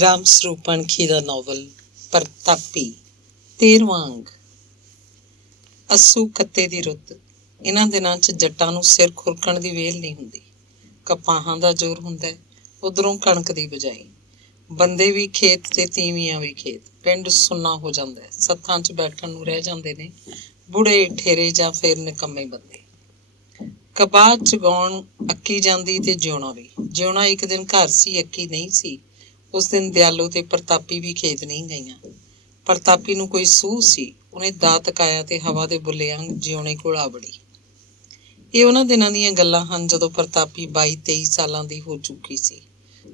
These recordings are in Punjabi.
ਰਾਮ ਸਰੂਪ ਪਣਖੀ ਦਾ ਨਾਵਲ ਪ੍ਰਤਾਪੀ 13ਵਾਂ ਅੰਗ। ਅੱਸੂ ਕੱਤੇ ਦੀ ਰੁੱਤ। ਇਹਨਾਂ ਦਿਨਾਂ 'ਚ ਜੱਟਾਂ ਨੂੰ ਸਿਰ ਖੁਰਕਣ ਦੀ ਵੇਲ ਨਹੀਂ ਹੁੰਦੀ। ਕਪਾਹਾਂ ਦਾ ਜ਼ੋਰ ਹੁੰਦਾ, ਉੱਧਰੋਂ ਕਣਕ ਦੀ ਬਿਜਾਈ। ਬੰਦੇ ਵੀ ਖੇਤ ਤੇ ਤੀਵੀਆਂ ਵੀ ਖੇਤ। ਪਿੰਡ ਸੁੰਨਾ ਹੋ ਜਾਂਦਾ, ਸੱਥਾਂ 'ਚ ਬੈਠਣ ਨੂੰ ਰਹਿ ਜਾਂਦੇ ਨੇ ਬੁੜੇ ਠੇਰੇ ਜਾਂ ਫਿਰ ਨਿਕੰਮੇ ਬੰਦੇ। ਕਪਾਹ ਚੁਗਾਉਣ ਅੱਕੀ ਜਾਂਦੀ ਤੇ ਜਿਉਣਾ ਵੀ। ਜਿਉਣਾ ਇੱਕ ਦਿਨ ਘਰ ਸੀ, ਅੱਕੀ ਨਹੀਂ ਸੀ। ਉਸ ਦਿਨ ਦਿਆਲੋ ਤੇ ਪ੍ਰਤਾਪੀ ਵੀ ਖੇਤ ਨਹੀਂ ਗਈਆਂ। ਪ੍ਰਤਾਪੀ ਨੂੰ ਕੋਈ ਸੂਹ ਸੀ, ਉਹਨੇ ਦਾਤ ਕਾਇਆ ਤੇ ਹਵਾ ਦੇ ਬੁੱਲੇ ਵਾਂਗ ਜਿਉਣੇ ਕੋਲ ਆ ਵੜੀ। ਇਹ ਉਹਨਾਂ ਦਿਨਾਂ ਦੀਆਂ ਗੱਲਾਂ ਹਨ ਜਦੋਂ ਪ੍ਰਤਾਪੀ 22-23 ਸਾਲਾਂ ਦੀ ਹੋ ਚੁੱਕੀ ਸੀ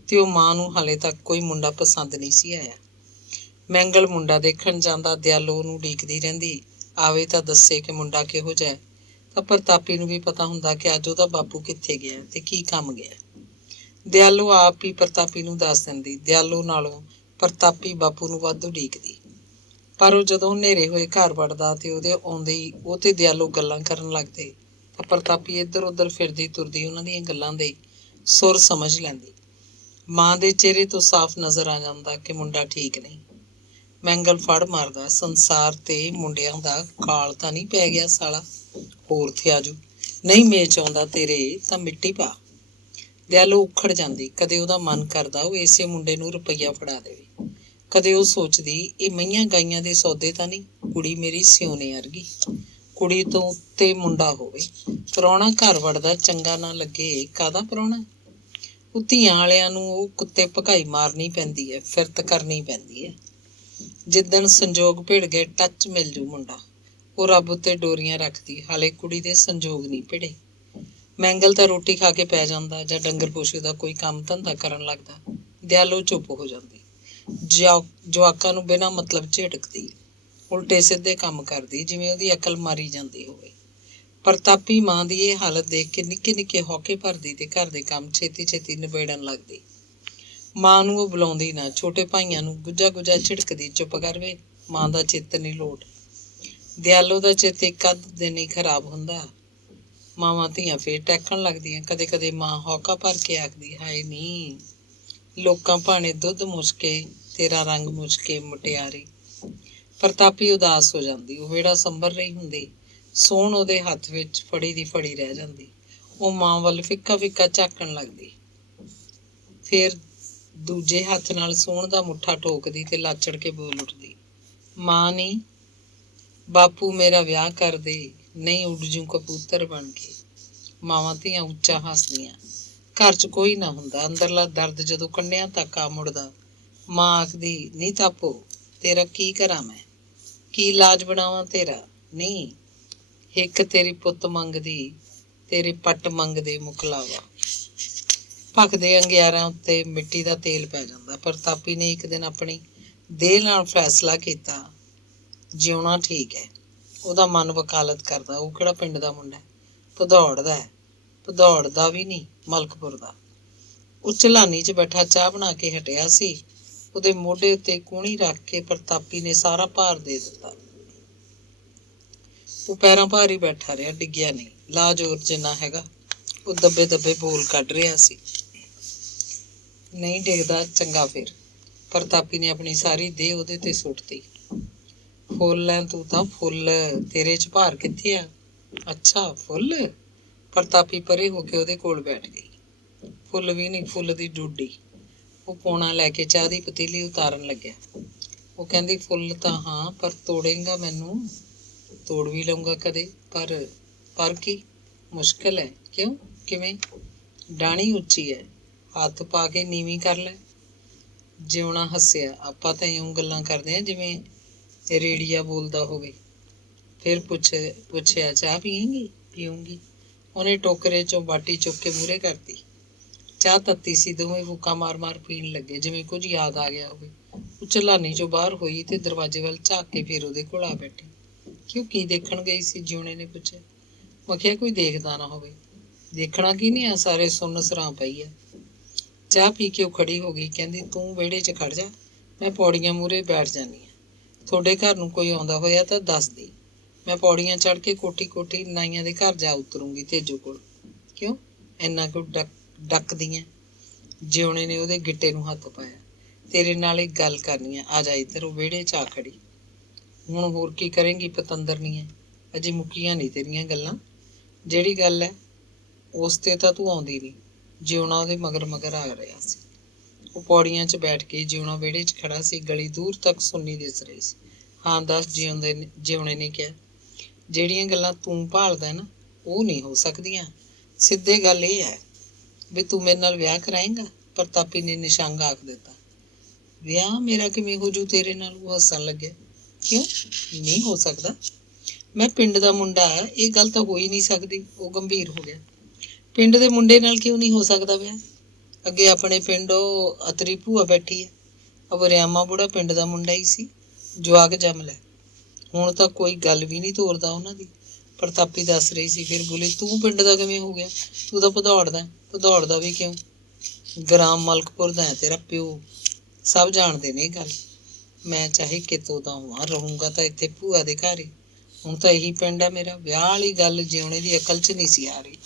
ਤੇ ਉਹ ਮਾਂ ਨੂੰ ਹਾਲੇ ਤੱਕ ਕੋਈ ਮੁੰਡਾ ਪਸੰਦ ਨਹੀਂ ਸੀ ਆਇਆ। ਮੈਂਗਲ ਮੁੰਡਾ ਦੇਖਣ ਜਾਂਦਾ, ਦਿਆਲੋ ਉਹਨੂੰ ਉਡੀਕਦੀ ਰਹਿੰਦੀ, ਆਵੇ ਤਾਂ ਦੱਸੇ ਕਿ ਮੁੰਡਾ ਕਿਹੋ ਜਿਹਾ। ਤਾਂ ਪ੍ਰਤਾਪੀ ਨੂੰ ਵੀ ਪਤਾ ਹੁੰਦਾ ਕਿ ਅੱਜ ਉਹਦਾ ਬਾਪੂ ਕਿੱਥੇ ਗਿਆ ਤੇ ਕੀ ਕੰਮ ਗਿਆ। ਦਿਆਲੋ ਆਪ ਹੀ ਪ੍ਰਤਾਪੀ ਨੂੰ ਦੱਸ ਦਿੰਦੀ। ਦਿਆਲੋ ਨਾਲੋਂ ਪ੍ਰਤਾਪੀ ਬਾਪੂ ਨੂੰ ਵੱਧ ਉਡੀਕਦੀ। ਪਰ ਉਹ ਜਦੋਂ ਹਨੇਰੇ ਹੋਏ ਘਰ ਵੜਦਾ ਤੇ ਉਹਦੇ ਆਉਂਦੇ ਹੀ ਉਹ ਤੇ ਦਿਆਲੋ ਗੱਲਾਂ ਕਰਨ ਲੱਗਦੇ ਤਾਂ ਪ੍ਰਤਾਪੀ ਇੱਧਰ ਉੱਧਰ ਫਿਰਦੀ ਤੁਰਦੀ ਉਹਨਾਂ ਦੀਆਂ ਗੱਲਾਂ ਦੇ ਸੁਰ ਸਮਝ ਲੈਂਦੀ। ਮਾਂ ਦੇ ਚਿਹਰੇ ਤੋਂ ਸਾਫ਼ ਨਜ਼ਰ ਆ ਜਾਂਦਾ ਕਿ ਮੁੰਡਾ ਠੀਕ ਨਹੀਂ। ਮੈਂਗਲ ਫੜ ਮਾਰਦਾ, ਸੰਸਾਰ ਤੇ ਮੁੰਡਿਆਂ ਦਾ ਕਾਲ ਤਾਂ ਨਹੀਂ ਪੈ ਗਿਆ ਸਾਲਾ, ਹੋਰ ਥਿਆਜੂ ਨਹੀਂ ਮੇਚ ਆਉਂਦਾ ਤੇਰੇ ਤਾਂ ਮਿੱਟੀ ਪਾ। ਦਿਆਲੋ ਉਖੜ ਜਾਂਦੀ। ਕਦੇ ਉਹਦਾ ਮਨ ਕਰਦਾ ਉਹ ਇਸੇ ਮੁੰਡੇ ਨੂੰ ਰੁਪਈਆ ਫੜਾ ਦੇਵੇ, ਕਦੇ ਉਹ ਸੋਚਦੀ ਇਹ ਮਈਆਂ ਗਾਈਆਂ ਦੇ ਸੌਦੇ ਤਾਂ ਨਹੀਂ, ਕੁੜੀ ਮੇਰੀ ਸਿਉਨੇ ਵਰਗੀ, ਕੁੜੀ ਤੋਂ ਉੱਤੇ ਮੁੰਡਾ ਹੋਵੇ। ਪ੍ਰਾਹੁਣਾ ਘਰ ਵੜਦਾ ਚੰਗਾ ਨਾ ਲੱਗੇ, ਕਾਹਦਾ ਪ੍ਰਾਹੁਣਾ। ਉਹ ਧੀਆਂ ਵਾਲਿਆਂ ਨੂੰ ਉਹ ਕੁੱਤੇ ਭਕਾਈ ਮਾਰਨੀ ਪੈਂਦੀ ਹੈ, ਫਿਰਤ ਕਰਨੀ ਪੈਂਦੀ ਹੈ। ਜਿੱਦਣ ਸੰਜੋਗ ਭਿੜ ਗਏ ਟੱਚ ਮਿਲ ਜੂ ਮੁੰਡਾ, ਉਹ ਰੱਬ ਉੱਤੇ ਡੋਰੀਆਂ ਰੱਖਦੀ, ਹਾਲੇ ਕੁੜੀ ਦੇ ਸੰਜੋਗ ਨਹੀਂ ਭਿੜੇ। ਮੈਂਗਲ ਤਾਂ ਰੋਟੀ ਖਾ ਕੇ ਪੈ ਜਾਂਦਾ ਜਾਂ ਡੰਗਰ ਪਸ਼ੂ ਦਾ ਕੋਈ ਕੰਮ ਧੰਦਾ ਕਰਨ ਲੱਗਦਾ। ਦਿਆਲੋ ਚੁੱਪ ਹੋ ਜਾਂਦੀ। ਜਵਾਕਾਂ ਨੂੰ ਬਿਨਾਂ ਮਤਲਬ ਝਿੜਕਦੀ, ਉਲਟੇ ਸਿੱਧੇ ਕੰਮ ਕਰਦੀ ਜਿਵੇਂ ਉਹਦੀ ਅਕਲ ਮਾਰੀ ਜਾਂਦੀ ਹੋਵੇ। ਪ੍ਰਤਾਪੀ ਮਾਂ ਦੀ ਇਹ ਹਾਲਤ ਦੇਖ ਕੇ ਨਿੱਕੇ ਨਿੱਕੇ ਹੌਕੇ ਭਰਦੀ ਤੇ ਘਰ ਦੇ ਕੰਮ ਛੇਤੀ ਛੇਤੀ ਨਿਬੇੜਨ ਲੱਗਦੀ। ਮਾਂ ਨੂੰ ਉਹ ਬੁਲਾਉਂਦੀ ਨਾ, ਛੋਟੇ ਭਾਈਆਂ ਨੂੰ ਗੁੱਜਾ ਗੁੱਜਾ ਝਿੜਕਦੀ, ਚੁੱਪ ਕਰ ਵੇ, ਮਾਂ ਦਾ ਚਿੱਤ ਨਹੀਂ ਲੋਟ। ਦਿਆਲੋ ਦਾ ਚਿੱਤ ਇੱਕ ਅੱਧ ਦਿਨ ਹੀ ਖਰਾਬ ਹੁੰਦਾ। ਮਾਵਾਂ ਧੀਆਂ ਫੇਰ ਟਹਿਕਣ ਲੱਗਦੀਆਂ। ਕਦੇ ਕਦੇ ਮਾਂ ਹੌਕਾ ਭਰ ਕੇ ਆਖਦੀ, ਹਾਏ ਨੀ ਲੋਕਾਂ ਭਾਣੇ ਦੁੱਧ ਮੁਸ਼ਕੇ ਤੇਰਾ ਰੰਗ ਮੁਸ਼ਕੇ ਮੁਟਿਆਰੀ। ਪ੍ਰਤਾਪੀ ਉਦਾਸ ਹੋ ਜਾਂਦੀ। ਉਹ ਵਿਹੜਾ ਸੰਭਰ ਰਹੀ ਹੁੰਦੀ, ਸੋਹਣ ਉਹਦੇ ਹੱਥ ਵਿੱਚ ਫੜੀ ਦੀ ਫੜੀ ਰਹਿ ਜਾਂਦੀ। ਉਹ ਮਾਂ ਵੱਲ ਫਿੱਕਾ ਫਿੱਕਾ ਝਾਕਣ ਲੱਗਦੀ, ਫੇਰ ਦੂਜੇ ਹੱਥ ਨਾਲ ਸੋਹਣ ਦਾ ਮੁੱਠਾ ਠੋਕਦੀ ਤੇ ਲਾਚੜ ਕੇ ਬੋਲ ਉੱਠਦੀ, ਮਾਂ ਨੀ ਬਾਪੂ ਮੇਰਾ ਵਿਆਹ ਕਰ ਦੇ, ਨਹੀਂ ਉੱਡ ਜੂ ਕਬੂਤਰ ਬਣ ਕੇ। ਮਾਵਾਂ ਧੀਆਂ ਉੱਚਾ ਹੱਸਦੀਆਂ। ਘਰ 'ਚ ਕੋਈ ਨਾ ਹੁੰਦਾ। ਅੰਦਰਲਾ ਦਰਦ ਜਦੋਂ ਕੰਢਿਆਂ ਤੱਕ ਆ ਮੁੜਦਾ, ਮਾਂ ਆਖਦੀ, ਨੀ ਤਾਪੋ ਤੇਰਾ ਕੀ ਕਰਾਂ ਮੈਂ, ਕੀ ਇਲਾਜ ਬਣਾਵਾਂ ਤੇਰਾ। ਨਹੀਂ ਹਿੱਕ ਤੇਰੀ ਪੁੱਤ ਮੰਗਦੀ, ਤੇਰੇ ਪੱਟ ਮੰਗਦੇ ਮੁਕਲਾਵਾ। ਭਖਦੇ ਅੰਗਿਆਰਾਂ ਉੱਤੇ ਮਿੱਟੀ ਦਾ ਤੇਲ ਪੈ ਜਾਂਦਾ। ਪ੍ਰਤਾਪੀ ਨੇ ਇੱਕ ਦਿਨ ਆਪਣੀ ਦੇਹ ਨਾਲ ਫੈਸਲਾ ਕੀਤਾ, ਜਿਉਣਾ ਠੀਕ ਹੈ। ਉਹਦਾ ਮਨ ਵਕਾਲਤ ਕਰਦਾ। ਉਹ ਕਿਹੜਾ ਪਿੰਡ ਦਾ ਮੁੰਡਾ, ਭਦੌੜ ਦਾ ਹੈ। ਭਦੌੜ ਦਾ ਵੀ ਨਹੀਂ, ਮਲਕਪੁਰ ਦਾ। ਉਹ ਝਲਾਨੀ 'ਚ ਬੈਠਾ ਚਾਹ ਬਣਾ ਕੇ ਹਟਿਆ ਸੀ। ਉਹਦੇ ਮੋਢੇ ਉੱਤੇ ਕੂਹਣੀ ਰੱਖ ਕੇ ਪ੍ਰਤਾਪੀ ਨੇ ਸਾਰਾ ਭਾਰ ਦੇ ਦਿੱਤਾ। ਉਹ ਪੈਰਾਂ ਭਾਰ ਹੀ ਬੈਠਾ ਰਿਹਾ, ਡਿੱਗਿਆ ਨਹੀਂ। ਲਾ ਜ਼ੋਰ ਜਿੰਨਾ ਹੈਗਾ। ਉਹ ਦੱਬੇ ਦੱਬੇ ਬੋਲ ਕੱਢ ਰਿਹਾ ਸੀ। ਨਹੀਂ ਡਿੱਗਦਾ, ਚੰਗਾ ਫਿਰ। ਪ੍ਰਤਾਪੀ ਨੇ ਆਪਣੀ ਸਾਰੀ ਦੇਹ ਉਹਦੇ ਤੇ ਸੁੱਟਤੀ। ਫੁੱਲ ਐ ਤੂੰ ਤਾਂ, ਫੁੱਲ, ਤੇਰੇ 'ਚ ਭਾਰ ਕਿੱਥੇ ਆ। ਅੱਛਾ ਫੁੱਲ। ਪ੍ਰਤਾਪੀ ਪਰੇ ਹੋ ਕੇ ਉਹਦੇ ਕੋਲ ਬੈਠ ਗਈ। ਫੁੱਲ ਵੀ ਨਹੀਂ, ਫੁੱਲ ਦੀ ਡੂਡੀ। ਉਹ ਪੌਣਾ ਲੈ ਕੇ ਚਾਹ ਦੀ ਪਤੀਲੀ ਉਤਾਰਨ ਲੱਗਿਆ। ਉਹ ਕਹਿੰਦੀ, ਫੁੱਲ ਤਾਂ ਹਾਂ, ਪਰ ਤੋੜੇਂਗਾ ਮੈਨੂੰ। ਤੋੜ ਵੀ ਲਊਂਗਾ ਕਦੇ, ਪਰ ਕੀ ਮੁਸ਼ਕਿਲ ਹੈ। ਕਿਉਂ, ਕਿਵੇਂ। ਡਾਹਣੀ ਉੱਚੀ ਹੈ, ਹੱਥ ਪਾ ਕੇ ਨੀਵੀਂ ਕਰ ਲੈ। ਜਿਉਣਾ ਹੱਸਿਆ। ਆਪਾਂ ਤਾਂ ਇਉਂ ਗੱਲਾਂ ਕਰਦੇ ਹਾਂ ਜਿਵੇਂ ਰੇੜੀਆ ਬੋਲਦਾ ਹੋਵੇ। ਫਿਰ ਪੁੱਛਿਆ, ਚਾਹ ਪੀਏਂਗੀ। ਪੀਊਂਗੀ। ਉਹਨੇ ਟੋਕਰੇ 'ਚੋਂ ਬਾਟੀ ਚੁੱਕ ਕੇ ਮੂਹਰੇ ਕਰਤੀ। ਚਾਹ ਤੱਤੀ ਸੀ। ਦੋਵੇਂ ਫੂਕਾਂ ਮਾਰ ਮਾਰ ਪੀਣ ਲੱਗੇ, ਜਿਵੇਂ ਕੁਝ ਯਾਦ ਆ ਗਿਆ ਹੋਵੇ। ਉਹ ਝਲਾਨੀ 'ਚੋਂ ਬਾਹਰ ਹੋਈ ਤੇ ਦਰਵਾਜ਼ੇ ਵੱਲ ਝਾਕ ਕੇ ਫਿਰ ਉਹਦੇ ਕੋਲ ਆ ਬੈਠੀ। ਕਿਉਂ, ਕੀ ਦੇਖਣ ਗਈ ਸੀ, ਜਿਉਣੇ ਨੇ ਪੁੱਛਿਆ। ਮੈਂ ਕਿਹਾ ਕੋਈ ਦੇਖਦਾ ਨਾ ਹੋਵੇ। ਦੇਖਣਾ ਕੀ ਨਹੀਂ ਆ, ਸਾਰੇ ਸੁੰਨ ਸਰਾਂ ਪਈ ਆ। ਚਾਹ ਪੀ ਕੇ ਉਹ ਖੜੀ ਹੋ ਗਈ। ਕਹਿੰਦੀ, ਤੂੰ ਵਿਹੜੇ 'ਚ ਖੜ ਜਾ, ਮੈਂ ਪੌੜੀਆਂ ਮੂਹਰੇ ਬੈਠ ਜਾਂਦੀ ਹਾਂ। ਤੁਹਾਡੇ ਘਰ ਨੂੰ ਕੋਈ ਆਉਂਦਾ ਹੋਇਆ ਤਾਂ ਦੱਸ ਦੇ, ਮੈਂ ਪੌੜੀਆਂ ਚੜ੍ਹ ਕੇ ਕੋਠੀ ਕੋਠੀ ਨਾਈਆਂ ਦੇ ਘਰ ਜਾ ਉਤਰੂੰਗੀ ਤੇਜੋ ਕੋਲ। ਕਿਉਂ ਇੰਨਾ ਕੁ ਡੱਕਦੀ ਐ। ਜਿਉਣੇ ਨੇ ਉਹਦੇ ਗਿੱਟੇ ਨੂੰ ਹੱਥ ਪਾਇਆ। ਤੇਰੇ ਨਾਲ ਇੱਕ ਗੱਲ ਕਰਨੀ ਆ, ਆ ਜਾ ਇੱਧਰ। ਉਹ ਵਿਹੜੇ 'ਚ ਆ ਖੜੀ। ਹੁਣ ਹੋਰ ਕੀ ਕਰੇਂਗੀ, ਪਤੰਦਰ ਨਹੀਂ ਹੈ, ਅਜੇ ਮੁੱਕੀਆਂ ਨਹੀਂ ਤੇਰੀਆਂ ਗੱਲਾਂ। ਜਿਹੜੀ ਗੱਲ ਹੈ ਉਸ 'ਤੇ ਤਾਂ ਤੂੰ ਆਉਂਦੀ ਨਹੀਂ। ਜਿਉਣਾ ਉਹਦੇ ਮਗਰ ਮਗਰ ਆ ਰਿਹਾ ਸੀ। ਉਹ ਪੌੜੀਆਂ 'ਚ ਬੈਠ ਕੇ ਜਿਉਣਾ ਵਿਹੜੇ 'ਚ ਖੜਾ ਸੀ। ਗਲੀ ਦੂਰ ਤੱਕ ਸੁੰਨੀ ਦਿਸ ਰਹੀ ਸੀ। ਹਾਂ ਦੱਸ, ਜਿਉਣੇ ਨੇ ਕਿਹਾ। ਜਿਹੜੀਆਂ ਗੱਲਾਂ ਤੂੰ ਭਾਲਦਾ ਨਾ ਉਹ ਨਹੀਂ ਹੋ ਸਕਦੀਆਂ। ਸਿੱਧੇ ਗੱਲ ਇਹ ਹੈ ਵੀ ਤੂੰ ਮੇਰੇ ਨਾਲ ਵਿਆਹ ਕਰਾਏਂਗਾ। ਪ੍ਰਤਾਪੀ ਨੇ ਨਿਸ਼ਾਂਗ ਆਖ ਦਿੱਤਾ। ਵਿਆਹ ਮੇਰਾ ਕਿਵੇਂ ਹੋ ਜੂ ਤੇਰੇ ਨਾਲ? ਉਹ ਹੱਸਣ ਲੱਗਿਆ। ਕਿਉਂ ਨਹੀਂ ਹੋ ਸਕਦਾ? ਮੈਂ ਪਿੰਡ ਦਾ ਮੁੰਡਾ, ਇਹ ਗੱਲ ਤਾਂ ਹੋ ਹੀ ਨਹੀਂ ਸਕਦੀ। ਉਹ ਗੰਭੀਰ ਹੋ ਗਿਆ। ਪਿੰਡ ਦੇ ਮੁੰਡੇ ਨਾਲ ਕਿਉਂ ਨਹੀਂ ਹੋ ਸਕਦਾ ਵਿਆਹ? ਅੱਗੇ ਆਪਣੇ ਪਿੰਡ ਉਹ ਅਤਰੀ ਭੂਆ ਬੈਠੀ ਹੈ। ਵਰਿਆਮਾ ਬੁੜਾ ਪਿੰਡ ਦਾ ਮੁੰਡਾ ਹੀ ਸੀ, ਜਵਾਕ ਜੰਮ ਲੈ। ਹੁਣ ਤਾਂ ਕੋਈ ਗੱਲ ਵੀ ਨਹੀਂ ਤੋਰਦਾ ਉਹਨਾਂ ਦੀ। ਪ੍ਰਤਾਪੀ ਦੱਸ ਰਹੀ ਸੀ। ਫਿਰ ਬੋਲੀ, ਤੂੰ ਪਿੰਡ ਦਾ ਕਿਵੇਂ ਹੋ ਗਿਆ? ਤੂੰ ਤਾਂ ਭਦੌੜਦਾ। ਭਦੌੜਦਾ ਵੀ ਕਿਉਂ? ਗ੍ਰਾਮ ਮਲਕਪੁਰ ਦਾ ਹੈ ਤੇਰਾ ਪਿਓ, ਸਭ ਜਾਣਦੇ ਨੇ ਇਹ ਗੱਲ। ਮੈਂ ਚਾਹੇ ਕਿਤੋਂ ਦਾ ਹੋਵਾਂ, ਰਹੂੰਗਾ ਤਾਂ ਇੱਥੇ ਭੂਆ ਦੇ ਘਰ ਹੀ। ਹੁਣ ਤਾਂ ਇਹੀ ਪਿੰਡ ਹੈ ਮੇਰਾ। ਵਿਆਹ ਵਾਲੀ ਗੱਲ ਜਿਉਣੇ ਦੀ ਅਕਲ 'ਚ ਨਹੀਂ ਸੀ ਆ ਰਹੀ।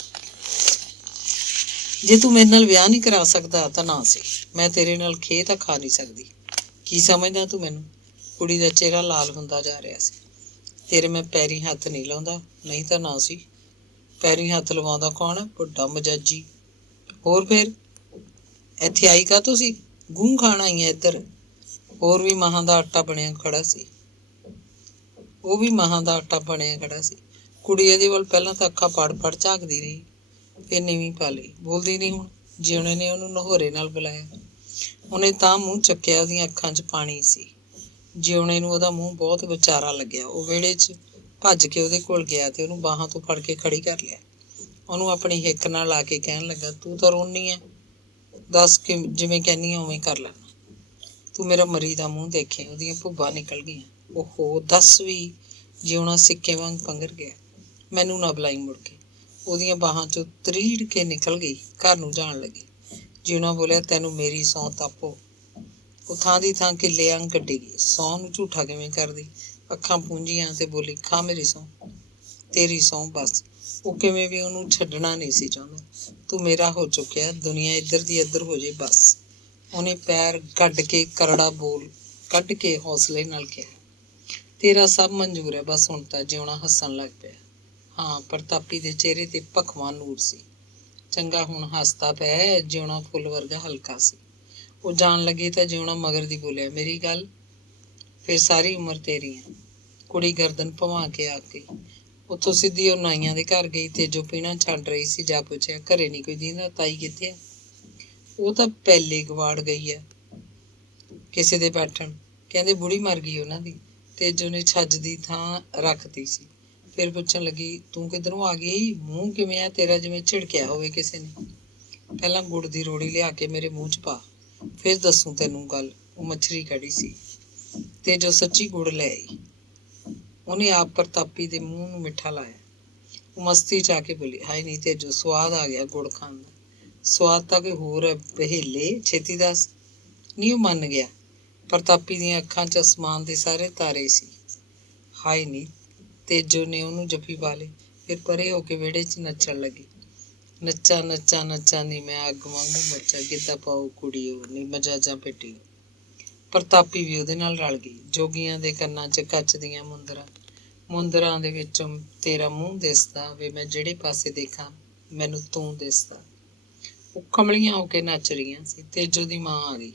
ਜੇ ਤੂੰ ਮੇਰੇ ਨਾਲ ਵਿਆਹ ਨਹੀਂ ਕਰਾ ਸਕਦਾ ਤਾਂ ਨਾ ਸੀ। ਮੈਂ ਤੇਰੇ ਨਾਲ ਖੇਹ ਤਾਂ ਖਾ ਨਹੀਂ ਸਕਦੀ। ਕੀ ਸਮਝਦਾ ਤੂੰ ਮੈਨੂੰ? ਕੁੜੀ ਦਾ ਚਿਹਰਾ ਲਾਲ ਹੁੰਦਾ ਜਾ ਰਿਹਾ ਸੀ। ਤੇਰੇ ਮੈਂ ਪੈਰੀਂ ਹੱਥ ਨਹੀਂ ਲਾਉਂਦਾ, ਨਹੀਂ ਤਾਂ ਨਾ ਸੀ। ਪੈਰੀਂ ਹੱਥ ਲਵਾਉਂਦਾ ਕੌਣ ਹੈ? ਵੱਡਾ ਮਜਾਜੀ। ਹੋਰ ਫਿਰ ਇੱਥੇ ਆਈ ਕਾ ਤੁਸੀਂ? ਗੂੰ ਖਾਣ ਆਈ ਹੈ ਇੱਧਰ? ਹੋਰ ਵੀ ਮਹਾਂ ਦਾ ਆਟਾ ਬਣਿਆ ਖੜਾ ਸੀ। ਉਹ ਵੀ ਮਹਾਂ ਦਾ ਆਟਾ ਬਣਿਆ ਖੜਾ ਸੀ। ਕੁੜੀ ਇਹਦੇ ਵੱਲ ਪਹਿਲਾਂ ਤਾਂ ਅੱਖਾਂ ਪੜ ਪੜ ਝਾਕਦੀ ਰਹੀ, ਫਿਰ ਨੀਵੀਂ ਪਾ ਲਈ। ਬੋਲਦੀ ਨਹੀਂ ਹੁਣ। ਜਿਉਣੇ ਨੇ ਉਹਨੂੰ ਨਹੋਰੇ ਨਾਲ ਬੁਲਾਇਆ। ਉਹਨੇ ਤਾਂ ਮੂੰਹ ਚੱਕਿਆ, ਉਹਦੀਆਂ ਅੱਖਾਂ 'ਚ ਪਾਣੀ ਸੀ। ਜਿਉਣੇ ਨੂੰ ਉਹਦਾ ਮੂੰਹ ਬਹੁਤ ਵਿਚਾਰਾ ਲੱਗਿਆ। ਉਹ ਵਿਹੜੇ 'ਚ ਭੱਜ ਕੇ ਉਹਦੇ ਕੋਲ ਗਿਆ ਤੇ ਉਹਨੂੰ ਬਾਹਾਂ ਤੋਂ ਫੜ ਕੇ ਖੜੀ ਕਰ ਲਿਆ। ਉਹਨੂੰ ਆਪਣੀ ਹਿੱਕ ਨਾਲ ਲਾ ਕੇ ਕਹਿਣ ਲੱਗਾ, ਤੂੰ ਤਾਂ ਰੋਂਦੀ ਹੈ, ਦੱਸ ਕਿ ਜਿਵੇਂ ਕਹਿੰਦੀ ਉਵੇਂ ਕਰ ਲੈਣਾ। ਤੂੰ ਮੇਰਾ ਮਰੀ ਦਾ ਮੂੰਹ ਦੇਖੇ। ਉਹਦੀਆਂ ਭੁੱਬਾਂ ਨਿਕਲ ਗਈਆਂ। ਓਹੋ ਦੱਸ ਵੀ। ਜਿਉਣਾ ਸਿੱਕੇ ਵਾਂਗ ਪੰਘਰ ਗਿਆ। ਮੈਨੂੰ ਨਾ ਬੁਲਾਈ ਮੁੜ ਕੇ। ਉਹਦੀਆਂ ਬਾਹਾਂ 'ਚੋਂ ਤਰੀੜ ਕੇ ਨਿਕਲ ਗਈ। ਘਰ ਨੂੰ ਜਾਣ ਲੱਗੀ। ਜਿਉਣਾ ਬੋਲਿਆ, ਤੈਨੂੰ ਮੇਰੀ ਸਹੁੰ ਤਾਪੋ। ਉਹ ਥਾਂ ਦੀ ਥਾਂ ਕਿੱਲੇ ਵਾਂਗ ਕੱਢੀ ਗਈ। ਸਹੁੰ ਨੂੰ ਝੂਠਾ ਕਿਵੇਂ ਕਰਦੀ? ਅੱਖਾਂ ਪੂੰਝੀਆਂ ਤੇ ਬੋਲੀ, ਖਾ ਮੇਰੀ ਸਹੁੰ, ਤੇਰੀ ਸਹੁੰ ਬਸ। ਉਹ ਕਿਵੇਂ ਵੀ ਉਹਨੂੰ ਛੱਡਣਾ ਨਹੀਂ ਸੀ ਚਾਹੁੰਦਾ। ਤੂੰ ਮੇਰਾ ਹੋ ਚੁੱਕਿਆ, ਦੁਨੀਆ ਇੱਧਰ ਦੀ ਇੱਧਰ ਹੋ ਜੇ ਬਸ। ਉਹਨੇ ਪੈਰ ਗੱਡ ਕੇ ਕਰੜਾ ਬੋਲ ਕੱਢ ਕੇ ਹੌਸਲੇ ਨਾਲ ਕਿਹਾ, ਤੇਰਾ ਸਭ ਮਨਜ਼ੂਰ ਹੈ ਬਸ। ਹੁਣ ਤਾਂ ਜਿਉਣਾ ਹੱਸਣ ਲੱਗ ਪਿਆ। ਹਾਂ, ਪ੍ਰਤਾਪੀ ਦੇ ਚਿਹਰੇ ਤੇ ਭਖਵਾਂ ਨੂਰ ਸੀ। ਚੰਗਾ ਹੁਣ ਹੱਸਦਾ ਪਿਆ। ਜਿਉਣਾ ਫੁੱਲ ਵਰਗਾ ਹਲਕਾ ਸੀ। ਉਹ ਜਾਣ ਲੱਗੇ ਤਾਂ ਜਿਉਣਾ ਮਗਰ ਦੀ ਬੋਲਿਆ, ਮੇਰੀ ਗੱਲ ਫਿਰ ਸਾਰੀ ਉਮਰ ਤੇਰੀ ਹੈ। ਕੁੜੀ ਗਰਦਨ ਭੰਵਾ ਕੇ ਆ ਗਈ। ਉੱਥੋਂ ਸਿੱਧੀ ਉਹ ਨਾਈਆਂ ਦੇ ਘਰ ਗਈ ਤੇ ਜੋ ਪੀਣਾ ਛੱਡ ਰਹੀ ਸੀ ਜਾ ਪੁੱਛਿਆ, ਘਰੇ ਨਹੀਂ ਕੋਈ ਦੀਂਦਾ? ਤਾਈ ਕਿੱਥੇ ਆ? ਉਹ ਤਾਂ ਪਹਿਲੇ ਗਵਾੜ ਗਈ ਹੈ ਕਿਸੇ ਦੇ ਬੈਠਣ। ਕਹਿੰਦੇ ਬੁੜੀ ਮਰ ਗਈ ਉਹਨਾਂ ਦੀ। ਤੇਜੋ ਨੇ ਛੱਜ ਦੀ ਥਾਂ ਰੱਖਤੀ ਸੀ। ਫਿਰ ਪੁੱਛਣ ਲੱਗੀ, ਤੂੰ ਕਿੱਧਰੋਂ ਆ ਗਈ? ਮੂੰਹ ਕਿਵੇਂ ਆ ਤੇਰਾ, ਜਿਵੇਂ ਝਿੜਕਿਆ ਹੋਵੇ ਕਿਸੇ ਨੇ? ਪਹਿਲਾਂ ਗੁੜ ਦੀ ਰੋੜੀ ਲਿਆ ਕੇ ਮੇਰੇ ਮੂੰਹ 'ਚ ਪਾ, ਫਿਰ ਦੱਸੂ ਤੈਨੂੰ ਗੱਲ। ਉਹ ਮੱਛਰੀ ਕੜੀ ਸੀ ਤੇ ਜੋ ਸੱਚੀ ਗੁੜ ਲੈ ਆਈ। ਉਹਨੇ ਆਪ ਪ੍ਰਤਾਪੀ ਦੇ ਮੂੰਹ ਨੂੰ ਮਿੱਠਾ ਲਾਇਆ। ਉਹ ਮਸਤੀ 'ਚ ਆ ਕੇ ਬੋਲੀ, ਹਾਏ ਨਹੀਂ ਤੇਜੋ, ਸਵਾਦ ਆ ਗਿਆ ਗੁੜ ਖਾਣ ਦਾ। ਸਵਾਦ ਤਾਂ ਕੋਈ ਹੋਰ ਹੈ ਬਹੇਲੇ, ਛੇਤੀ ਦੱਸ। ਨਹੀਂ, ਉਹ ਮੰਨ ਗਿਆ। ਪ੍ਰਤਾਪੀ ਦੀਆਂ ਅੱਖਾਂ 'ਚ ਅਸਮਾਨ ਦੇ ਸਾਰੇ ਤਾਰੇ ਸੀ। ਹਾਏ ਨਹੀਂ। ਤੇਜੋ ਨੇ ਉਹਨੂੰ ਜੱਫੀ ਪਾ ਲਈ। ਫਿਰ ਪਰੇ ਹੋ ਕੇ ਵਿਹੜੇ 'ਚ ਨੱਚਣ ਲੱਗੀ। ਨੱਚਾਂ ਨੱਚਾਂ ਨੱਚਾਂ ਨੀ ਮੈਂ ਅੱਗ ਵਾਂਗੂ ਮੱਚਾ, ਗਿੱਧਾ ਪਾਓ ਕੁੜੀਓ ਨੀ ਮਜਾਜਾਂ ਪੇਟੀਓ। ਪ੍ਰਤਾਪੀ ਵੀ ਉਹਦੇ ਨਾਲ ਰਲ ਗਈ। ਜੋਗੀਆਂ ਦੇ ਕੰਨਾਂ 'ਚ ਕੱਚ ਦੀਆਂ ਮੁੰਦਰਾਂ, ਮੁੰਦਰਾਂ ਦੇ ਵਿੱਚੋਂ ਤੇਰਾ ਮੂੰਹ ਦਿਸਦਾ ਵੇ। ਮੈਂ ਜਿਹੜੇ ਪਾਸੇ ਦੇਖਾਂ ਮੈਨੂੰ ਤੂੰ ਦਿਸਦਾ। ਉਹ ਕਮਲੀਆਂ ਹੋ ਕੇ ਨੱਚ ਰਹੀਆਂ ਸੀ। ਤੇਜੋ ਦੀ ਮਾਂ ਆ ਗਈ।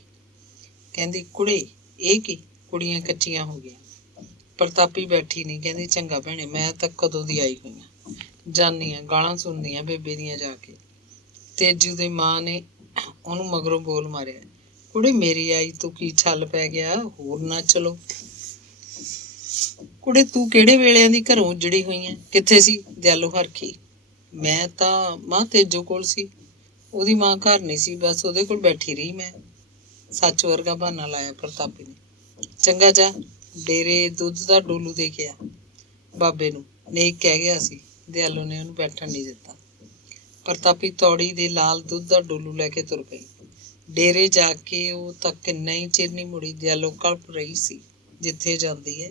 ਕਹਿੰਦੀ, ਕੁੜੇ ਇਹ ਕੀ? ਕੁੜੀਆਂ ਕੱਚੀਆਂ ਹੋ ਗਈਆਂ। ਪ੍ਰਤਾਪੀ ਬੈਠੀ ਨਹੀਂ। ਕਹਿੰਦੀ, ਚੰਗਾ ਭੈਣੇ, ਮੈਂ ਤਾਂ ਕਦੋਂ ਦੀ ਆਈ ਹੋਈ ਹਾਂ, ਜਾਂਦੀ ਹਾਂ ਗਾਲਾਂ ਸੁਣਦੀਆਂ ਬੇਬੇ ਦੀਆਂ ਜਾ ਕੇ। ਤੇਜੂ ਦੀ ਮਾਂ ਨੇ ਉਹਨੂੰ ਮਗਰੋਂ ਬੋਲ ਮਾਰਿਆ, ਕੁੜੇ ਮੇਰੀ ਆਈ ਤੂੰ ਕੀ ਛੱਲ ਪੈ ਗਿਆ? ਹੋਰ ਨਾ ਚਲੋ। ਕੁੜੇ ਤੂੰ ਕਿਹੜੇ ਵੇਲਿਆਂ ਦੀ ਘਰੋਂ ਉੱਜੜੀ ਹੋਈ ਹੈ? ਕਿੱਥੇ ਸੀ ਦਿਆਲੋ ਹਰਖੀ? ਮੈਂ ਤਾਂ ਮਾਂ ਤੇਜੋ ਕੋਲ ਸੀ। ਉਹਦੀ ਮਾਂ ਘਰ ਨਹੀਂ ਸੀ, ਬਸ ਉਹਦੇ ਕੋਲ ਬੈਠੀ ਰਹੀ ਮੈਂ। ਸੱਚ ਵਰਗਾ ਬਹਾਨਾ ਲਾਇਆ ਪ੍ਰਤਾਪੀ ਨੇ। ਚੰਗਾ ਜਾ ਡੇਰੇ ਦੁੱਧ ਦਾ ਡੋਲੂ ਦੇ ਕੇ ਆ ਬਾਬੇ ਨੂੰ, ਨੇਕ ਕਹਿ ਗਿਆ ਸੀ। ਦਿਆਲੋ ਨੇ ਉਹਨੂੰ ਬੈਠਣ ਨਹੀਂ ਦਿੱਤਾ। ਪ੍ਰਤਾਪੀ ਤੌੜੀ ਦੇ ਲਾਲ ਦੁੱਧ ਦਾ ਡੋਲੂ ਲੈ ਕੇ ਤੁਰ ਪਈ। ਡੇਰੇ ਜਾ ਕੇ ਉਹ ਤਾਂ ਕਿੰਨਾ ਹੀ ਚਿਰ ਨਹੀਂ ਮੁੜੀ। ਦਿਆਲੋ ਕਲਪ ਰਹੀ ਸੀ। ਜਿੱਥੇ ਜਾਂਦੀ ਹੈ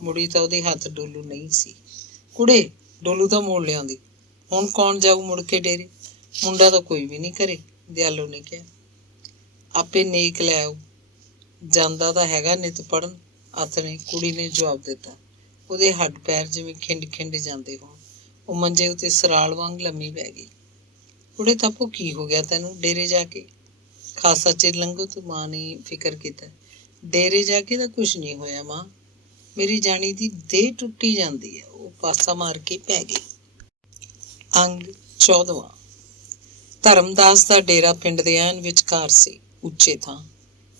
ਮੁੜੀ ਤਾਂ ਉਹਦੇ ਹੱਥ ਡੋਲੂ ਨਹੀਂ ਸੀ। ਕੁੜੇ ਡੋਲੂ ਤਾਂ ਮੋੜ ਲਿਆਉਂਦੀ। ਹੁਣ ਕੌਣ ਜਾਊ ਮੁੜ ਕੇ ਡੇਰੇ? ਮੁੰਡਾ ਤਾਂ ਕੋਈ ਵੀ ਨਹੀਂ ਘਰੇ, ਦਿਆਲੋ ਨੇ ਕਿਹਾ। ਆਪੇ ਨੇਕ ਲੈ ਆਊ। ਜਾਂਦਾ ਤਾਂ ਹੈਗਾ ਨਿਤ ਪੜ੍ਹਨ, ਅੱਤ ਨੇ ਕੁੜੀ ਨੇ ਜਵਾਬ ਦਿੱਤਾ। ਉਹਦੇ ਹੱਡ ਪੈਰ ਜਿਵੇਂ ਖਿੰਡ ਜਾਂਦੇ ਹੋਣ। ਉਹ ਮੰਜੇ ਉੱਤੇ ਸਰਾਲ ਵਾਂਗ ਲੰਮੀ ਪੈ ਗਈ। ਕੁੜੇ ਤਾਪੋ ਕੀ ਹੋ ਗਿਆ ਤੈਨੂੰ? ਡੇਰੇ ਜਾ ਕੇ ਖਾਸਾ ਚਿਰ ਲੰਘੋ ਤੂੰ, ਮਾਂ ਨੇ ਫਿਕਰ ਕੀਤਾ। ਡੇਰੇ ਜਾ ਕੇ ਤਾਂ ਕੁਛ ਨਹੀਂ ਹੋਇਆ ਮਾਂ, ਮੇਰੀ ਜਾਣੀ ਦੀ ਦੇਹ ਟੁੱਟੀ ਜਾਂਦੀ ਹੈ। ਉਹ ਪਾਸਾ ਮਾਰ ਕੇ ਪੈ ਗਈ। ਅੰਗ 14। ਧਰਮਦਾਸ ਦਾ ਡੇਰਾ ਪਿੰਡ ਦੇ ਐਨ ਵਿਚਕਾਰ ਸੀ, ਉੱਚੇ ਥਾਂ।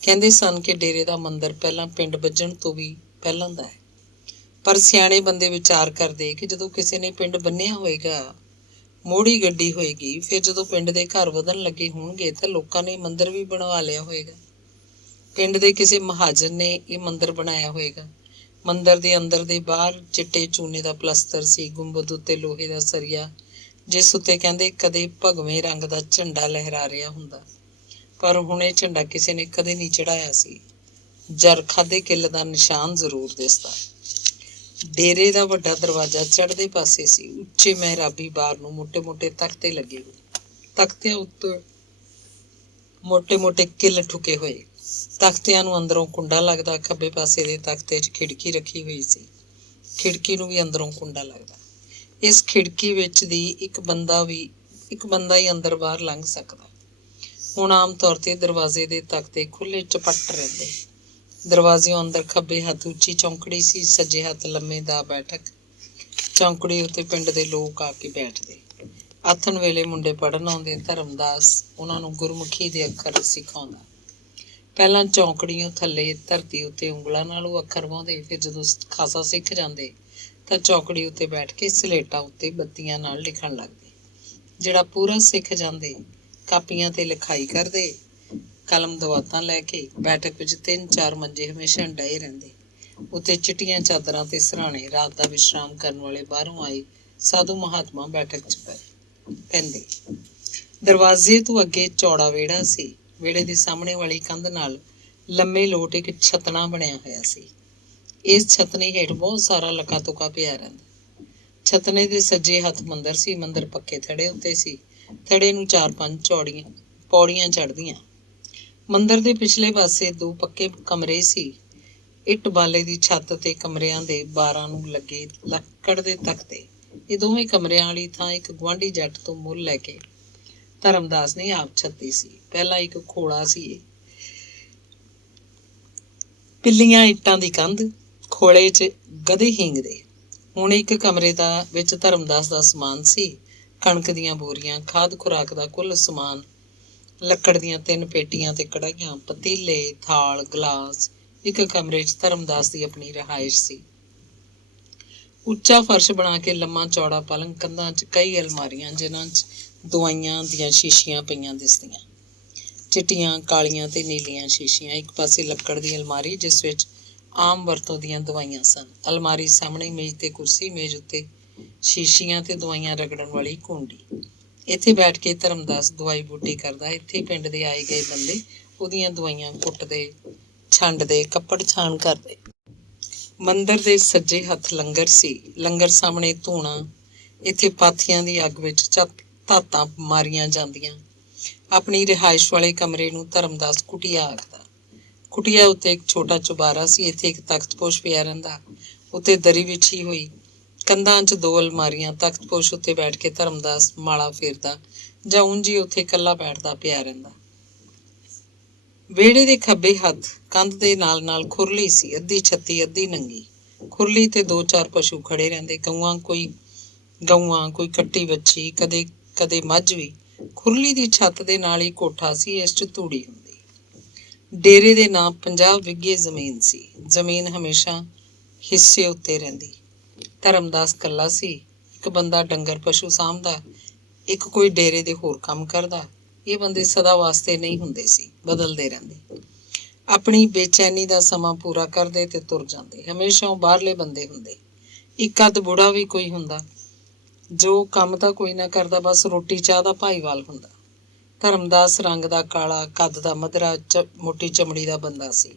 ਕਹਿੰਦੇ ਸਨ ਕਿ ਡੇਰੇ ਦਾ ਮੰਦਰ ਪਹਿਲਾਂ ਪਿੰਡ ਬੱਝਣ ਤੋਂ ਵੀ ਪਹਿਲਾਂ ਦਾ ਹੈ। ਪਰ ਸਿਆਣੇ ਬੰਦੇ ਵਿਚਾਰ ਕਰਦੇ ਕਿ ਜਦੋਂ ਕਿਸੇ ਨੇ ਪਿੰਡ ਬੰਨਿਆ ਹੋਏਗਾ, ਮੋੜੀ ਗੱਡੀ ਹੋਏਗੀ, ਫਿਰ ਜਦੋਂ ਪਿੰਡ ਦੇ ਘਰ ਵਧਣ ਲੱਗੇ ਹੋਣਗੇ ਤਾਂ ਲੋਕਾਂ ਨੇ ਮੰਦਰ ਵੀ ਬਣਵਾ ਲਿਆ ਹੋਏਗਾ। ਪਿੰਡ ਦੇ ਕਿਸੇ ਮਹਾਜਨ ਨੇ ਇਹ ਮੰਦਰ ਬਣਾਇਆ ਹੋਏਗਾ। ਮੰਦਰ ਦੇ ਅੰਦਰ ਦੇ ਬਾਹਰ ਚਿੱਟੇ ਚੂਨੇ ਦਾ ਪਲਸਤਰ ਸੀ, ਗੁੰਬਦ ਉੱਤੇ ਲੋਹੇ ਦਾ ਸਰੀਆ, ਜਿਸ ਉੱਤੇ ਕਹਿੰਦੇ ਕਦੇ ਭਗਵੇਂ ਰੰਗ ਦਾ ਝੰਡਾ ਲਹਿਰਾ ਰਿਹਾ ਹੁੰਦਾ। ਪਰ ਹੁਣ ਇਹ ਝੰਡਾ ਕਿਸੇ ਨੇ ਕਦੇ ਨਹੀਂ ਚੜਾਇਆ ਸੀ। ਜਰ ਖਾਧੇ ਕਿੱਲ ਦਾ ਨਿਸ਼ਾਨ ਜ਼ਰੂਰ ਦਿਸਦਾ। ਡੇਰੇ ਦਾ ਵੱਡਾ ਦਰਵਾਜ਼ਾ ਚੜ੍ਹਦੇ ਪਾਸੇ ਸੀ। ਉੱਚੇ ਮਹਿਰਾਬੀ ਬਾਰ ਨੂੰ ਮੋਟੇ ਤਖਤੇ ਲੱਗੇ ਹੋਏ, ਤਖਤਿਆਂ ਉੱਤੇ ਮੋਟੇ ਕਿੱਲ ਠੁਕੇ ਹੋਏ। ਤਖਤਿਆਂ ਨੂੰ ਅੰਦਰੋਂ ਕੁੰਡਾ ਲੱਗਦਾ। ਖੱਬੇ ਪਾਸੇ ਦੇ ਤਖਤੇ 'ਚ ਖਿੜਕੀ ਰੱਖੀ ਹੋਈ ਸੀ, ਖਿੜਕੀ ਨੂੰ ਵੀ ਅੰਦਰੋਂ ਕੁੰਡਾ ਲੱਗਦਾ। ਇਸ ਖਿੜਕੀ ਵਿੱਚ ਦੀ ਇੱਕ ਬੰਦਾ ਹੀ ਅੰਦਰ ਬਾਹਰ ਲੰਘ ਸਕਦਾ। ਹੁਣ ਆਮ ਤੌਰ ਤੇ ਦਰਵਾਜ਼ੇ ਦੇ ਤਖਤੇ ਖੁੱਲ੍ਹੇ ਚਪੱਟ ਰਹਿੰਦੇ। ਦਰਵਾਜ਼ਿਓਂ ਅੰਦਰ ਖੱਬੇ ਹੱਥ ਉੱਚੀ ਚੌਂਕੜੀ ਸੀ, ਸੱਜੇ ਹੱਥ ਲੰਮੇ ਦਾ ਬੈਠਕ। ਚੌਂਕੜੀ ਉੱਤੇ ਪਿੰਡ ਦੇ ਲੋਕ ਆ ਕੇ ਬੈਠਦੇ। ਆਥਣ ਵੇਲੇ ਮੁੰਡੇ ਪੜ੍ਹਨ ਆਉਂਦੇ। ਧਰਮਦਾਸ ਉਹਨਾਂ ਨੂੰ ਗੁਰਮੁਖੀ ਦੇ ਅੱਖਰ ਸਿਖਾਉਂਦਾ। ਪਹਿਲਾਂ ਚੌਂਕੜੀਆਂ ਥੱਲੇ ਧਰਤੀ ਉੱਤੇ ਉਂਗਲਾਂ ਨਾਲ ਉਹ ਅੱਖਰ ਵਾਹੁੰਦੇ, ਫਿਰ ਜਦੋਂ ਖਾਸਾ ਸਿੱਖ ਜਾਂਦੇ ਤਾਂ ਚੌਂਕੜੀ ਉੱਤੇ ਬੈਠ ਕੇ ਸਲੇਟਾਂ ਉੱਤੇ ਬੱਤੀਆਂ ਨਾਲ ਲਿਖਣ ਲੱਗਦੇ। ਜਿਹੜਾ ਪੂਰਾ ਸਿੱਖ ਜਾਂਦੇ, ਕਾਪੀਆਂ ਤੇ ਲਿਖਾਈ ਕਰਦੇ। ਕਲਮ ਦਵਾਤਾਂ ਲੈ ਕੇ ਬੈਠਕ ਵਿੱਚ 3-4 ਮੰਜੇ ਹਮੇਸ਼ਾ ਡਏ ਰਹਿੰਦੇ। ਉੱਤੇ ਚਿੱਟੀਆਂ ਚਾਦਰਾਂ ਤੇ ਸਿਰਹਾਣੇ। ਰਾਤ ਦਾ ਵਿਸ਼ਰਾਮ ਕਰਨ ਵਾਲੇ ਬਾਹਰੋਂ ਆਏ ਸਾਧੂ ਮਹਾਤਮਾ ਬੈਠਕ 'ਚ ਪੈਂਦੇ। ਦਰਵਾਜ਼ੇ ਤੋਂ ਅੱਗੇ ਚੌੜਾ ਵਿਹੜਾ ਸੀ। ਵਿਹੜੇ ਦੇ ਸਾਹਮਣੇ ਵਾਲੀ ਕੰਧ ਨਾਲ ਲੰਮੇ ਲੋਟ ਇੱਕ ਛਤਣਾ ਬਣਿਆ ਹੋਇਆ ਸੀ। ਇਸ ਛਤਨੇ ਹੇਠ ਬਹੁਤ ਸਾਰਾ ਲਕਾ ਤੁਕਾ ਪਿਆ ਰਹਿੰਦਾ। ਛਤਨੇ ਦੇ ਸੱਜੇ ਹੱਥ ਮੰਦਰ ਸੀ। ਮੰਦਰ ਪੱਕੇ ਥੜੇ ਉੱਤੇ ਸੀ। ਥੜੇ ਨੂੰ 4-5 ਪੌੜੀਆਂ ਚੜ੍ਹਦੀਆਂ। ਮੰਦਰ ਦੇ ਪਿਛਲੇ ਪਾਸੇ 2 ਪੱਕੇ ਕਮਰੇ ਸੀ। ਇੱਟ ਬਾਲੇ ਦੀ ਛੱਤ ਤੇ ਕਮਰਿਆਂ ਦੇ ਬਾਰਾਂ ਨੂੰ ਲੱਗੇ ਲੱਕੜ ਦੇ ਤਖਤੇ। ਇਹ ਦੋਵੇਂ ਕਮਰਿਆਂ ਵਾਲੀ ਥਾਂ ਇੱਕ ਗੁਆਂਢੀ ਜੱਟ ਤੋਂ ਮੁੱਲ ਲੈ ਕੇ ਧਰਮਦਾਸ ਨੇ ਆਪ ਛੱਤੀ ਸੀ। ਪਹਿਲਾਂ ਇੱਕ ਖੋਲਾ ਸੀ, ਪਿੱਲੀਆਂ ਇੱਟਾਂ ਦੀ ਕੰਧ, ਖੋਲੇ 'ਚ ਗਧੇ ਹੀਂਗਦੇ। ਹੁਣ ਇੱਕ ਕਮਰੇ ਵਿੱਚ ਧਰਮਦਾਸ ਦਾ ਸਮਾਨ ਸੀ। ਕਣਕ ਦੀਆਂ ਬੋਰੀਆਂ, ਖਾਦ ਖੁਰਾਕ ਦਾ ਕੁੱਲ ਸਮਾਨ, ਲੱਕੜ ਦੀਆਂ 3 ਪੇਟੀਆਂ ਤੇ ਕੜਾਹੀਆਂ, ਪਤੀਲੇ, ਥਾਲ, ਗਲਾਸ। ਇੱਕ ਕਮਰੇ 'ਚ ਧਰਮਦਾਸ ਦੀ ਆਪਣੀ ਰਿਹਾਇਸ਼ ਸੀ। ਉੱਚਾ ਫਰਸ਼ ਬਣਾ ਕੇ ਲੰਮਾ ਚੌੜਾ ਪਲੰਗ, ਕੰਧਾਂ 'ਚ ਕਈ ਅਲਮਾਰੀਆਂ ਜਿਨ੍ਹਾਂ 'ਚ ਦਵਾਈਆਂ ਦੀਆਂ ਸ਼ੀਸ਼ੀਆਂ ਪਈਆਂ ਦਿਸਦੀਆਂ। ਚਿੱਟੀਆਂ, ਕਾਲੀਆਂ ਤੇ ਨੀਲੀਆਂ ਸ਼ੀਸ਼ੀਆਂ। ਇੱਕ ਪਾਸੇ ਲੱਕੜ ਦੀ ਅਲਮਾਰੀ ਜਿਸ ਵਿੱਚ ਆਮ ਵਰਤੋਂ ਦੀਆਂ ਦਵਾਈਆਂ ਸਨ। ਅਲਮਾਰੀ ਸਾਹਮਣੇ ਮੇਜ਼ ਤੇ ਕੁਰਸੀ, ਮੇਜ਼ ਉੱਤੇ ਸ਼ੀਸ਼ੀਆਂ ਤੇ ਦਵਾਈਆਂ ਰਗੜਨ ਵਾਲੀ ਕੂੰਡੀ। ਇੱਥੇ ਬੈਠ ਕੇ ਧਰਮਦਾਸ ਦਵਾਈ ਬੂਟੀ ਕਰਦਾ। ਇੱਥੇ ਪਿੰਡ ਦੇ ਆਏ ਗਏ ਬੰਦੇ ਉਹਦੀਆਂ ਦਵਾਈਆਂ ਕੁੱਟਦੇ, ਛੰਡਦੇ, ਕੱਪੜ ਛਾਣ ਕਰਦੇ। ਮੰਦਰ ਦੇ ਸੱਜੇ ਹੱਥ ਲੰਗਰ ਸੀ। ਲੰਗਰ ਸਾਹਮਣੇ ਧੂਣਾ। ਇੱਥੇ ਪਾਥੀਆਂ ਦੀ ਅੱਗ ਵਿੱਚ ਧਾਤਾਂ ਮਾਰੀਆਂ ਜਾਂਦੀਆਂ। ਆਪਣੀ ਰਿਹਾਇਸ਼ ਵਾਲੇ ਕਮਰੇ ਨੂੰ ਧਰਮਦਾਸ ਕੁਟੀਆ ਆਖਦਾ। ਕੁਟੀਆ ਉੱਤੇ ਇੱਕ ਛੋਟਾ ਚੁਬਾਰਾ ਸੀ। ਇੱਥੇ ਇੱਕ ਤਖਤਪੋਸ਼ ਪਿਆ ਰਹਿੰਦਾ, ਉੱਤੇ ਦਰੀ ਵਿਛੀ ਹੋਈ। ਕੰਧਾਂ 'ਚ 2 ਅਲਮਾਰੀਆਂ। ਤਖਤਪੋਸ਼ ਉੱਤੇ ਬੈਠ ਕੇ ਧਰਮਦਾਸ ਮਾਲਾ ਫੇਰਦਾ ਜਾਂ ਉਂਝ ਹੀ ਉੱਥੇ ਇਕੱਲਾ ਬੈਠਦਾ ਪਿਆ ਰਹਿੰਦਾ। ਵਿਹੜੇ ਦੇ ਖੱਬੇ ਹੱਥ ਕੰਧ ਦੇ ਨਾਲ ਖੁਰਲੀ ਸੀ, ਅੱਧੀ ਛੱਤੀ ਅੱਧੀ ਨੰਗੀ। ਖੁਰਲੀ ਤੇ 2-4 ਪਸ਼ੂ ਖੜੇ ਰਹਿੰਦੇ। ਗਊਆਂ, ਕੋਈ ਕੱਟੀ ਵੱਛੀ, ਕਦੇ ਮੱਝ ਵੀ। ਖੁਰਲੀ ਦੀ ਛੱਤ ਦੇ ਨਾਲ ਹੀ ਕੋਠਾ ਸੀ, ਇਸ 'ਚ ਤੂੜੀ ਹੁੰਦੀ। ਡੇਰੇ ਦੇ ਨਾਂ 50 ਵਿੱਘੇ ਜ਼ਮੀਨ ਸੀ। ਜ਼ਮੀਨ ਹਮੇਸ਼ਾ ਹਿੱਸੇ ਉੱਤੇ ਰਹਿੰਦੀ। ਧਰਮਦਾਸ ਇਕੱਲਾ ਸੀ। ਇੱਕ ਬੰਦਾ ਡੰਗਰ ਪਸ਼ੂ ਸਾਂਭਦਾ, ਇੱਕ ਕੋਈ ਡੇਰੇ ਦੇ ਹੋਰ ਕੰਮ ਕਰਦਾ। ਇਹ ਬੰਦੇ ਸਦਾ ਵਾਸਤੇ ਨਹੀਂ ਹੁੰਦੇ ਸੀ, ਬਦਲਦੇ ਰਹਿੰਦੇ। ਆਪਣੀ ਬੇਚੈਨੀ ਦਾ ਸਮਾਂ ਪੂਰਾ ਕਰਦੇ ਤੇ ਤੁਰ ਜਾਂਦੇ। ਹਮੇਸ਼ਾ ਉਹ ਬਾਹਰਲੇ ਬੰਦੇ ਹੁੰਦੇ। ਇੱਕ ਅੱਧ ਬੁੜਾ ਵੀ ਕੋਈ ਹੁੰਦਾ ਜੋ ਕੰਮ ਤਾਂ ਕੋਈ ਨਾ ਕਰਦਾ, ਬਸ ਰੋਟੀ ਚਾਹ ਦਾ ਭਾਈਵਾਲ ਹੁੰਦਾ। ਧਰਮਦਾਸ ਰੰਗ ਦਾ ਕਾਲਾ, ਕੱਦ ਦਾ ਮਧਰਾ, ਮੋਟੀ ਚਮੜੀ ਦਾ ਬੰਦਾ ਸੀ।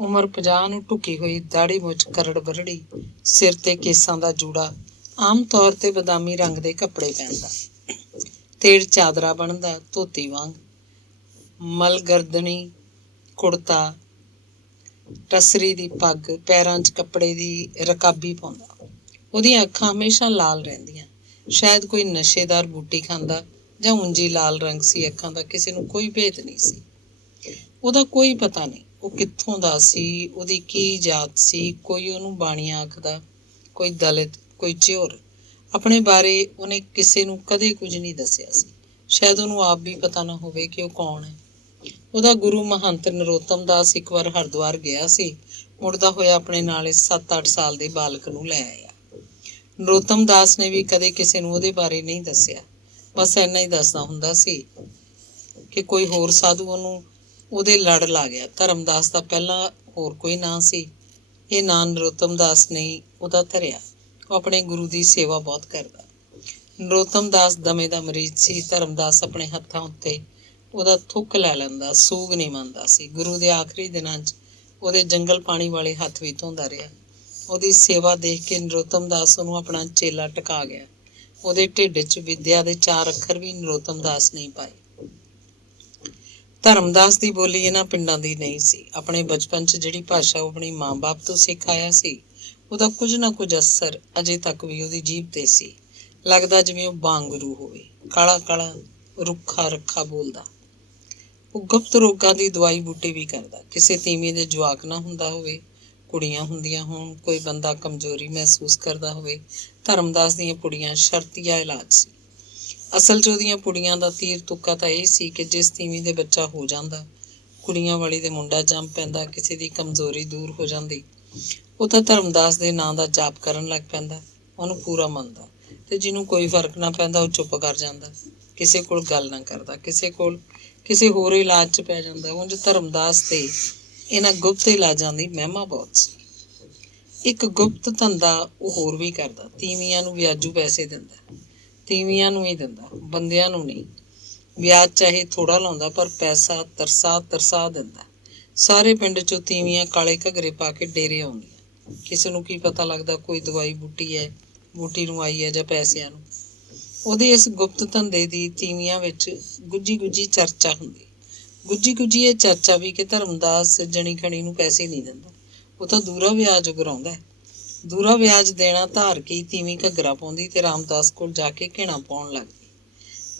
ਉਮਰ 50 ਨੂੰ ਢੁੱਕੀ ਹੋਈ, ਦਾੜੀ ਮੁੱਛ ਕਰੜ ਬਰੜੀ, ਸਿਰ ਤੇ ਕੇਸਾਂ ਦਾ ਜੂੜਾ। ਆਮ ਤੌਰ ਤੇ ਬਦਾਮੀ ਰੰਗ ਦੇ ਕੱਪੜੇ ਪਹਿਨਦਾ, ਤੇੜ ਚਾਦਰਾ ਬਣਦਾ ਧੋਤੀ ਵਾਂਗ, ਮਲਗਰਦਨੀ ਕੁੜਤਾ, ਟਸਰੀ ਦੀ ਪੱਗ, ਪੈਰਾਂ 'ਚ ਕੱਪੜੇ ਦੀ ਰਕਾਬੀ ਪਾਉਂਦਾ। ਉਹਦੀਆਂ ਅੱਖਾਂ ਹਮੇਸ਼ਾ ਲਾਲ ਰਹਿੰਦੀਆਂ। ਸ਼ਾਇਦ ਕੋਈ ਨਸ਼ੇਦਾਰ ਬੂਟੀ ਖਾਂਦਾ ਜਾਂ ਉਂਜੀ ਲਾਲ ਰੰਗ ਸੀ ਅੱਖਾਂ ਦਾ। ਕਿਸੇ ਨੂੰ ਕੋਈ ਭੇਤ ਨਹੀਂ ਸੀ। ਉਹਦਾ ਕੋਈ ਪਤਾ ਨਹੀਂ ਉਹ ਕਿੱਥੋਂ ਦਾ ਸੀ, ਉਹਦੀ ਕੀ ਜਾਤ ਸੀ। ਕੋਈ ਉਹਨੂੰ ਬਾਣੀਆ ਆਖਦਾ, ਕੋਈ ਦਲਿਤ, ਕੋਈ ਚਿਓਰ। ਆਪਣੇ ਬਾਰੇ ਉਹਨੇ ਕਿਸੇ ਨੂੰ ਕਦੇ ਕੁਝ ਨਹੀਂ ਦੱਸਿਆ ਸੀ। ਸ਼ਾਇਦ ਉਹਨੂੰ ਆਪ ਵੀ ਪਤਾ ਨਾ ਹੋਵੇ ਕਿ ਉਹ ਕੌਣ ਹੈ। ਉਹਦਾ ਗੁਰੂ ਮਹੰਤ ਨਰੋਤਮ ਦਾਸ ਇੱਕ ਵਾਰ ਹਰਿਦੁਆਰ ਗਿਆ ਸੀ। ਮੁੜਦਾ ਹੋਇਆ ਆਪਣੇ ਨਾਲ ਇਸ 7-8 ਸਾਲ ਦੇ ਬਾਲਕ ਨੂੰ ਲੈ ਆਇਆ। ਨਰੋਤਮ ਦਾਸ ਨੇ ਵੀ ਕਦੇ ਕਿਸੇ ਨੂੰ ਉਹਦੇ ਬਾਰੇ ਨਹੀਂ ਦੱਸਿਆ। ਬਸ ਇੰਨਾ ਹੀ ਦੱਸਦਾ ਹੁੰਦਾ ਸੀ ਕਿ ਕੋਈ ਹੋਰ ਸਾਧੂ ਉਹਨੂੰ ਉਹਦੇ ਲੜ ਲਾ ਗਿਆ। ਧਰਮਦਾਸ ਦਾ ਪਹਿਲਾਂ ਹੋਰ ਕੋਈ ਨਾਂ ਸੀ। ਇਹ ਨਾਂ ਨਰੋਤਮ ਦਾਸ ਨੇ ਉਹਦਾ ਧਰਿਆ। ਉਹ ਆਪਣੇ ਗੁਰੂ ਦੀ ਸੇਵਾ ਬਹੁਤ ਕਰਦਾ। ਨਰੋਤਮ ਦਾਸ ਦਮੇ ਦਾ ਮਰੀਜ਼ ਸੀ। ਧਰਮਦਾਸ ਆਪਣੇ ਹੱਥਾਂ ਉੱਤੇ ਉਹਦਾ ਥੁੱਕ ਲੈ ਲੈਂਦਾ, ਸੂਗ ਨਹੀਂ ਮੰਨਦਾ ਸੀ। ਗੁਰੂ ਦੇ ਆਖਰੀ ਦਿਨਾਂ 'ਚ ਉਹਦੇ ਜੰਗਲ ਪਾਣੀ ਵਾਲੇ ਹੱਥ ਵੀ ਧੋਂਦਾ ਰਿਹਾ। ਉਹਦੀ ਸੇਵਾ ਦੇਖ ਕੇ ਨਰੋਤਮ ਦਾਸ ਉਹਨੂੰ ਆਪਣਾ ਚੇਲਾ ਟਿਕਾ ਗਿਆ। ਉਹਦੇ ਢਿੱਡ 'ਚ ਵਿੱਦਿਆ ਦੇ 4 ਅੱਖਰ ਵੀ ਨਰੋਤਮ ਦਾਸ ਨਹੀਂ ਪਾਏ। ਧਰਮਦਾਸ ਦੀ ਬੋਲੀ ਇਹਨਾਂ ਪਿੰਡਾਂ ਦੀ ਨਹੀਂ ਸੀ। ਆਪਣੇ ਬਚਪਨ 'ਚ ਜਿਹੜੀ ਭਾਸ਼ਾ ਉਹ ਆਪਣੀ ਮਾਂ-ਬਾਪ ਤੋਂ ਸਿੱਖ ਆਇਆ ਸੀ, ਉਹਦਾ ਕੁਝ ਨਾ ਕੁਝ ਅਸਰ ਅਜੇ ਤੱਕ ਵੀ ਉਹਦੀ ਜੀਭ 'ਤੇ ਸੀ। ਲੱਗਦਾ ਜਿਵੇਂ ਉਹ ਬਾਂਗਰੂ ਹੋਵੇ, ਕਾਲਾ ਕਾਲਾ, ਰੁੱਖਾ ਰੱਖਾ ਬੋਲਦਾ। ਉਹ ਗੁਪਤ ਰੋਗਾਂ ਦੀ ਦਵਾਈ ਬੂਟੀ ਵੀ ਕਰਦਾ। ਕਿਸੇ ਤੀਵੀਂ ਦੇ ਜਵਾਕ ਨਾ ਹੁੰਦਾ ਹੋਵੇ, ਕੁੜੀਆਂ ਹੁੰਦੀਆਂ ਹੋਣ, ਕੋਈ ਬੰਦਾ ਕਮਜ਼ੋਰੀ ਮਹਿਸੂਸ ਕਰਦਾ ਹੋਵੇ, ਧਰਮਦਾਸ ਦੀਆਂ ਪੁੜੀਆਂ ਸ਼ਰਤੀਆ ਇਲਾਜ ਸੀ। ਅਸਲ 'ਚ ਉਹਦੀਆਂ ਪੁੜੀਆਂ ਦਾ ਤੀਰ ਤੁੱਕਾ ਤਾਂ ਇਹ ਸੀ ਕਿ ਜਿਸ ਤੀਵੀਂ ਦੇ ਬੱਚਾ ਹੋ ਜਾਂਦਾ, ਕੁੜੀਆਂ ਵਾਲੀ ਦੇ ਮੁੰਡਾ ਜੰਮ ਪੈਂਦਾ, ਕਿਸੇ ਦੀ ਕਮਜ਼ੋਰੀ ਦੂਰ ਹੋ ਜਾਂਦੀ, ਉਹ ਤਾਂ ਧਰਮਦਾਸ ਦੇ ਨਾਂ ਦਾ ਜਾਪ ਕਰਨ ਲੱਗ ਪੈਂਦਾ। ਉਹਨੂੰ ਪੂਰਾ ਮੰਨਦਾ। ਤੇ ਜਿਹਨੂੰ ਕੋਈ ਫਰਕ ਨਾ ਪੈਂਦਾ ਉਹ ਚੁੱਪ ਕਰ ਜਾਂਦਾ, ਕਿਸੇ ਕੋਲ ਗੱਲ ਨਾ ਕਰਦਾ, ਕਿਸੇ ਹੋਰ ਇਲਾਜ 'ਚ ਪੈ ਜਾਂਦਾ। ਉਂਝ ਧਰਮਦਾਸ ਤੇ ਇਹਨਾਂ ਗੁਪਤ ਇਲਾਜਾਂ ਦੀ ਮਹਿਮਾ ਬਹੁਤ ਸੀ। ਇੱਕ ਗੁਪਤ ਧੰਦਾ ਉਹ ਹੋਰ ਵੀ ਕਰਦਾ। ਤੀਵੀਆਂ ਨੂੰ ਵਿਆਜੂ ਪੈਸੇ ਦਿੰਦਾ। ਤੀਵੀਆਂ ਨੂੰ ਹੀ ਦਿੰਦਾ, ਬੰਦਿਆਂ ਨੂੰ ਨਹੀਂ। ਵਿਆਜ ਚਾਹੇ ਥੋੜ੍ਹਾ ਲਾਉਂਦਾ, ਪਰ ਪੈਸਾ ਤਰਸਾ ਦਿੰਦਾ। ਸਾਰੇ ਪਿੰਡ 'ਚੋਂ ਤੀਵੀਆਂ ਕਾਲੇ ਘੱਗਰੇ ਪਾ ਕੇ ਡੇਰੇ ਆਉਂਦੀਆਂ। ਕਿਸੇ ਨੂੰ ਕੀ ਪਤਾ ਲੱਗਦਾ ਕੋਈ ਦਵਾਈ ਬੂਟੀ ਨੂੰ ਆਈ ਹੈ ਜਾਂ ਪੈਸਿਆਂ ਨੂੰ। ਉਹਦੇ ਇਸ ਗੁਪਤ ਧੰਦੇ ਦੀ ਤੀਵੀਆਂ ਵਿੱਚ ਗੁੱਜੀ ਚਰਚਾ ਹੁੰਦੀ। ਗੁੱਜੀ ਇਹ ਚਰਚਾ ਵੀ ਕਿ ਧਰਮਦਾਸ ਜਣੀ ਖਣੀ ਨੂੰ ਪੈਸੇ ਨਹੀਂ ਦਿੰਦਾ, ਉਹ ਤਾਂ ਦੂਰਾ ਵਿਆਜ ਉਗਰਾਉਂਦਾ। ਦੂਰਾ ਵਿਆਜ ਦੇਣਾ ਧਾਰ ਕੇ ਤੀਵੀਂ ਘੱਗਰਾ ਪਾਉਂਦੀ ਤੇ ਰਾਮਦਾਸ ਕੋਲ ਜਾ ਕੇ ਘਿਣਾ ਪਾਉਣ ਲੱਗਦੀ।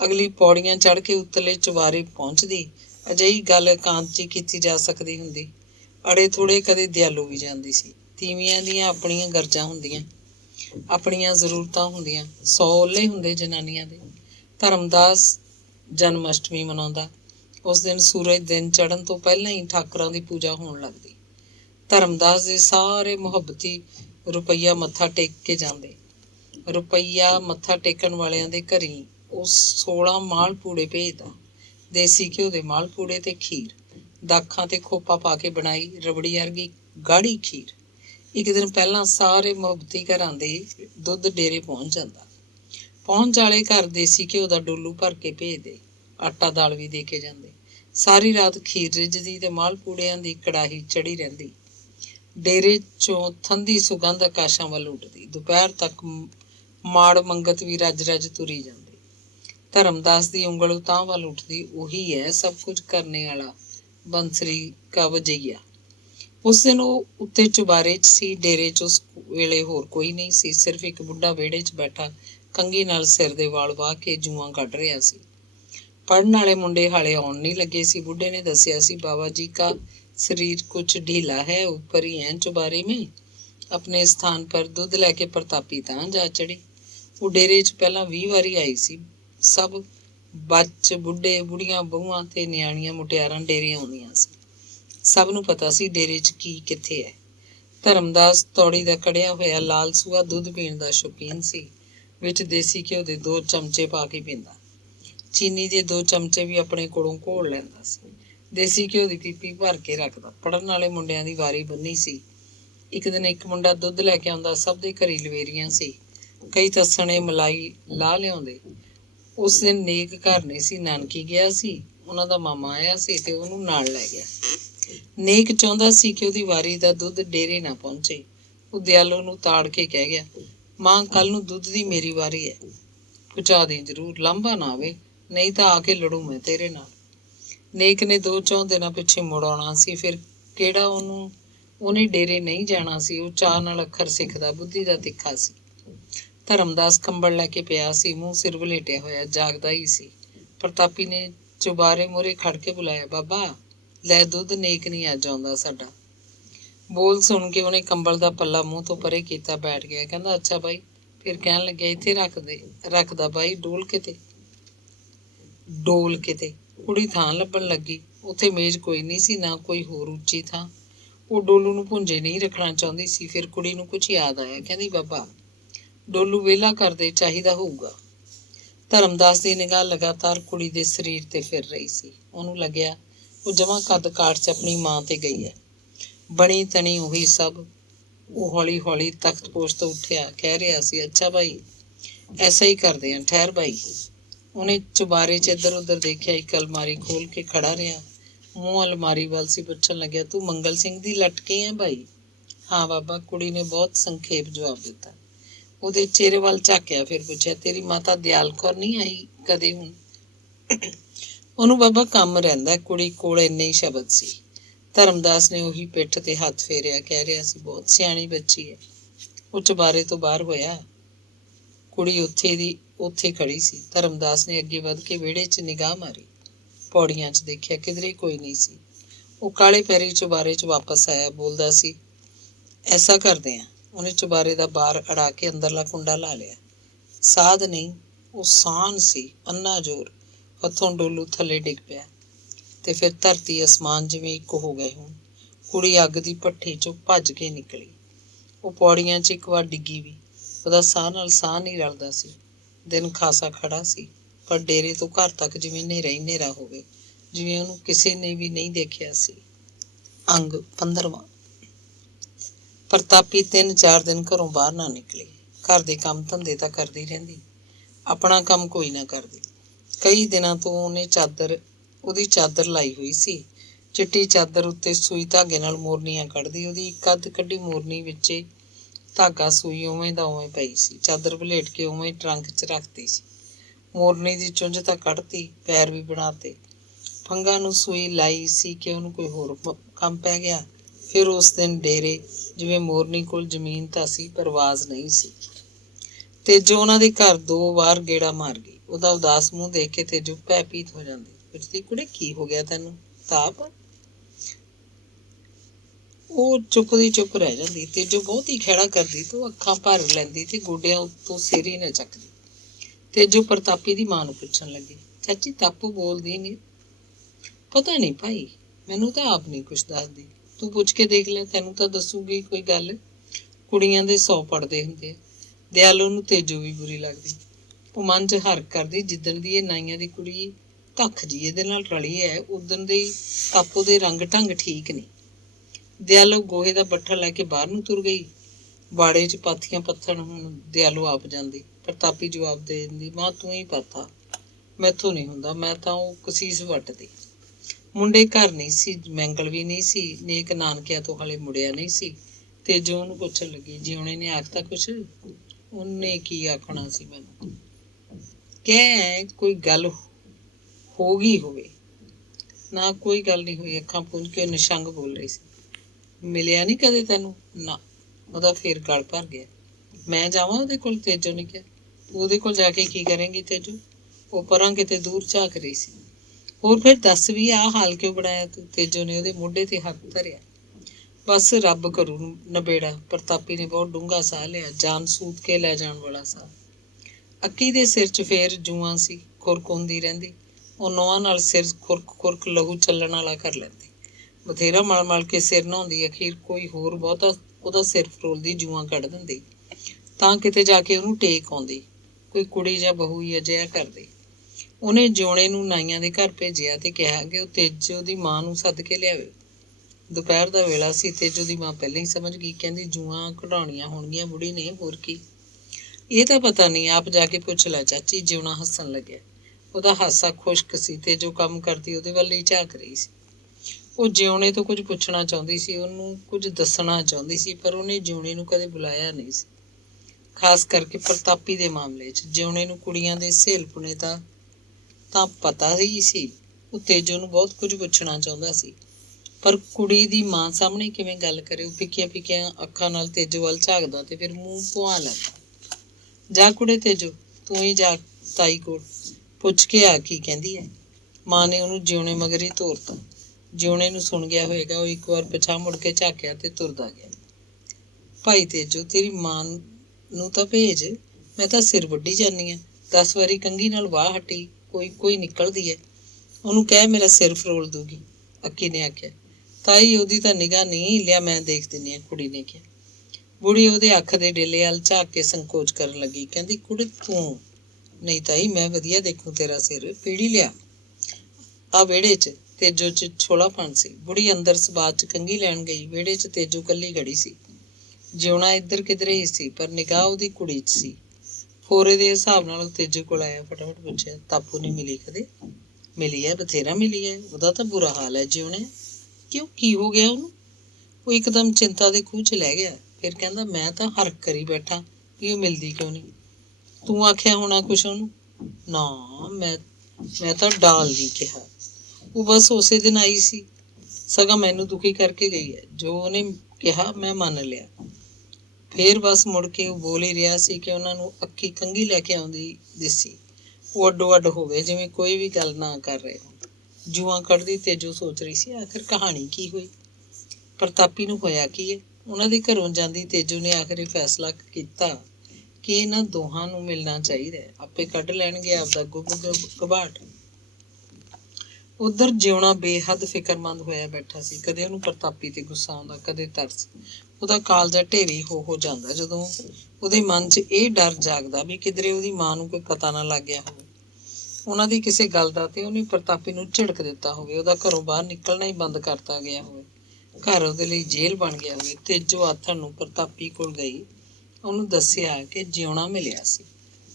ਅਗਲੀ ਪੌੜੀਆਂ ਚੜ੍ਹ ਕੇ ਉੱਤਲੇ ਚੁਬਾਰੇ ਪਹੁੰਚਦੀ। ਅਜਿਹੀ ਗੱਲ ਇਕਾਂਤ 'ਚ ਕੀਤੀ ਜਾ ਸਕਦੀ ਹੁੰਦੀ। ਅੜੇ ਥੋੜ੍ਹੇ ਕਦੇ ਦਿਆਲੂ ਵੀ ਜਾਂਦੀ ਸੀ। ਤੀਵੀਆਂ ਦੀਆਂ ਆਪਣੀਆਂ ਗਰਜਾਂ ਹੁੰਦੀਆਂ, ਆਪਣੀਆਂ ਜ਼ਰੂਰਤਾਂ ਹੁੰਦੀਆਂ। 100 ਓਹਲੇ ਹੁੰਦੇ ਜਨਾਨੀਆਂ ਦੇ। ਧਰਮਦਾਸ ਜਨਮ ਅਸ਼ਟਮੀ ਮਨਾਉਂਦਾ। ਉਸ ਦਿਨ ਸੂਰਜ ਦਿਨ ਚੜ੍ਹਨ ਤੋਂ ਪਹਿਲਾਂ ਹੀ ਠਾਕੁਰਾਂ ਦੀ ਪੂਜਾ ਹੋਣ ਲੱਗਦੀ। ਧਰਮਦਾਸ ਦੇ ਸਾਰੇ ਮੁਹੱਬਤੀ ਰੁਪਈਆ ਮੱਥਾ ਟੇਕ ਕੇ ਜਾਂਦੇ। ਰੁਪਈਆ ਮੱਥਾ ਟੇਕਣ ਵਾਲਿਆਂ ਦੇ ਘਰੀਂ ਉਹ 16 ਮਾਲ ਪੂੜੇ ਭੇਜਦਾ। ਦੇਸੀ ਘਿਓ ਦੇ ਮਾਲ ਪੂੜੇ ਤੇ ਖੀਰ, ਦਾਖਾਂ ਤੇ ਖੋਪਾ ਪਾ ਕੇ ਬਣਾਈ ਰਬੜੀ ਵਰਗੀ ਗਾੜੀ ਖੀਰ। ਇੱਕ ਦਿਨ ਪਹਿਲਾਂ ਸਾਰੇ ਮੁਹੱਬਤੀ ਘਰਾਂ ਦੇ ਦੁੱਧ ਡੇਰੇ ਪਹੁੰਚ ਜਾਂਦਾ। ਪਹੁੰਚ ਵਾਲੇ ਘਰ ਦੇਸੀ ਘਿਓ ਦਾ ਡੋਲੂ ਭਰ ਕੇ ਭੇਜਦੇ, ਆਟਾ ਦਾਲ ਵੀ ਦੇ ਕੇ ਜਾਂਦੇ। ਸਾਰੀ ਰਾਤ ਖੀਰ ਰਿੱਝਦੀ ਤੇ ਮਾਲ ਪੂੜਿਆਂ ਦੀ ਕੜਾਹੀ ਚੜ੍ਹੀ ਰਹਿੰਦੀ। ਡੇਰੇ 'ਚੋਂ ਠੰਢੀ ਸੁਗੰਧ ਆਕਾਸ਼ਾਂ ਵੱਲ ਉੱਡਦੀ। ਦੁਪਹਿਰ ਤੱਕ ਮਾੜ ਮੰਗਤ ਵੀ ਰੱਜ ਤੁਰੀ ਜਾਂਦੀ। ਧਰਮਦਾਸ ਦੀ ਉਂਗਲ ਉਤਾਂਹ ਵੱਲ ਉੱਠਦੀ। ਉਹੀ ਹੈ ਸਭ ਕੁਝ ਕਰਨੇ ਵਾਲਾ, ਬੰਸਰੀ ਕਾ ਵਜਈਆ। ਉਸ ਦਿਨ ਉਹ ਉੱਤੇ ਚੁਬਾਰੇ 'ਚ ਸੀ। ਡੇਰੇ 'ਚ ਉਸ ਵੇਲੇ ਹੋਰ ਕੋਈ ਨਹੀਂ ਸੀ। ਸਿਰਫ ਇੱਕ ਬੁੱਢਾ ਵਿਹੜੇ 'ਚ ਬੈਠਾ ਕੰਘੀ ਨਾਲ ਸਿਰ ਦੇ ਵਾਲ ਵਾਹ ਕੇ ਜੂਆਂ ਕੱਢ ਰਿਹਾ ਸੀ। ਪੜ੍ਹਨ ਵਾਲੇ ਮੁੰਡੇ ਹਾਲੇ ਆਉਣ ਨਹੀਂ ਲੱਗੇ ਸੀ। ਬੁੱਢੇ ਨੇ ਦੱਸਿਆ ਸੀ, ਬਾਬਾ ਜੀ ਕਾ ਸਰੀਰ ਕੁਛ ਢੀਲਾ ਹੈ, ਉੱਪਰ ਹੀ ਹੈ ਚੁਬਾਰੇ ਮੇਂ। ਆਪਣੇ ਸਥਾਨ ਪਰ ਦੁੱਧ ਲੈ ਕੇ ਪ੍ਰਤਾਪੀ ਤਾਂ ਜਾ ਚੜੀ। ਉਹ ਡੇਰੇ 'ਚ ਪਹਿਲਾਂ 20 ਵਾਰੀ ਆਈ ਸੀ। ਸਭ ਬੱਚ, ਬੁੱਢੇ, ਬੁੜੀਆਂ, ਬਹੂਆਂ ਤੇ ਨਿਆਣੀਆਂ ਮੁਟਿਆਰਾਂ ਡੇਰੇ ਆਉਂਦੀਆਂ ਸੀ। ਸਭ ਨੂੰ ਪਤਾ ਸੀ ਡੇਰੇ 'ਚ ਕੀ ਕਿੱਥੇ ਹੈ। ਧਰਮਦਾਸ ਤੌੜੀ ਦਾ ਕੜਿਆ ਹੋਇਆ ਲਾਲ ਸੂਆ ਦੁੱਧ ਪੀਣ ਦਾ ਸ਼ੌਕੀਨ ਸੀ। ਵਿੱਚ ਦੇਸੀ ਘਿਓ ਦੇ 2 ਚਮਚੇ ਪਾ ਕੇ ਪੀਂਦਾ। ਚੀਨੀ ਦੇ 2 ਚਮਚੇ ਵੀ ਆਪਣੇ ਕੋਲੋਂ ਘੋਲ ਲੈਂਦਾ ਸੀ। ਦੇਸੀ ਘਿਓ ਦੀ ਪੀਪੀ ਭਰ ਕੇ ਰੱਖਦਾ। ਪੜ੍ਹਨ ਵਾਲੇ ਮੁੰਡਿਆਂ ਦੀ ਵਾਰੀ ਬੰਨੀ ਸੀ। ਇੱਕ ਦਿਨ ਇੱਕ ਮੁੰਡਾ ਦੁੱਧ ਲੈ ਕੇ ਆਉਂਦਾ। ਸਭ ਦੇ ਘਰੀ ਲਵੇਰੀਆਂ ਸੀ। ਕਈ ਤਸਣੇ ਮਲਾਈ ਲਾਹ ਲਿਆਉਂਦੇ। ਉਸ ਦਿਨ ਨੇਕ ਘਰ ਨਹੀਂ ਸੀ, ਨਾਨਕੀ ਗਿਆ ਸੀ। ਉਹਨਾਂ ਦਾ ਮਾਮਾ ਆਇਆ ਸੀ ਤੇ ਉਹਨੂੰ ਨਾਲ ਲੈ ਗਿਆ। ਨੇਕ ਚਾਹੁੰਦਾ ਸੀ ਕਿ ਉਹਦੀ ਵਾਰੀ ਦਾ ਦੁੱਧ ਡੇਰੇ ਨਾ ਪਹੁੰਚੇ। ਉਹ ਦਿਆਲੋ ਨੂੰ ਤਾੜ ਕੇ ਕਹਿ ਗਿਆ, ਮਾਂ ਕੱਲ ਨੂੰ ਦੁੱਧ ਦੀ ਮੇਰੀ ਵਾਰੀ ਹੈ, ਪਹੁੰਚਾ ਦੇ ਜ਼ਰੂਰ, ਲਾਂਭਾ ਨਾ ਆਵੇ, ਨਹੀਂ ਤਾਂ ਆ ਕੇ ਲੜੂ ਮੈਂ ਤੇਰੇ ਨਾਲ। ਨੇਕ ਨੇ 2-4 ਦਿਨਾਂ ਪਿੱਛੇ ਮੁੜ ਆਉਣਾ ਸੀ। ਫਿਰ ਕਿਹੜਾ ਉਹਨੂੰ ਉਹਨੇ ਡੇਰੇ ਨਹੀਂ ਜਾਣਾ ਸੀ। ਉਹ ਚਾਅ ਨਾਲ ਅੱਖਰ ਸਿੱਖਦਾ, ਬੁੱਧੀ ਦਾ ਤਿੱਖਾ ਸੀ। ਧਰਮਦਾਸ ਕੰਬਲ ਲੈ ਕੇ ਪਿਆ ਸੀ, ਮੂੰਹ ਸਿਰ ਵਲੇਟਿਆ ਹੋਇਆ, ਜਾਗਦਾ ਹੀ ਸੀ। ਪ੍ਰਤਾਪੀ ਨੇ ਚੁਬਾਰੇ ਮੂਹਰੇ ਖੜ ਕੇ ਬੁਲਾਇਆ, ਬਾਬਾ ਲੈ ਦੁੱਧ, ਨੇਕ ਨਹੀਂ ਅੱਜ ਆਉਂਦਾ ਸਾਡਾ। ਬੋਲ ਸੁਣ ਕੇ ਉਹਨੇ ਕੰਬਲ ਦਾ ਪੱਲਾ ਮੂੰਹ ਤੋਂ ਪਰੇ ਕੀਤਾ, ਬੈਠ ਗਿਆ। ਕਹਿੰਦਾ ਅੱਛਾ ਬਾਈ। ਫਿਰ ਕਹਿਣ ਲੱਗਿਆ, ਇੱਥੇ ਰੱਖਦਾ ਬਾਈ, ਡੋਲ ਕਿਤੇ। ਕੁੜੀ ਥਾਂ ਲੱਭਣ ਲੱਗੀ। ਉੱਥੇ ਮੇਜ਼ ਕੋਈ ਨਹੀਂ ਸੀ, ਨਾ ਕੋਈ ਹੋਰ ਉੱਚੀ ਥਾਂ। ਉਹ ਡੋਲੂ ਨੂੰ ਭੁੰਜੇ ਨਹੀਂ ਰੱਖਣਾ ਚਾਹੁੰਦੀ ਸੀ। ਫਿਰ ਕੁੜੀ ਨੂੰ ਕੁਝ ਯਾਦ ਆਇਆ। ਕਹਿੰਦੀ ਬਾਬਾ ਡੋਲੂ ਵਿਹਲਾ ਕਰਦੇ ਚਾਹੀਦਾ ਹੋਊਗਾ। ਧਰਮਦਾਸ ਦੀ ਨਿਗਾਹ ਲਗਾਤਾਰ ਕੁੜੀ ਦੇ ਸਰੀਰ ਤੇ ਫਿਰ ਰਹੀ ਸੀ। ਉਹਨੂੰ ਲੱਗਿਆ ਉਹ ਜਮਾਂ ਕੱਦ ਕਾਠ 'ਚ ਆਪਣੀ ਮਾਂ ਤੇ ਗਈ ਹੈ, ਬਣੀ ਤਣੀ ਉਹੀ ਸਭ। ਉਹ ਹੌਲੀ ਹੌਲੀ ਤਖਤਪੋਸ਼ ਤੋਂ ਉੱਠਿਆ, ਕਹਿ ਰਿਹਾ ਸੀ, ਅੱਛਾ ਭਾਈ ਐਸਾ ਹੀ ਕਰਦੇ ਆ, ਠਹਿਰ ਬਾਈ। ਉਹਨੇ ਚੁਬਾਰੇ 'ਚ ਇੱਧਰ ਉੱਧਰ ਦੇਖਿਆ, ਇੱਕ ਅਲਮਾਰੀ ਖੋਲ ਕੇ ਖੜਾ ਰਿਹਾ। ਮੂੰਹ ਅਲਮਾਰੀ ਵੱਲ ਸੀ, ਪੁੱਛਣ ਲੱਗਿਆ, ਤੂੰ ਮੰਗਲ ਸਿੰਘ ਦੀ ਲਟਕੀ ਹੈ ਬਾਈ? ਹਾਂ ਬਾਬਾ, ਕੁੜੀ ਨੇ ਬਹੁਤ ਸੰਖੇਪ ਜਵਾਬ ਦਿੱਤਾ। ਉਹਦੇ ਚਿਹਰੇ ਵੱਲ ਝਾਕਿਆ, ਫਿਰ ਪੁੱਛਿਆ, ਤੇਰੀ ਮਾਤਾ ਦਿਆਲ ਕੌਰ ਨਹੀਂ ਆਈ ਕਦੇ ਹੁਣ? ਉਹਨੂੰ ਬਾਬਾ ਕੰਮ ਰਹਿੰਦਾ। ਕੁੜੀ ਕੋਲ ਇੰਨੇ ਹੀ ਸ਼ਬਦ ਸੀ। ਧਰਮਦਾਸ ਨੇ ਉਹੀ ਪਿੱਠ ਤੇ ਹੱਥ ਫੇਰਿਆ, ਕਹਿ ਰਿਹਾ ਸੀ, ਬਹੁਤ ਸਿਆਣੀ ਬੱਚੀ ਹੈ। ਉਹ ਚੁਬਾਰੇ ਤੋਂ ਬਾਹਰ ਹੋਇਆ। ਕੁੜੀ ਉੱਥੇ ਖੜੀ ਸੀ। ਧਰਮਦਾਸ ਨੇ ਅੱਗੇ ਵੱਧ ਕੇ ਵਿਹੜੇ 'ਚ ਨਿਗਾਹ ਮਾਰੀ। ਪੌੜੀਆਂ 'ਚ ਦੇਖਿਆ, ਕਿਧਰੇ ਕੋਈ ਨਹੀਂ ਸੀ। ਉਹ ਕਾਲੇ ਪੈਰੀ ਚੁਬਾਰੇ 'ਚ ਵਾਪਸ ਆਇਆ, ਬੋਲਦਾ ਸੀ, ਐਸਾ ਕਰਦੇ ਆ। ਉਹਨੇ ਚੁਬਾਰੇ ਦਾ ਬਾਰ ਅੜਾ ਕੇ ਅੰਦਰਲਾ ਕੁੰਡਾ ਲਾ ਲਿਆ। ਸਾਧ ਨਹੀਂ, ਉਹ ਸਾਨ ਸੀ, ਅੰਨਾ ਜ਼ੋਰ। ਹੱਥੋਂ ਡੋਲੂ ਥੱਲੇ ਡਿੱਗ ਪਿਆ ਤੇ ਫਿਰ ਧਰਤੀ ਅਸਮਾਨ ਜਿਵੇਂ ਇੱਕ ਹੋ ਗਏ ਹੋਣ। ਕੁੜੀ ਅੱਗ ਦੀ ਭੱਠੀ 'ਚੋਂ ਭੱਜ ਕੇ ਨਿਕਲੀ। ਉਹ ਪੌੜੀਆਂ 'ਚ ਇੱਕ ਵਾਰ ਡਿੱਗੀ ਵੀ। ਉਹਦਾ ਸਾਹ ਨਾਲ ਸਾਹ ਨਹੀਂ ਰਲਦਾ ਸੀ। ਦਿਨ ਖਾਸਾ ਖੜਾ ਸੀ, ਪਰ ਡੇਰੇ ਤੋਂ ਘਰ ਤੱਕ ਜਿਵੇਂ ਹਨੇਰਾ ਹੀ ਹਨੇਰਾ ਹੋਵੇ, ਜਿਵੇਂ ਉਹਨੂੰ ਕਿਸੇ ਨੇ ਵੀ ਨਹੀਂ ਦੇਖਿਆ ਸੀ। ਅੰਗ 15ਵਾਂ। ਪ੍ਰਤਾਪੀ 3-4 ਦਿਨ ਘਰੋਂ ਬਾਹਰ ਨਾ ਨਿਕਲੀ। ਘਰ ਦੇ ਕੰਮ ਧੰਦੇ ਤਾਂ ਕਰਦੀ ਰਹਿੰਦੀ, ਆਪਣਾ ਕੰਮ ਕੋਈ ਨਾ ਕਰਦੀ। ਕਈ ਦਿਨਾਂ ਤੋਂ ਉਹਦੀ ਚਾਦਰ ਲਾਈ ਹੋਈ ਸੀ। ਚਿੱਟੀ ਚਾਦਰ ਉੱਤੇ ਸੂਈ ਧਾਗੇ ਨਾਲ ਮੋਰਨੀਆਂ ਕੱਢਦੀ। ਉਹਦੀ ਇੱਕ ਅੱਧ ਕੱਢੀ ਮੋਰਨੀ ਵਿੱਚ ਧਾਗਾ ਸੂਈ ਉਵੇਂ ਦਾ ਉਵੇਂ ਪਈ ਸੀ। ਚਾਦਰ ਵਲੇਟ ਕੇ ਉਵੇਂ ਟਰੰਕ 'ਚ ਰੱਖਦੀ ਸੀ। ਮੋਰਨੀ ਦੀ ਚੁੰਝ ਤਾਂ ਕੱਢਤੀ, ਪੈਰ ਵੀ ਬਣਾਤੇ। ਫੰਗਾਂ ਨੂੰ ਸੂਈ ਲਾਈ ਸੀ ਕਿ ਉਹਨੂੰ ਕੋਈ ਹੋਰ ਕੰਮ ਪੈ ਗਿਆ। ਫਿਰ ਉਸ ਦਿਨ ਡੇਰੇ, ਜਿਵੇਂ ਮੋਰਨੀ ਕੋਲ ਜ਼ਮੀਨ ਤਾਂ ਸੀ ਪਰ ਆਵਾਜ਼ ਨਹੀਂ ਸੀ। ਤੇਜੋ ਉਹਨਾਂ ਦੇ ਘਰ 2 ਵਾਰ ਗੇੜਾ ਮਾਰ ਗਈ। ਉਹਦਾ ਉਦਾਸ ਮੂੰਹ ਦੇਖ ਕੇ ਤੇਜੋ ਭੈ ਭੀਤ ਹੋ ਜਾਂਦੀ। ਪੁੱਛਦੀ, ਕੁੜੇ ਕੀ ਹੋ ਗਿਆ ਤੈਨੂੰ, ਤਾਪ? ਉਹ ਚੁੱਪ ਰਹਿ ਜਾਂਦੀ। ਤੇਜੋ ਬਹੁਤ ਹੀ ਖਹਿੜਾ ਕਰਦੀ ਤੇ ਅੱਖਾਂ ਭਰ ਲੈਂਦੀ ਤੇ ਗੋਡਿਆਂ ਉੱਤੋਂ ਸਿਰ ਹੀ ਨਾ ਚੱਕਦੀ। ਤੇਜੋ ਪ੍ਰਤਾਪੀ ਦੀ ਮਾਂ ਨੂੰ ਪੁੱਛਣ ਲੱਗੀ, ਚਾਚੀ ਤਾਪੂ ਬੋਲਦੀ ਨਹੀਂ? ਪਤਾ ਨਹੀਂ ਭਾਈ, ਮੈਨੂੰ ਤਾਂ ਆਪ ਨਹੀਂ ਕੁਛ ਦੱਸਦੀ। ਤੂੰ ਪੁੱਛ ਕੇ ਦੇਖ ਲੈ, ਤੈਨੂੰ ਤਾਂ ਦੱਸੂਗੀ ਕੋਈ ਗੱਲ। ਕੁੜੀਆਂ ਦੇ 100 ਪੜਦੇ ਹੁੰਦੇ ਆ। ਦਿਆਲੋ ਨੂੰ ਤੇਜੋ ਵੀ ਬੁਰੀ ਲੱਗਦੀ। ਉਹ ਮਨ 'ਚ ਹਰਕ ਕਰਦੀ, ਜਿੱਦਣ ਦੀ ਇਹ ਨਾਈਆਂ ਦੀ ਕੁੜੀ ਧੱਖ ਜੀ ਇਹਦੇ ਨਾਲ ਰਲੀ ਹੈ, ਉਦਣ ਦੇ ਤਾਪੋ ਦੇ ਰੰਗ ਢੰਗ ਠੀਕ ਨਹੀਂ। ਦਿਆਲੋ ਗੋਹੇ ਦਾ ਬੱਠਾ ਲੈ ਕੇ ਬਾਹਰ ਨੂੰ ਤੁਰ ਗਈ। ਬਾੜੇ 'ਚ ਪਾਥੀਆਂ ਪੱਥਣ ਹੁਣ ਦਿਆਲੋ ਆਪ ਜਾਂਦੀ। ਪ੍ਰਤਾਪੀ ਜਵਾਬ ਦੇ ਦਿੰਦੀ, ਮਾਂ ਤੂੰ ਹੀ ਪਾਥਾ, ਮੈਥੋਂ ਨਹੀਂ ਹੁੰਦਾ, ਮੈਂ ਤਾਂ ਉਹ ਕਸੀਸ ਵੱਟਦੀ। ਮੁੰਡੇ ਘਰ ਨਹੀਂ ਸੀ, ਮੈਂਗਲ ਵੀ ਨਹੀਂ ਸੀ, ਨੇਕ ਨਾਨਕਿਆਂ ਤੋਂ ਹਾਲੇ ਮੁੜਿਆ ਨਹੀਂ ਸੀ। ਤੇਜੋ ਉਹਨੂੰ ਪੁੱਛਣ ਲੱਗੀ, ਜਿਉਣੇ ਨੇ ਆਖਤਾ ਕੁਛ? ਉਹਨੇ ਕੀ ਆਖਣਾ ਸੀ ਮੈਨੂੰ? ਕਹਿ ਕੋਈ ਗੱਲ ਹੋ ਗਈ ਹੋਵੇ। ਨਾ ਕੋਈ ਗੱਲ ਨਹੀਂ ਹੋਈ। ਅੱਖਾਂ ਪੂੰਝ ਕੇ ਨਿਸ਼ੰਗ ਬੋਲ ਰਹੀ ਸੀ। ਮਿਲਿਆ ਨਹੀਂ ਕਦੇ ਤੈਨੂੰ? ਨਾ। ਉਹਦਾ ਫੇਰ ਗਲ ਭਰ ਗਿਆ। ਮੈਂ ਜਾਵਾਂ ਉਹਦੇ ਕੋਲ? ਤੇਜੋ ਨੇ ਕਿਹਾ। ਤੂੰ ਉਹਦੇ ਕੋਲ ਜਾ ਕੇ ਕੀ ਕਰੇਂਗੀ ਤੇਜੋ? ਉਹ ਪਰਾਂ ਕਿਤੇ ਦੂਰ ਝਾਕ ਰਹੀ ਸੀ। ਹੋਰ ਫਿਰ ਦੱਸ ਵੀ, ਆਹ ਹਾਲ ਕਿਉਂ ਬਣਾਇਆ ਤੂੰ? ਤੇਜੋ ਨੇ ਉਹਦੇ ਮੋਢੇ ਤੇ ਹੱਥ ਧਰਿਆ। ਬਸ ਰੱਬ ਕਰੂ ਨਬੇੜਾ। ਪ੍ਰਤਾਪੀ ਨੇ ਬਹੁਤ ਡੂੰਘਾ ਸਾਹ ਲਿਆ, ਜਾਨ ਸੂਤ ਕੇ ਲੈ ਜਾਣ ਵਾਲਾ ਸਾਹ। ਅੱਕੀ ਦੇ ਸਿਰ 'ਚ ਫੇਰ ਜੂਆਂ ਸੀ, ਖੁਰਕ ਹੁੰਦੀ ਰਹਿੰਦੀ। ਉਹ ਨੋਹਾਂ ਨਾਲ ਸਿਰ ਖੁਰਕ ਲਹੂ ਚੱਲਣ ਵਾਲਾ ਕਰ ਲੈਂਦੀ। ਬਥੇਰਾ ਮਲ ਮਲ ਕੇ ਸਿਰ ਨਹਾਉਂਦੀ। ਅਖੀਰ ਕੋਈ ਹੋਰ ਬਹੁਤਾ ਉਹਦਾ ਸਿਰ ਫਰੋਲਦੀ, ਜੂਆਂ ਕੱਢ ਦਿੰਦੀ। ਤਾਂ ਕਿਤੇ ਜਾ ਕੇ ਉਹਨੂੰ ਟੇਕ ਆਉਂਦੀ। ਕੋਈ ਕੁੜੀ ਜਾਂ ਬਹੂ ਹੀ ਅਜਿਹਾ ਕਰਦੀ। ਉਹਨੇ ਜਿਉਣੇ ਨੂੰ ਨਾਈਆਂ ਦੇ ਘਰ ਭੇਜਿਆ ਤੇ ਕਿਹਾ ਕਿ ਉਹ ਤੇਜੋ ਦੀ ਮਾਂ ਨੂੰ ਸੱਦ ਕੇ ਲਿਆਵੇ। ਦੁਪਹਿਰ ਦਾ ਵੇਲਾ ਸੀ। ਤੇਜੋ ਦੀ ਮਾਂ ਪਹਿਲਾਂ ਹੀ ਸਮਝ ਗਈ। ਕਹਿੰਦੀ, ਜੂਆਂ ਕਢਾਉਣੀਆਂ ਹੋਣਗੀਆਂ ਬੁੜੀ ਨੇ, ਹੋਰ ਕੀ। ਇਹ ਤਾਂ ਪਤਾ ਨਹੀਂ, ਆਪ ਜਾ ਕੇ ਪੁੱਛ ਲੈ ਚਾਚੀ। ਜਿਉਣਾ ਹੱਸਣ ਲੱਗਿਆ। ਉਹਦਾ ਹਾਸਾ ਖੁਸ਼ਕ ਸੀ ਤੇ ਜੋ ਕੰਮ ਕਰਦੀ ਉਹਦੇ ਵੱਲ ਹੀ ਝਾਕ ਰਹੀ ਸੀ। ਉਹ ਜਿਉਣੇ ਤੋਂ ਕੁਝ ਪੁੱਛਣਾ ਚਾਹੁੰਦੀ ਸੀ, ਉਹਨੂੰ ਕੁਝ ਦੱਸਣਾ ਚਾਹੁੰਦੀ ਸੀ, ਪਰ ਉਹਨੇ ਜਿਉਣੇ ਨੂੰ ਕਦੇ ਬੁਲਾਇਆ ਨਹੀਂ ਸੀ। ਖਾਸ ਕਰਕੇ ਪ੍ਰਤਾਪੀ ਦੇ ਮਾਮਲੇ 'ਚ ਜਿਉਣੇ ਨੂੰ ਕੁੜੀਆਂ ਦੇ ਸਹੇਲਪੁਣੇ ਤਾਂ ਪਤਾ ਹੀ ਸੀ। ਉਹ ਤੇਜੋ ਨੂੰ ਬਹੁਤ ਕੁਝ ਪੁੱਛਣਾ ਚਾਹੁੰਦਾ ਸੀ। ਪਰ ਕੁੜੀ ਦੀ ਮਾਂ ਸਾਹਮਣੇ ਕਿਵੇਂ ਗੱਲ ਕਰੇ? ਉਹ ਫਿੱਕੀਆਂ ਫਿੱਕੀਆਂ ਅੱਖਾਂ ਨਾਲ ਤੇਜੋ ਵੱਲ ਝਾਕਦਾ ਤੇ ਫਿਰ ਮੂੰਹ ਪੁਆ ਲੈਂਦਾ। ਜਾ ਕੁੜੇ ਤੇਜੋ, ਤੂੰ ਹੀ ਜਾ ਤਾਈ ਕੋਲ ਪੁੱਛ ਕੇ ਆ ਕੀ ਕਹਿੰਦੀ ਹੈ। ਮਾਂ ਨੇ ਉਹਨੂੰ ਜਿਉਣੇ ਮਗਰ ਹੀ ਤੋਰਤਾ। ਜਿਉਣੇ ਨੂੰ ਸੁਣ ਗਿਆ ਹੋਏਗਾ, ਉਹ ਇੱਕ ਵਾਰ ਪਿਛਾਂਹ ਮੁੜ ਕੇ ਝਾਕਿਆ ਤੇ ਤੁਰਦਾ ਗਿਆ। ਭਾਈ ਤੇਜੋ, ਤੇਰੀ ਮਾਂ ਨੂੰ ਤਾਂ ਭੇਜ, ਮੈਂ ਤਾਂ ਸਿਰ ਵੱਢੀ ਜਾਂਦੀ ਹਾਂ। 10 ਵਾਰੀ ਕੰਘੀ ਨਾਲ ਵਾਹ ਹੱਟੀ, ਕੋਈ ਨਿਕਲਦੀ ਹੈ। ਉਹਨੂੰ ਕਹਿ ਮੇਰਾ ਸਿਰ ਫਰੋਲ ਦੂਗੀ, ਅੱਕੀ ਨੇ ਆਖਿਆ। ਤਾਈ ਉਹਦੀ ਤਾਂ ਨਿਗਾਹ ਨਹੀਂ, ਲਿਆ ਮੈਂ ਦੇਖ ਦਿੰਦੀ ਹਾਂ, ਕੁੜੀ ਨੇ ਕਿਹਾ। ਬੁੜੀ ਉਹਦੇ ਅੱਖ ਦੇ ਡੇਲੇ ਵੱਲ ਝਾਕ ਕੇ ਸੰਕੋਚ ਕਰਨ ਲੱਗੀ। ਕਹਿੰਦੀ, ਕੁੜੇ ਤੂੰ? ਨਹੀਂ ਤਾਈ, ਮੈਂ ਵਧੀਆ ਦੇਖੂ ਤੇਰਾ ਸਿਰ, ਪੀੜੀ ਲਿਆ। ਆ ਵਿਹੜੇ 'ਚ ਤੇਜੋ 'ਚ ਛੋਲਾਪਣ ਸੀ। ਬੁੜੀ ਅੰਦਰ ਸਬਾਤ 'ਚ ਕੰਘੀ ਲੈਣ ਗਈ। ਵਿਹੜੇ 'ਚ ਤੇਜੋ ਕੱਲੀ ਖੜੀ ਸੀ। ਜਿਉਣਾ ਇੱਧਰ ਕਿਧਰੇ ਹੀ ਸੀ, ਪਰ ਨਿਗਾਹ ਉਹਦੀ ਕੁੜੀ 'ਚ ਸੀ। ਫੋਰੇ ਦੇ ਹਿਸਾਬ ਨਾਲ ਉਹ ਤੇਜੋ ਕੋਲ ਆਇਆ। ਫਟਾਫਟ ਪੁੱਛਿਆ, ਤਾਪੂ ਨਹੀਂ ਮਿਲੀ ਕਦੇ? ਮਿਲੀ ਹੈ, ਬਥੇਰਾ ਮਿਲੀ ਹੈ। ਉਹਦਾ ਤਾਂ ਬੁਰਾ ਹਾਲ ਹੈ ਜਿਉਣੇ। ਕਿਉਂ, ਕੀ ਹੋ ਗਿਆ ਉਹਨੂੰ? ਉਹ ਇੱਕਦਮ ਚਿੰਤਾ ਦੇ ਖੂਹ 'ਚ ਲੈ ਗਿਆ। ਫਿਰ ਕਹਿੰਦਾ, ਮੈਂ ਤਾਂ ਹਰਖ ਕਰੀ ਬੈਠਾ ਵੀ ਉਹ ਮਿਲਦੀ ਕਿਉਂ ਨਹੀਂ। ਤੂੰ ਆਖਿਆ ਹੋਣਾ ਕੁਛ ਉਹਨੂੰ? ਨਾ, ਮੈਂ ਤਾਂ ਡਾਲ ਨਹੀਂ ਕਿਹਾ। ਉਹ ਬਸ ਉਸੇ ਦਿਨ ਆਈ ਸੀ, ਸਗੋਂ ਮੈਨੂੰ ਦੁਖੀ ਕਰਕੇ ਗਈ ਹੈ। ਜੋ ਉਹਨੇ ਕਿਹਾ ਮੈਂ ਮੰਨ ਲਿਆ। ਫੇਰ ਬਸ ਮੁੜ ਕੇ ਉਹ ਬੋਲ ਹੀ ਰਿਹਾ ਸੀ ਕਿ ਉਹਨਾਂ ਨੂੰ ਅੱਕੀ ਕੰਘੀ ਲੈ ਕੇ ਆਉਂਦੀ ਦਿਸੀ। ਉਹ ਅੱਡੋ ਅੱਡ ਹੋ ਗਏ, ਜਿਵੇਂ ਕੋਈ ਵੀ ਗੱਲ ਨਾ ਕਰ ਰਹੇ ਹੋਣ। ਜੂਆਂ ਕੱਢਦੀ ਤੇਜੋ ਸੋਚ ਰਹੀ ਸੀ, ਆਖਿਰ ਕਹਾਣੀ ਕੀ ਹੋਈ? ਪ੍ਰਤਾਪੀ ਨੂੰ ਹੋਇਆ ਕੀ ਹੈ? ਉਹਨਾਂ ਦੇ ਘਰੋਂ ਜਾਂਦੀ ਤੇਜੋ ਨੇ ਆਖਿਰ ਇਹ ਫੈਸਲਾ ਕੀਤਾ ਕਿ ਇਹਨਾਂ ਦੋਹਾਂ ਨੂੰ ਮਿਲਣਾ ਚਾਹੀਦਾ ਹੈ। ਆਪੇ ਕੱਢ ਲੈਣਗੇ ਆਪਦਾ ਗੁੱਬ ਘਬਾਟ। ਉੱਧਰ ਜਿਉਣਾ ਬੇਹੱਦ ਫਿਕਰਮੰਦ ਹੋਇਆ ਬੈਠਾ ਸੀ। ਕਦੇ ਉਹਨੂੰ ਪ੍ਰਤਾਪੀ ਤੇ ਗੁੱਸਾ ਆਉਂਦਾ, ਕਦੇ ਤਰਸ। ਉਹਦਾ ਕਾਲਜਾ ਢੇਰੀ ਹੋ ਜਾਂਦਾ ਜਦੋਂ ਉਹਦੇ ਮਨ 'ਚ ਇਹ ਡਰ ਜਾਗਦਾ ਵੀ ਕਿਧਰੇ ਉਹਦੀ ਮਾਂ ਨੂੰ ਕੋਈ ਪਤਾ ਨਾ ਲੱਗ ਗਿਆ ਹੋਵੇ ਉਹਨਾਂ ਦੀ ਕਿਸੇ ਗੱਲ ਦਾ, ਤੇ ਉਹਨੇ ਪ੍ਰਤਾਪੀ ਨੂੰ ਝਿੜਕ ਦਿੱਤਾ ਹੋਵੇ। ਉਹਦਾ ਘਰੋਂ ਬਾਹਰ ਨਿਕਲਣਾ ਹੀ ਬੰਦ ਕਰਤਾ ਗਿਆ ਹੋਵੇ, ਘਰ ਉਹਦੇ ਲਈ ਜੇਲ੍ਹ ਬਣ ਗਿਆ ਹੋਵੇ। ਤੇਜੋ ਆਥਣ ਨੂੰ ਪ੍ਰਤਾਪੀ ਕੋਲ ਗਈ। ਉਹਨੂੰ ਦੱਸਿਆ ਕਿ ਜਿਉਣਾ ਮਿਲਿਆ ਸੀ,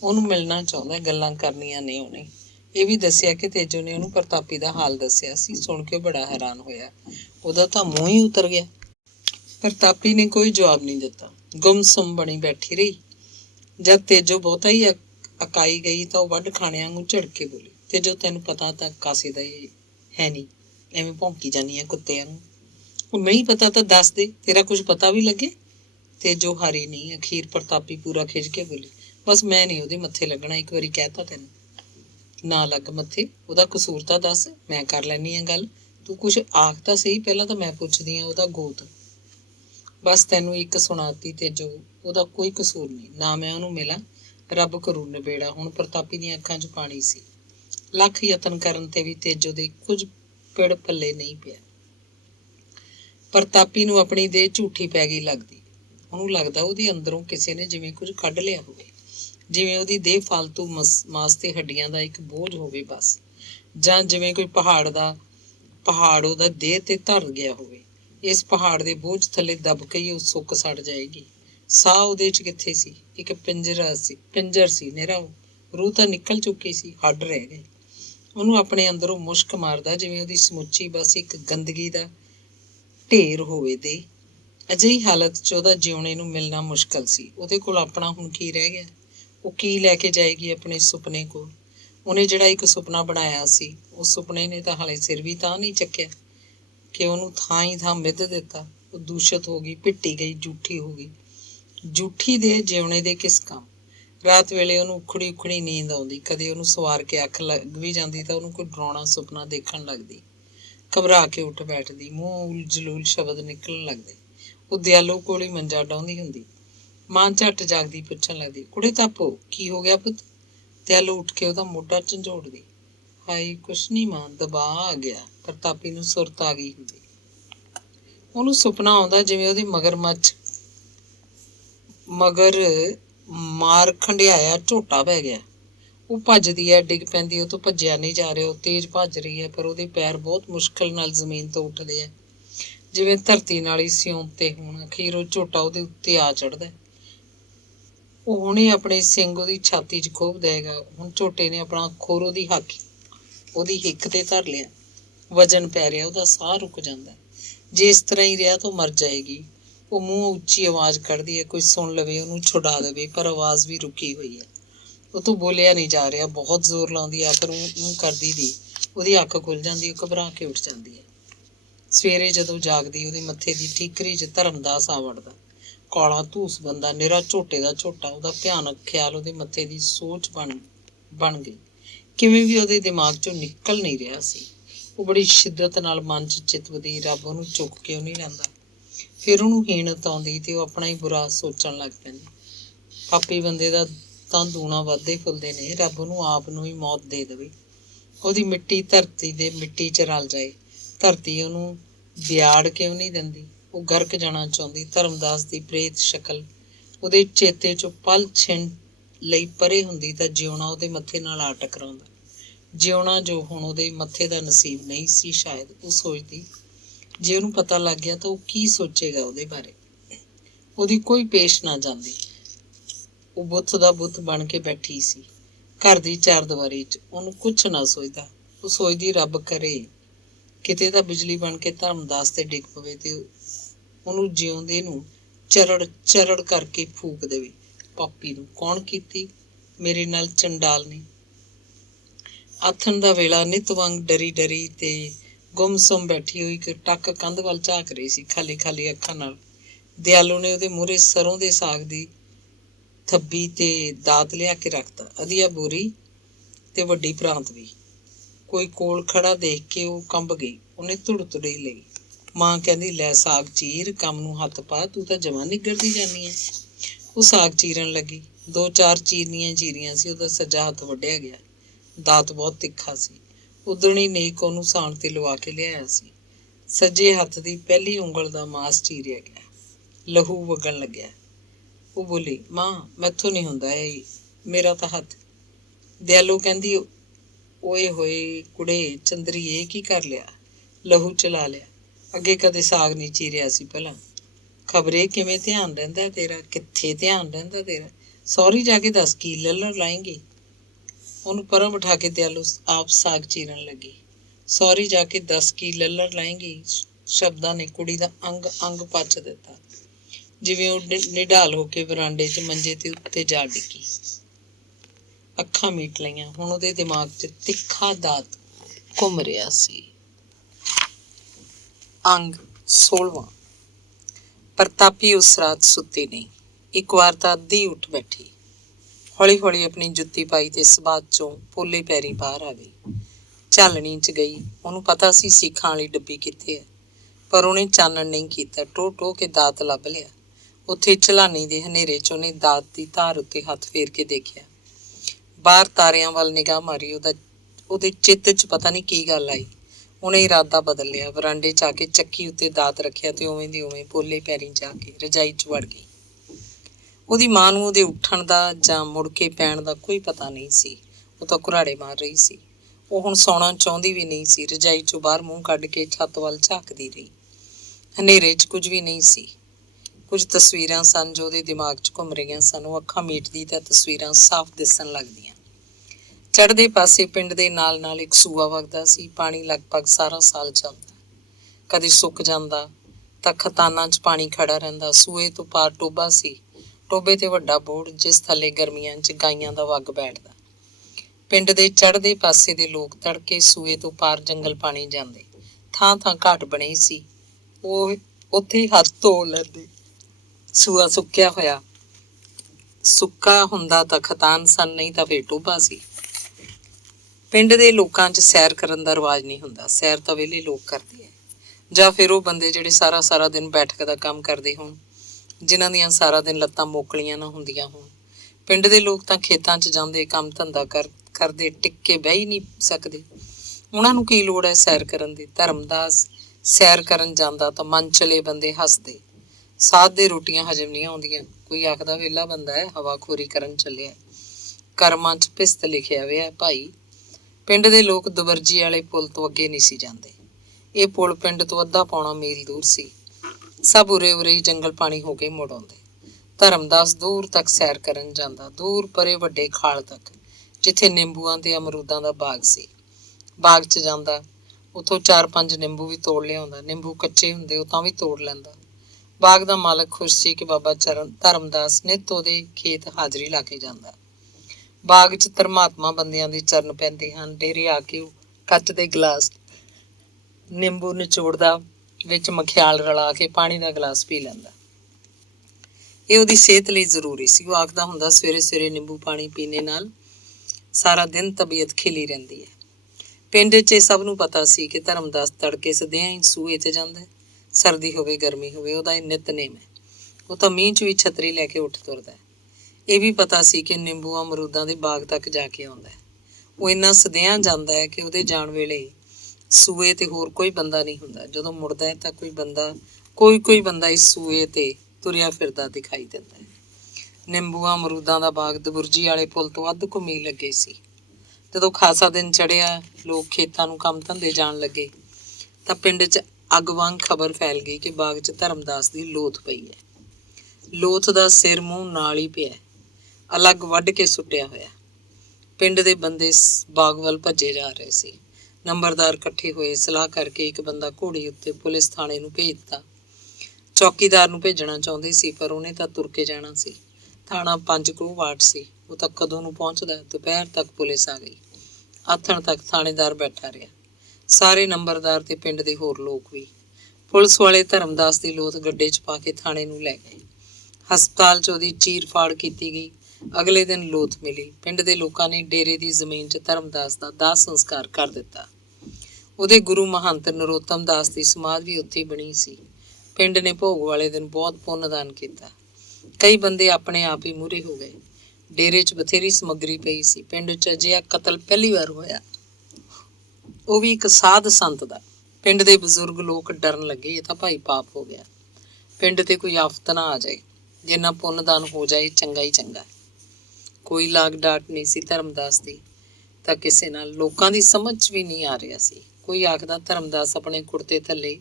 ਉਹਨੂੰ ਮਿਲਣਾ ਚਾਹੁੰਦਾ, ਗੱਲਾਂ ਕਰਨੀਆਂ ਨੇ ਉਹਨੇ। ਇਹ ਵੀ ਦੱਸਿਆ ਕਿ ਤੇਜੋ ਨੇ ਉਹਨੂੰ ਪ੍ਰਤਾਪੀ ਦਾ ਹਾਲ ਦੱਸਿਆ ਸੀ। ਸੁਣ ਕੇ ਬੜਾ ਹੈਰਾਨ ਹੋਇਆ। ਉਹਦਾ ਤਾਂ ਮੂੰਹ ਹੀ ਉਤਰ ਗਿਆ। ਪ੍ਰਤਾਪੀ ਨੇ ਕੋਈ ਜਵਾਬ ਨਹੀਂ ਦਿੱਤਾ, ਗੁੰਮਸੁੰਮ ਬਣੀ ਬੈਠੀ ਰਹੀ। ਜਦ ਤੇਜੋ ਬਹੁਤਾ ਹੀ ਅਕਾਈ ਗਈ ਤਾਂ ਉਹ ਵੱਢ ਖਾਣਿਆਂ ਨੂੰ ਝਿੜਕ ਕੇ ਬੋਲੀ, ਤੇਜੋ, ਤੈਨੂੰ ਪਤਾ ਤਾਂ ਕਾਸੇ ਦਾ ਹੀ ਹੈ ਨਹੀਂ, ਐਵੇਂ ਭੌਂਕੀ ਜਾਂਦੀ ਹੈ ਕੁੱਤਿਆਂ ਨੂੰ। ਉਹ ਨਹੀਂ ਪਤਾ ਤਾਂ ਦੱਸ ਦੇ, ਤੇਰਾ ਕੁਝ ਪਤਾ ਵੀ ਲੱਗੇ। ਤੇਜੋ ਹਾਰੀ ਨਹੀਂ। ਅਖੀਰ ਪ੍ਰਤਾਪੀ ਪੂਰਾ ਖਿੱਝ ਕੇ ਬੋਲੀ, ਬਸ ਮੈਂ ਨਹੀਂ ਉਹਦੇ ਮੱਥੇ ਲੱਗਣਾ, ਇੱਕ ਵਾਰੀ ਕਹਿਤਾ ਤੈਨੂੰ। ਨਾ ਲੱਗ ਮੱਥੇ, ਉਹਦਾ ਕਸੂਰ ਤਾਂ ਦੱਸ, ਮੈਂ ਕਰ ਲੈਂਦੀ ਹਾਂ ਗੱਲ। ਤੂੰ ਕੁਛ ਆਖ ਤਾਂ ਸਹੀ, ਪਹਿਲਾਂ ਤਾਂ ਮੈਂ ਪੁੱਛਦੀ ਹਾਂ ਉਹਦਾ ਗੋਤ। ਬਸ ਤੈਨੂੰ ਇੱਕ ਸੁਣਾਤੀ ਤੇਜੋ, ਉਹਦਾ ਕੋਈ ਕਸੂਰ ਨਹੀਂ, ਨਾ ਮੈਂ ਉਹਨੂੰ ਮਿਲਾਂ, ਰੱਬ ਕਰੂ ਨਿਬੇੜਾ। ਹੁਣ ਪ੍ਰਤਾਪੀ ਦੀਆਂ ਅੱਖਾਂ 'ਚ ਪਾਣੀ ਸੀ। ਲੱਖ ਯਤਨ ਕਰਨ ਤੇ ਵੀ ਤੇਜੋ ਦੇ ਕੁਝ ਪਿੜ ਪੱਲੇ ਨਹੀਂ ਪਿਆ। ਪ੍ਰਤਾਪੀ ਨੂੰ ਆਪਣੀ ਦੇਹ ਝੂਠੀ ਪੈ ਗਈ ਲੱਗਦੀ। ਉਹਨੂੰ ਲੱਗਦਾ ਉਹਦੇ ਅੰਦਰੋਂ ਕਿਸੇ ਨੇ ਜਿਵੇਂ ਕੁਝ ਕੱਢ ਲਿਆ ਹੋਵੇ, ਜਿਵੇਂ ਉਹਦੀ ਦੇਹ ਫਾਲਤੂ ਮਾਸ ਤੇ ਹੱਡੀਆਂ ਦਾ ਇੱਕ ਬੋਝ ਹੋਵੇ ਬਸ, ਜਾਂ ਜਿਵੇਂ ਕੋਈ ਪਹਾੜ ਉਹਦਾ ਦੇਹ ਤੇ ਧਰ ਗਿਆ ਹੋਵੇ। ਇਸ ਪਹਾੜ ਦੇ ਬੋਝ ਥੱਲੇ ਦਬ ਕੇ ਹੀ ਉਹ ਸੁੱਕ ਸੜ ਜਾਏਗੀ। ਸਾਹ ਉਹਦੇ 'ਚ ਕਿੱਥੇ ਸੀ? ਇੱਕ ਪਿੰਜਰ ਸੀ ਨਿਰਾ। ਰੂਹ ਤਾਂ ਨਿਕਲ ਚੁੱਕੀ ਸੀ, ਹੱਡ ਰਹਿ ਗਏ। ਉਹਨੂੰ ਆਪਣੇ ਅੰਦਰੋਂ ਮੁਸ਼ਕ ਮਾਰਦਾ, ਜਿਵੇਂ ਉਹਦੀ ਸਮੁੱਚੀ ਬਸ ਇੱਕ ਗੰਦਗੀ ਦਾ ਢੇਰ ਹੋਵੇ ਦੇ। ਅਜਿਹੀ ਹਾਲਤ 'ਚ ਉਹਦਾ ਜਿਉਣੇ ਨੂੰ ਮਿਲਣਾ ਮੁਸ਼ਕਲ ਸੀ। ਉਹਦੇ ਕੋਲ ਆਪਣਾ ਹੁਣ ਕੀ ਰਹਿ ਗਿਆ? ਉਹ ਕੀ ਲੈ ਕੇ ਜਾਏਗੀ ਆਪਣੇ ਸੁਪਨੇ ਕੋਲ? ਉਹਨੇ ਜਿਹੜਾ ਇੱਕ ਸੁਪਨਾ ਬਣਾਇਆ ਸੀ, ਉਸ ਸੁਪਨੇ ਨੇ ਤਾਂ ਹਾਲੇ ਸਿਰ ਵੀ ਤਾਂ ਨਹੀਂ ਚੱਕਿਆ ਕਿ ਉਹਨੂੰ ਥਾਂ ਹੀ ਥਾਂ ਮਿੱਧ ਦਿੱਤਾ। ਉਹ ਦੂਸ਼ਿਤ ਹੋ ਗਈ, ਪਿੱਟੀ ਗਈ, ਝੂਠੀ ਹੋ ਗਈ। ਝੂਠੀ ਦੇ ਜਿਉਣੇ ਦੇ ਕਿਸ ਕੰਮ? ਰਾਤ ਵੇਲੇ ਉਹਨੂੰ ਉਖੜੀ ਨੀਂਦ ਆਉਂਦੀ। ਕਦੇ ਉਹਨੂੰ ਸਵਾਰ ਕੇ ਅੱਖ ਲੱਗ ਵੀ ਜਾਂਦੀ ਤਾਂ ਉਹਨੂੰ ਕੋਈ ਡਰਾਉਣਾ ਸੁਪਨਾ ਦੇਖਣ ਲੱਗਦੀ। ਘਬਰਾ ਕੇ ਉੱਠ ਬੈਠਦੀ, ਮੂੰਹ ਉਲਝ ਸ਼ਬਦ ਨਿਕਲਣ ਲੱਗਦੇ। ਉਹ ਦਿਆਲੋ ਕੋਲ ਹੀ ਮੰਜਾ ਡਾਉਂਦੀ ਹੁੰਦੀ। ਮਾਂ ਝੱਟ ਜਾਗਦੀ ਪੁੱਛਣ ਲੱਗਦੀ, ਕੁੜੇ ਤਾਪੋ, ਕੀ ਹੋ ਗਿਆ ਪੁੱਤ? ਦਿਆਲੋ ਉੱਠ ਕੇ ਉਹਦਾ ਮੋਢਾ ਝੰਜੋੜਦੀ। ਹਾਏ ਕੁਛ ਨਹੀਂ ਮਾਂ, ਦਬਾਅ ਆ ਗਿਆ। ਪ੍ਰਤਾਪੀ ਨੂੰ ਸੁਰਤ ਆ ਗਈ ਹੁੰਦੀ। ਉਹਨੂੰ ਸੁਪਨਾ ਆਉਂਦਾ ਜਿਵੇਂ ਉਹਦੀ ਮਗਰ ਮਾਰ ਖੰਡਿਆਇਆ ਝੋਟਾ ਪੈ ਗਿਆ। ਉਹ ਭੱਜਦੀ ਹੈ, ਡਿੱਗ ਪੈਂਦੀ, ਉਹ ਤੋਂ ਭੱਜਿਆ ਨਹੀਂ ਜਾ ਰਿਹਾ। ਉਹ ਤੇਜ਼ ਭੱਜ ਰਹੀ ਹੈ, ਪਰ ਉਹਦੇ ਪੈਰ ਬਹੁਤ ਮੁਸ਼ਕਿਲ ਨਾਲ ਜ਼ਮੀਨ ਤੋਂ ਉੱਠਦੇ ਆ, ਜਿਵੇਂ ਧਰਤੀ ਨਾਲ ਹੀ ਸਿਉਂਤੇ ਹੋਣ। ਅਖੀਰ ਉਹ ਝੋਟਾ ਉਹਦੇ ਉੱਤੇ ਆ ਚੜ੍ਹਦਾ। ਉਹ ਹੁਣੇ ਆਪਣੇ ਸਿੰਗ ਉਹਦੀ ਛਾਤੀ 'ਚ ਖੋਭ ਦੇਗਾ। ਹੁਣ ਝੋਟੇ ਨੇ ਆਪਣਾ ਖੋਰ ਉਹਦੀ ਹਿੱਕ ਤੇ ਧਰ ਲਿਆ। ਵਜਨ ਪੈ ਰਿਹਾ, ਉਹਦਾ ਸਾਹ ਰੁਕ ਜਾਂਦਾ। ਜੇ ਇਸ ਤਰ੍ਹਾਂ ਹੀ ਰਿਹਾ ਤਾਂ ਮਰ ਜਾਏਗੀ। ਉਹ ਮੂੰਹ ਉੱਚੀ ਆਵਾਜ਼ ਕੱਢਦੀ ਹੈ, ਕੋਈ ਸੁਣ ਲਵੇ ਉਹਨੂੰ ਛੁਡਾ ਦੇਵੇ, ਪਰ ਆਵਾਜ਼ ਵੀ ਰੁਕੀ ਹੋਈ ਹੈ। ਉਹ ਤੋਂ ਬੋਲਿਆ ਨਹੀਂ ਜਾ ਰਿਹਾ। ਬਹੁਤ ਜ਼ੋਰ ਲਾਉਂਦੀ, ਆਖਰ ਉਹ ਕਰਦੀ ਦੀ ਉਹਦੀ ਅੱਖ ਖੁੱਲ ਜਾਂਦੀ, ਉਹ ਘਬਰਾ ਕੇ ਉੱਠ ਜਾਂਦੀ ਹੈ। ਸਵੇਰੇ ਜਦੋਂ ਜਾਗਦੀ ਉਹਦੇ ਮੱਥੇ ਦੀ ਠੀਕਰੀ 'ਚ ਧਰਮਦਾਸ ਆ ਵੜਦਾ। ਕਾਲਾ ਧੂਸ ਬੰਦਾ, ਨਿਰਾ ਝੋਟੇ ਦਾ ਝੋਟਾ। ਉਹਦਾ ਭਿਆਨਕ ਖਿਆਲ ਉਹਦੇ ਮੱਥੇ ਦੀ ਸੋਚ ਬਣ ਗਈ। ਕਿਵੇਂ ਵੀ ਉਹਦੇ ਦਿਮਾਗ 'ਚੋਂ ਨਿਕਲ ਨਹੀਂ ਰਿਹਾ ਸੀ। ਉਹ ਬੜੀ ਸ਼ਿੱਦਤ ਨਾਲ ਮਨ 'ਚ ਚਿਤਵਦੀ, ਰੱਬ ਉਹਨੂੰ ਚੁੱਕ ਕਿਉਂ ਨਹੀਂ ਲੈਂਦਾ। ਫਿਰ ਉਹਨੂੰ ਹੀਣਤ ਆਉਂਦੀ ਤੇ ਉਹ ਆਪਣਾ ਹੀ ਬੁਰਾ ਸੋਚਣ ਲੱਗ ਪੈਂਦੀ। ਪਾਪੀ ਬੰਦੇ ਦਾ ਤਾਂ ਦੂਣਾ ਵੱਧਦੇ ਫੁੱਲਦੇ ਨੇ, ਰੱਬ ਉਹਨੂੰ ਆਪ ਨੂੰ ਹੀ ਮੌਤ ਦੇ ਦੇਵੇ। ਉਹਦੀ ਮਿੱਟੀ ਧਰਤੀ ਦੇ ਮਿੱਟੀ 'ਚ ਰਲ ਜਾਏ। ਧਰਤੀ ਉਹਨੂੰ ਵਿਆੜ ਕਿਉਂ ਨਹੀਂ ਦਿੰਦੀ। ਉਹ ਗਰਕ ਜਾਣਾ ਚਾਹੁੰਦੀ। ਧਰਮਦਾਸ ਦੀ ਪ੍ਰੇਤ ਸ਼ਕਲ ਉਹਦੇ ਚੇਤੇ 'ਚੋਂ ਪਲ ਛਿਣ ਲਈ ਪਰੇ ਹੁੰਦੀ ਤਾਂ ਜਿਉਣਾ ਉਹਦੇ ਮੱਥੇ ਨਾਲ ਆ ਟਕਰਾਉਂਦਾ। ਜਿਉਣਾ ਜੋ ਹੁਣ ਉਹਦੇ ਮੱਥੇ ਦਾ ਨਸੀਬ ਨਹੀਂ ਸੀ ਸ਼ਾਇਦ। ਉਹ ਸੋਚਦੀ, ਜੇ ਉਹਨੂੰ ਪਤਾ ਲੱਗ ਗਿਆ ਤਾਂ ਉਹ ਕੀ ਸੋਚੇਗਾ ਉਹਦੇ ਬਾਰੇ। ਉਹਦੀ ਕੋਈ ਪੇਸ਼ ਨਾ ਜਾਂਦੀ। ਉਹ ਬੁੱਤ ਦਾ ਬੁੱਤ ਬਣ ਕੇ ਬੈਠੀ ਸੀ ਘਰ ਦੀ ਚਾਰਦੀਵਾਰੀ 'ਚ। ਉਹਨੂੰ ਕੁਛ ਨਾ ਸੋਚਦਾ। ਉਹ ਸੋਚਦੀ, ਰੱਬ ਕਰੇ ਕਿਤੇ ਤਾਂ ਬਿਜਲੀ ਬਣ ਕੇ ਧਰਮਦਾਸ ਤੇ ਡਿੱਗ ਪਵੇ ਤੇ ਉਹਨੂੰ ਜਿਉਂਦੇ ਨੂੰ ਚਰੜ ਚਰੜ ਕਰਕੇ ਫੂਕ ਦੇਵੇ। ਪਾਪੀ ਨੂੰ ਕੌਣ ਕੀਤੀ, ਮੇਰੇ ਨਾਲ ਚੰਡਾਲ ਨੇ। ਆਥਣ ਦਾ ਵੇਲਾ ਨਿੱਤ ਵਾਂਗ ਡਰੀ ਡਰੀ ਤੇ ਗੁੰਮਸੁੰਮ ਬੈਠੀ ਹੋਈ ਇੱਕ ਟੱਕ ਕੰਧ ਵੱਲ ਝਾਕ ਰਹੀ ਸੀ ਖਾਲੀ ਖਾਲੀ ਅੱਖਾਂ ਨਾਲ। ਦਿਆਲੂ ਨੇ ਉਹਦੇ ਮੂਹਰੇ ਸਰੋਂ ਦੇ ਸਾਗ ਦੀ ਥੱਬੀ ਤੇ ਦਾਤ ਲਿਆ ਕੇ ਰੱਖਤਾ, ਅਧੀਆ ਬੋਰੀ ਤੇ ਵੱਡੀ ਪ੍ਰਾਂਤ ਵੀ। ਕੋਈ ਕੋਲ ਖੜਾ ਦੇਖ ਕੇ ਉਹ ਕੰਬ ਗਈ। ਉਹਨੇ ਧੁੜ ਤੁੜੀ ਲਈ। ਮਾਂ ਕਹਿੰਦੀ, ਲੈ ਸਾਗ ਚੀਰ, ਕੰਮ ਨੂੰ ਹੱਥ ਪਾ, ਤੂੰ ਤਾਂ ਜਮਾਂ ਨਿੱਗਰਦੀ ਜਾਂਦੀ ਹੈ। ਉਹ ਸਾਗ ਚੀਰਨ ਲੱਗੀ। 2-4 ਚੀਰਨੀਆਂ ਚੀਰੀਆਂ ਸੀ। ਉਹਦਾ ਸੱਜਾ ਹੱਥ ਵੱਢਿਆ ਗਿਆ। ਦਾਤ ਬਹੁਤ ਤਿੱਖਾ ਸੀ। ਉਦਣੀ ਨੇਕ ਉਹਨੂੰ ਸਾਣ ਤੇ ਲਵਾ ਕੇ ਲਿਆਇਆ ਸੀ। ਸੱਜੇ ਹੱਥ ਦੀ ਪਹਿਲੀ ਉਂਗਲ ਦਾ ਮਾਸ ਚੀਰਿਆ ਗਿਆ। ਲਹੂ ਵਗਣ ਲੱਗਿਆ। ਉਹ ਬੋਲੀ, ਮਾਂ ਮੈਥੋਂ ਨਹੀਂ ਹੁੰਦਾ ਇਹ, ਮੇਰਾ ਤਾਂ ਹੱਥ। ਦਿਆਲੂ ਕਹਿੰਦੀ, ਓਏ ਹੋਏ ਕੁੜੇ ਚੰਦਰੀ, ਇਹ ਕੀ ਕਰ ਲਿਆ, ਲਹੂ ਚਲਾ ਲਿਆ। ਅੱਗੇ ਕਦੇ ਸਾਗ ਨਹੀਂ ਚੀਰਿਆ ਸੀ ਭਲਾ। ਖਬਰੇ ਕਿਵੇਂ ਧਿਆਨ ਰਹਿੰਦਾ ਤੇਰਾ, ਕਿੱਥੇ ਧਿਆਨ ਰਹਿੰਦਾ ਤੇਰਾ। ਸਹੁਰੀ ਜਾ ਕੇ ਦੱਸ ਕੀ ਲੱਲੜ ਲਾਏਂਗੀ। ਉਹਨੂੰ ਪਰਾਂ ਬਿਠਾ ਕੇ ਦਿਆਲੂ ਆਪ ਸਾਗ ਚੀਰਨ ਲੱਗੀ। ਸਹੁਰੀ ਜਾ ਕੇ ਦੱਸ ਕੀ ਲੱਲੜ ਲਾਏਂਗੀ ਸ਼ਬਦਾਂ ਨੇ ਕੁੜੀ ਦਾ ਅੰਗ ਅੰਗ ਪੱਚ ਦਿੱਤਾ। ਜਿਵੇਂ ਉਹ ਨਿਢਾਲ ਹੋ ਕੇ ਬਰਾਂਡੇ 'ਚ ਮੰਜੇ ਤੇ ਉੱਤੇ ਜਾ ਡਿੱਗੀ। ਅੱਖਾਂ ਮੀਟ ਲਈਆਂ। ਹੁਣ ਉਹਦੇ ਦਿਮਾਗ 'ਚ ਤਿੱਖਾ ਦਾਤ ਘੁੰਮ ਰਿਹਾ ਸੀ। ਅੰਗ 16ਵਾਂ। ਪ੍ਰਤਾਪੀ ਉਸ ਰਾਤ ਸੁੱਤੀ ਨਹੀਂ। ਇੱਕ ਵਾਰ ਤਾਂ ਅੱਧੀ ਉੱਠ ਬੈਠੀ। ਹੌਲੀ ਹੌਲੀ ਆਪਣੀ ਜੁੱਤੀ ਪਾਈ ਤੇ ਸਬਾਤ 'ਚੋਂ ਪੋਲੇ ਪੈਰੀਂ ਬਾਹਰ ਆ ਗਈ। ਝਾਲਣੀ 'ਚ ਗਈ। ਉਹਨੂੰ ਪਤਾ ਸੀ ਸੀਖਾਂ ਵਾਲੀ ਡੱਬੀ ਕਿੱਥੇ ਹੈ, ਪਰ ਉਹਨੇ ਚਾਨਣ ਨਹੀਂ ਕੀਤਾ। ਟੋਹ ਟੋਹ ਕੇ ਦਾਤ ਲੱਭ ਲਿਆ। ਉੱਥੇ ਝਲਾਨੀ ਦੇ ਹਨੇਰੇ 'ਚ ਉਹਨੇ ਦਾਤ ਦੀ ਧਾਰ ਉੱਤੇ ਹੱਥ ਫੇਰ ਕੇ ਦੇਖਿਆ। ਬਾਹਰ ਤਾਰਿਆਂ ਵੱਲ ਨਿਗਾਹ ਮਾਰੀ। ਉਹਦੇ ਚਿੱਤ 'ਚ ਪਤਾ ਨਹੀਂ ਕੀ ਗੱਲ ਆਈ। ਉਹਨੇ ਇਰਾਦਾ ਬਦਲ ਲਿਆ। ਬਰਾਂਡੇ 'ਚ ਆ ਕੇ ਚੱਕੀ ਉੱਤੇ ਦਾਤ ਰੱਖਿਆ ਤੇ ਉਵੇਂ ਦੀ ਉਵੇਂ ਪੋਲੇ ਪੈਰੀਂ ਜਾ ਕੇ ਰਜਾਈ 'ਚ ਵੜ ਗਈ। ਉਹਦੀ ਮਾਂ ਨੂੰ ਉਹਦੇ ਉੱਠਣ ਦਾ ਜਾਂ ਮੁੜ ਕੇ ਪੈਣ ਦਾ ਕੋਈ ਪਤਾ ਨਹੀਂ ਸੀ। ਉਹ ਤਾਂ ਘੁਰਾੜੇ ਮਾਰ ਰਹੀ ਸੀ। ਉਹ ਹੁਣ ਸੌਣਾ ਚਾਹੁੰਦੀ ਵੀ ਨਹੀਂ ਸੀ। ਰਜਾਈ 'ਚੋਂ ਬਾਹਰ ਮੂੰਹ ਕੱਢ ਕੇ ਛੱਤ ਵੱਲ ਝਾਕਦੀ ਰਹੀ। ਹਨੇਰੇ 'ਚ ਕੁਝ ਵੀ ਨਹੀਂ ਸੀ। ਕੁਝ ਤਸਵੀਰਾਂ ਸਨ ਜੋ ਉਹਦੇ ਦਿਮਾਗ 'ਚ ਘੁੰਮ ਰਹੀਆਂ ਸਨ। ਉਹ ਅੱਖਾਂ ਮੀਟਦੀ ਤਾਂ ਤਸਵੀਰਾਂ ਸਾਫ਼ ਦਿਸਣ ਲੱਗਦੀਆਂ। ਚੜ੍ਹਦੇ ਪਾਸੇ ਪਿੰਡ ਦੇ ਨਾਲ ਨਾਲ ਇੱਕ ਸੂਆ ਵਗਦਾ ਸੀ। ਪਾਣੀ ਲਗਭਗ ਸਾਰਾ ਸਾਲ ਚੱਲਦਾ। ਕਦੇ ਸੁੱਕ ਜਾਂਦਾ ਤਾਂ ਖਤਾਨਾਂ 'ਚ ਪਾਣੀ ਖੜਾ ਰਹਿੰਦਾ। ਸੂਏ ਤੋਂ ਪਾਰ ਟੋਭਾ ਸੀ। ਟੋਭੇ ਤੇ ਵੱਡਾ ਬੋਹੜ, ਜਿਸ ਥੱਲੇ ਗਰਮੀਆਂ 'ਚ ਗਾਈਆਂ ਦਾ ਵੱਗ ਬੈਠਦਾ। ਪਿੰਡ ਦੇ ਚੜ੍ਹਦੇ ਪਾਸੇ ਦੇ ਲੋਕ ਤੜਕੇ ਸੂਏ ਤੋਂ ਪਾਰ ਜੰਗਲ ਪਾਣੀ ਜਾਂਦੇ। ਥਾਂ ਥਾਂ ਘਾਟ ਬਣੇ ਸੀ। ਉਹ ਉੱਥੇ ਹੱਥ ਧੋ ਲੈਂਦੇ। ਸੂਆ ਸੁੱਕਾ ਹੁੰਦਾ ਤਾਂ ਖਤਾਨ ਸਨ, ਨਹੀਂ ਤਾਂ ਫਿਰ ਟੋਭਾ ਸੀ। ਪਿੰਡ ਦੇ ਲੋਕਾਂ 'ਚ ਸੈਰ ਕਰਨ ਦਾ ਰਿਵਾਜ ਨਹੀਂ ਹੁੰਦਾ। ਸੈਰ ਤਾਂ ਵਿਹਲੇ ਲੋਕ ਕਰਦੇ ਆ, ਜਾਂ ਫਿਰ ਉਹ ਬੰਦੇ ਜਿਹੜੇ ਸਾਰਾ ਸਾਰਾ ਦਿਨ ਬੈਠਕ ਦਾ ਕੰਮ ਕਰਦੇ ਹੋਣ, ਜਿਨ੍ਹਾਂ ਦੀਆਂ ਸਾਰਾ ਦਿਨ ਲੱਤਾਂ ਮੋਕਲੀਆਂ ਨਾ ਹੁੰਦੀਆਂ ਹੋਣ। ਪਿੰਡ ਦੇ ਲੋਕ ਤਾਂ ਖੇਤਾਂ 'ਚ ਜਾਂਦੇ, ਕੰਮ ਧੰਦਾ ਕਰਦੇ, ਟਿਕ ਕੇ ਬਹਿ ਹੀ ਨਹੀਂ ਸਕਦੇ। ਉਹਨਾਂ ਨੂੰ ਕੀ ਲੋੜ ਹੈ ਸੈਰ ਕਰਨ ਦੀ। ਧਰਮਦਾਸ ਸੈਰ ਕਰਨ ਜਾਂਦਾ ਤਾਂ ਮਨ ਚਲੇ ਬੰਦੇ ਹੱਸਦੇ। ਸਾਧ ਦੇ ਰੋਟੀਆਂ ਹਜਮ ਨਹੀਂ ਆਉਂਦੀਆਂ। ਕੋਈ ਆਖਦਾ ਵਿਹਲਾ ਬੰਦਾ ਹੈ, ਹਵਾਖੋਰੀ ਕਰਨ ਚੱਲਿਆ। ਕਰਮਾਂ 'ਚ ਪਿਸਤ ਲਿਖਿਆ ਹੋਇਆ ਭਾਈ। ਪਿੰਡ ਦੇ ਲੋਕ ਦੁਵਰਜੀ ਵਾਲੇ ਪੁਲ ਤੋਂ ਅੱਗੇ ਨਹੀਂ ਸੀ ਜਾਂਦੇ। ਇਹ ਪੁਲ ਪਿੰਡ ਤੋਂ ਅੱਧਾ ਪੌਣਾ ਮੀਲ ਦੂਰ ਸੀ। ਸਭ ਉਰੇ ਉਰੇ ਹੀ ਜੰਗਲ ਪਾਣੀ ਹੋ ਕੇ ਮੁੜ ਆਉਂਦੇ। ਧਰਮਦਾਸ ਦੂਰ ਤੱਕ ਸੈਰ ਕਰਨ ਜਾਂਦਾ, ਦੂਰ ਪਰੇ ਵੱਡੇ ਖਾਲ ਤੱਕ, ਜਿੱਥੇ ਨਿੰਬੂਆਂ ਤੇ ਅਮਰੂਦਾਂ ਦਾ ਬਾਗ ਸੀ। ਬਾਗ 'ਚ ਜਾਂਦਾ, ਉੱਥੋਂ 4-5 ਨਿੰਬੂ ਵੀ ਤੋੜ ਲਿਆਉਂਦਾ। ਨਿੰਬੂ ਕੱਚੇ ਹੁੰਦੇ, ਉਹ ਤਾਂ ਵੀ ਤੋੜ ਲੈਂਦਾ। ਬਾਗ ਦਾ ਮਾਲਕ ਖੁਸ਼ ਸੀ ਕਿ ਬਾਬਾ ਧਰਮਦਾਸ ਨਿੱਤ ਉਹਦੇ ਖੇਤ ਹਾਜ਼ਰੀ ਲਾ ਕੇ ਜਾਂਦਾ। ਬਾਗ 'ਚ ਧਰਮਾਤਮਾ ਬੰਦਿਆਂ ਦੇ ਚਰਨ ਪੈਂਦੇ ਹਨ। ਡੇਰੇ ਆ ਕੇ ਉਹ ਕੱਚ ਦੇ ਗਲਾਸ ਨਿੰਬੂ ਨਿਚੋੜਦਾ ਵਿੱਚ ਮਖਿਆਲ ਰਲਾ ਕੇ ਪਾਣੀ ਦਾ ਗਲਾਸ ਪੀ ਲੈਂਦਾ। ਇਹ ਉਹਦੀ ਸਿਹਤ ਲਈ ਜ਼ਰੂਰੀ ਸੀ। ਉਹ ਆਖਦਾ ਹੁੰਦਾ, ਸਵੇਰੇ ਸਵੇਰੇ ਨਿੰਬੂ ਪਾਣੀ ਪੀਣੇ ਨਾਲ ਸਾਰਾ ਦਿਨ ਤਬੀਅਤ ਖਿਲੀ ਰਹਿੰਦੀ ਹੈ। ਪਿੰਡ 'ਚ ਇਹ ਸਭ ਨੂੰ ਪਤਾ ਸੀ ਕਿ ਧਰਮਦਾਸ ਤੜਕੇ ਸਦਿਆਂ ਹੀ ਸੂਏ 'ਤੇ ਜਾਂਦਾ। ਸਰਦੀ ਹੋਵੇ ਗਰਮੀ ਹੋਵੇ, ਉਹਦਾ ਇਹ ਨਿਤਨੇਮ ਹੈ। ਉਹ ਤਾਂ ਮੀਂਹ 'ਚ ਵੀ ਛਤਰੀ ਲੈ ਕੇ ਉੱਠ ਤੁਰਦਾ। ਇਹ ਵੀ ਪਤਾ ਸੀ ਕਿ ਨਿੰਬੂ ਅਮਰੂਦਾਂ ਦੇ ਬਾਗ ਤੱਕ ਜਾ ਕੇ ਆਉਂਦਾ। ਉਹ ਇੰਨਾ ਸਦਿਆਂ ਜਾਂਦਾ ਹੈ ਕਿ ਉਹਦੇ ਜਾਣ ਵੇਲੇ ਸੂਏ 'ਤੇ ਹੋਰ ਕੋਈ ਬੰਦਾ ਨਹੀਂ ਹੁੰਦਾ। ਜਦੋਂ ਮੁੜਦਾ ਹੈ ਤਾਂ ਕੋਈ ਬੰਦਾ ਇਸ ਸੂਏ 'ਤੇ ਤੁਰਿਆ ਫਿਰਦਾ ਦਿਖਾਈ ਦਿੰਦਾ ਹੈ। ਨਿੰਬੂਆਂ ਅਮਰੂਦਾਂ ਦਾ ਬਾਗ ਦਬੁਰਜੀ ਵਾਲੇ ਪੁਲ ਤੋਂ ਅੱਧ ਕੁ ਮੀਲ ਲੱਗੇ ਸੀ। ਜਦੋਂ ਖਾਸਾ ਦਿਨ ਚੜ੍ਹਿਆ, ਲੋਕ ਖੇਤਾਂ ਨੂੰ ਕੰਮ ਧੰਦੇ ਜਾਣ ਲੱਗੇ ਤਾਂ ਪਿੰਡ 'ਚ ਅੱਗ ਵਾਂਗ ਖਬਰ ਫੈਲ ਗਈ ਕਿ ਬਾਗ 'ਚ ਧਰਮਦਾਸ ਦੀ ਲੋਥ ਪਈ ਹੈ। ਲੋਥ ਦਾ ਸਿਰ ਮੂੰਹ ਨਾਲ ਹੀ ਪਿਆ, ਅਲੱਗ ਵੱਢ ਕੇ ਸੁੱਟਿਆ ਹੋਇਆ। ਪਿੰਡ ਦੇ ਬੰਦੇ ਬਾਗ ਵੱਲ ਭੱਜੇ ਜਾ ਰਹੇ ਸੀ। ਨੰਬਰਦਾਰ ਇਕੱਠੇ ਹੋਏ, ਸਲਾਹ ਕਰਕੇ ਇੱਕ ਬੰਦਾ ਘੋੜੀ ਉੱਤੇ ਪੁਲਿਸ ਥਾਣੇ ਨੂੰ ਭੇਜ ਦਿੱਤਾ। ਚੌਕੀਦਾਰ ਨੂੰ ਭੇਜਣਾ ਚਾਹੁੰਦੇ ਸੀ, ਪਰ ਉਹਨੇ ਤਾਂ ਤੁਰ ਕੇ ਜਾਣਾ ਸੀ। ਥਾਣਾ 5 ਕੋਹ ਵਾਟ ਸੀ। ਉਹ ਤਾਂ ਕਦੋਂ ਨੂੰ ਪਹੁੰਚਦਾ। ਦੁਪਹਿਰ ਤੱਕ ਪੁਲਿਸ ਆ ਗਈ। ਆਥਣ ਤੱਕ ਥਾਣੇਦਾਰ ਬੈਠਾ ਰਿਹਾ। ਸਾਰੇ ਨੰਬਰਦਾਰ ਤੇ ਪਿੰਡ ਦੇ ਹੋਰ ਲੋਕ ਵੀ। ਪੁਲਿਸ ਵਾਲੇ ਧਰਮਦਾਸ ਦੀ ਲੋਥ ਗੱਡੇ 'ਚ ਪਾ ਕੇ ਥਾਣੇ ਨੂੰ ਲੈ ਗਏ। ਹਸਪਤਾਲ 'ਚ ਉਹਦੀ ਚੀਰ ਫਾੜ ਕੀਤੀ ਗਈ। ਅਗਲੇ ਦਿਨ ਲੋਥ ਮਿਲੀ। ਪਿੰਡ ਦੇ ਲੋਕਾਂ ਨੇ ਡੇਰੇ ਦੀ ਜ਼ਮੀਨ 'ਚ ਧਰਮਦਾਸ ਦਾ ਦਾਹ ਸੰਸਕਾਰ ਕਰ ਦਿੱਤਾ। ਉਹਦੇ ਗੁਰੂ ਮਹੰਤ ਨਰੋਤਮ ਦਾਸ ਦੀ ਸਮਾਧ ਵੀ ਉੱਥੇ ਬਣੀ ਸੀ। ਪਿੰਡ ਨੇ ਭੋਗ ਵਾਲੇ ਦਿਨ ਬਹੁਤ ਪੁੰਨਦਾਨ ਕੀਤਾ। ਕਈ ਬੰਦੇ ਆਪਣੇ ਆਪ ਹੀ ਮੂਹਰੇ ਹੋ ਗਏ। ਡੇਰੇ 'ਚ ਬਥੇਰੀ ਸਮੱਗਰੀ ਪਈ ਸੀ। ਪਿੰਡ 'ਚ ਅਜਿਹਾ ਕਤਲ ਪਹਿਲੀ ਵਾਰ ਹੋਇਆ, ਉਹ ਵੀ ਇੱਕ ਸਾਧ ਸੰਤ ਦਾ। ਪਿੰਡ ਦੇ ਬਜ਼ੁਰਗ ਲੋਕ ਡਰਨ ਲੱਗੇ, ਇਹ ਤਾਂ ਭਾਈ ਪਾਪ ਹੋ ਗਿਆ। ਪਿੰਡ ਤੇ ਕੋਈ ਆਫਤ ਨਾ ਆ ਜਾਏ, ਜਿੰਨਾ ਪੁੰਨਦਾਨ ਹੋ ਜਾਏ ਚੰਗਾ ਹੀ ਚੰਗਾ। ਕੋਈ ਲਾਗ ਡਾਟ ਨਹੀਂ ਸੀ ਧਰਮਦਾਸ ਦੀ ਤਾਂ ਕਿਸੇ ਨਾਲ। ਲੋਕਾਂ ਦੀ ਸਮਝ ਵੀ ਨਹੀਂ ਆ ਰਿਹਾ ਸੀ। ਕੋਈ ਆਖਦਾ ਧਰਮਦਾਸ ਆਪਣੇ ਕੁੜਤੇ ਥੱਲੇ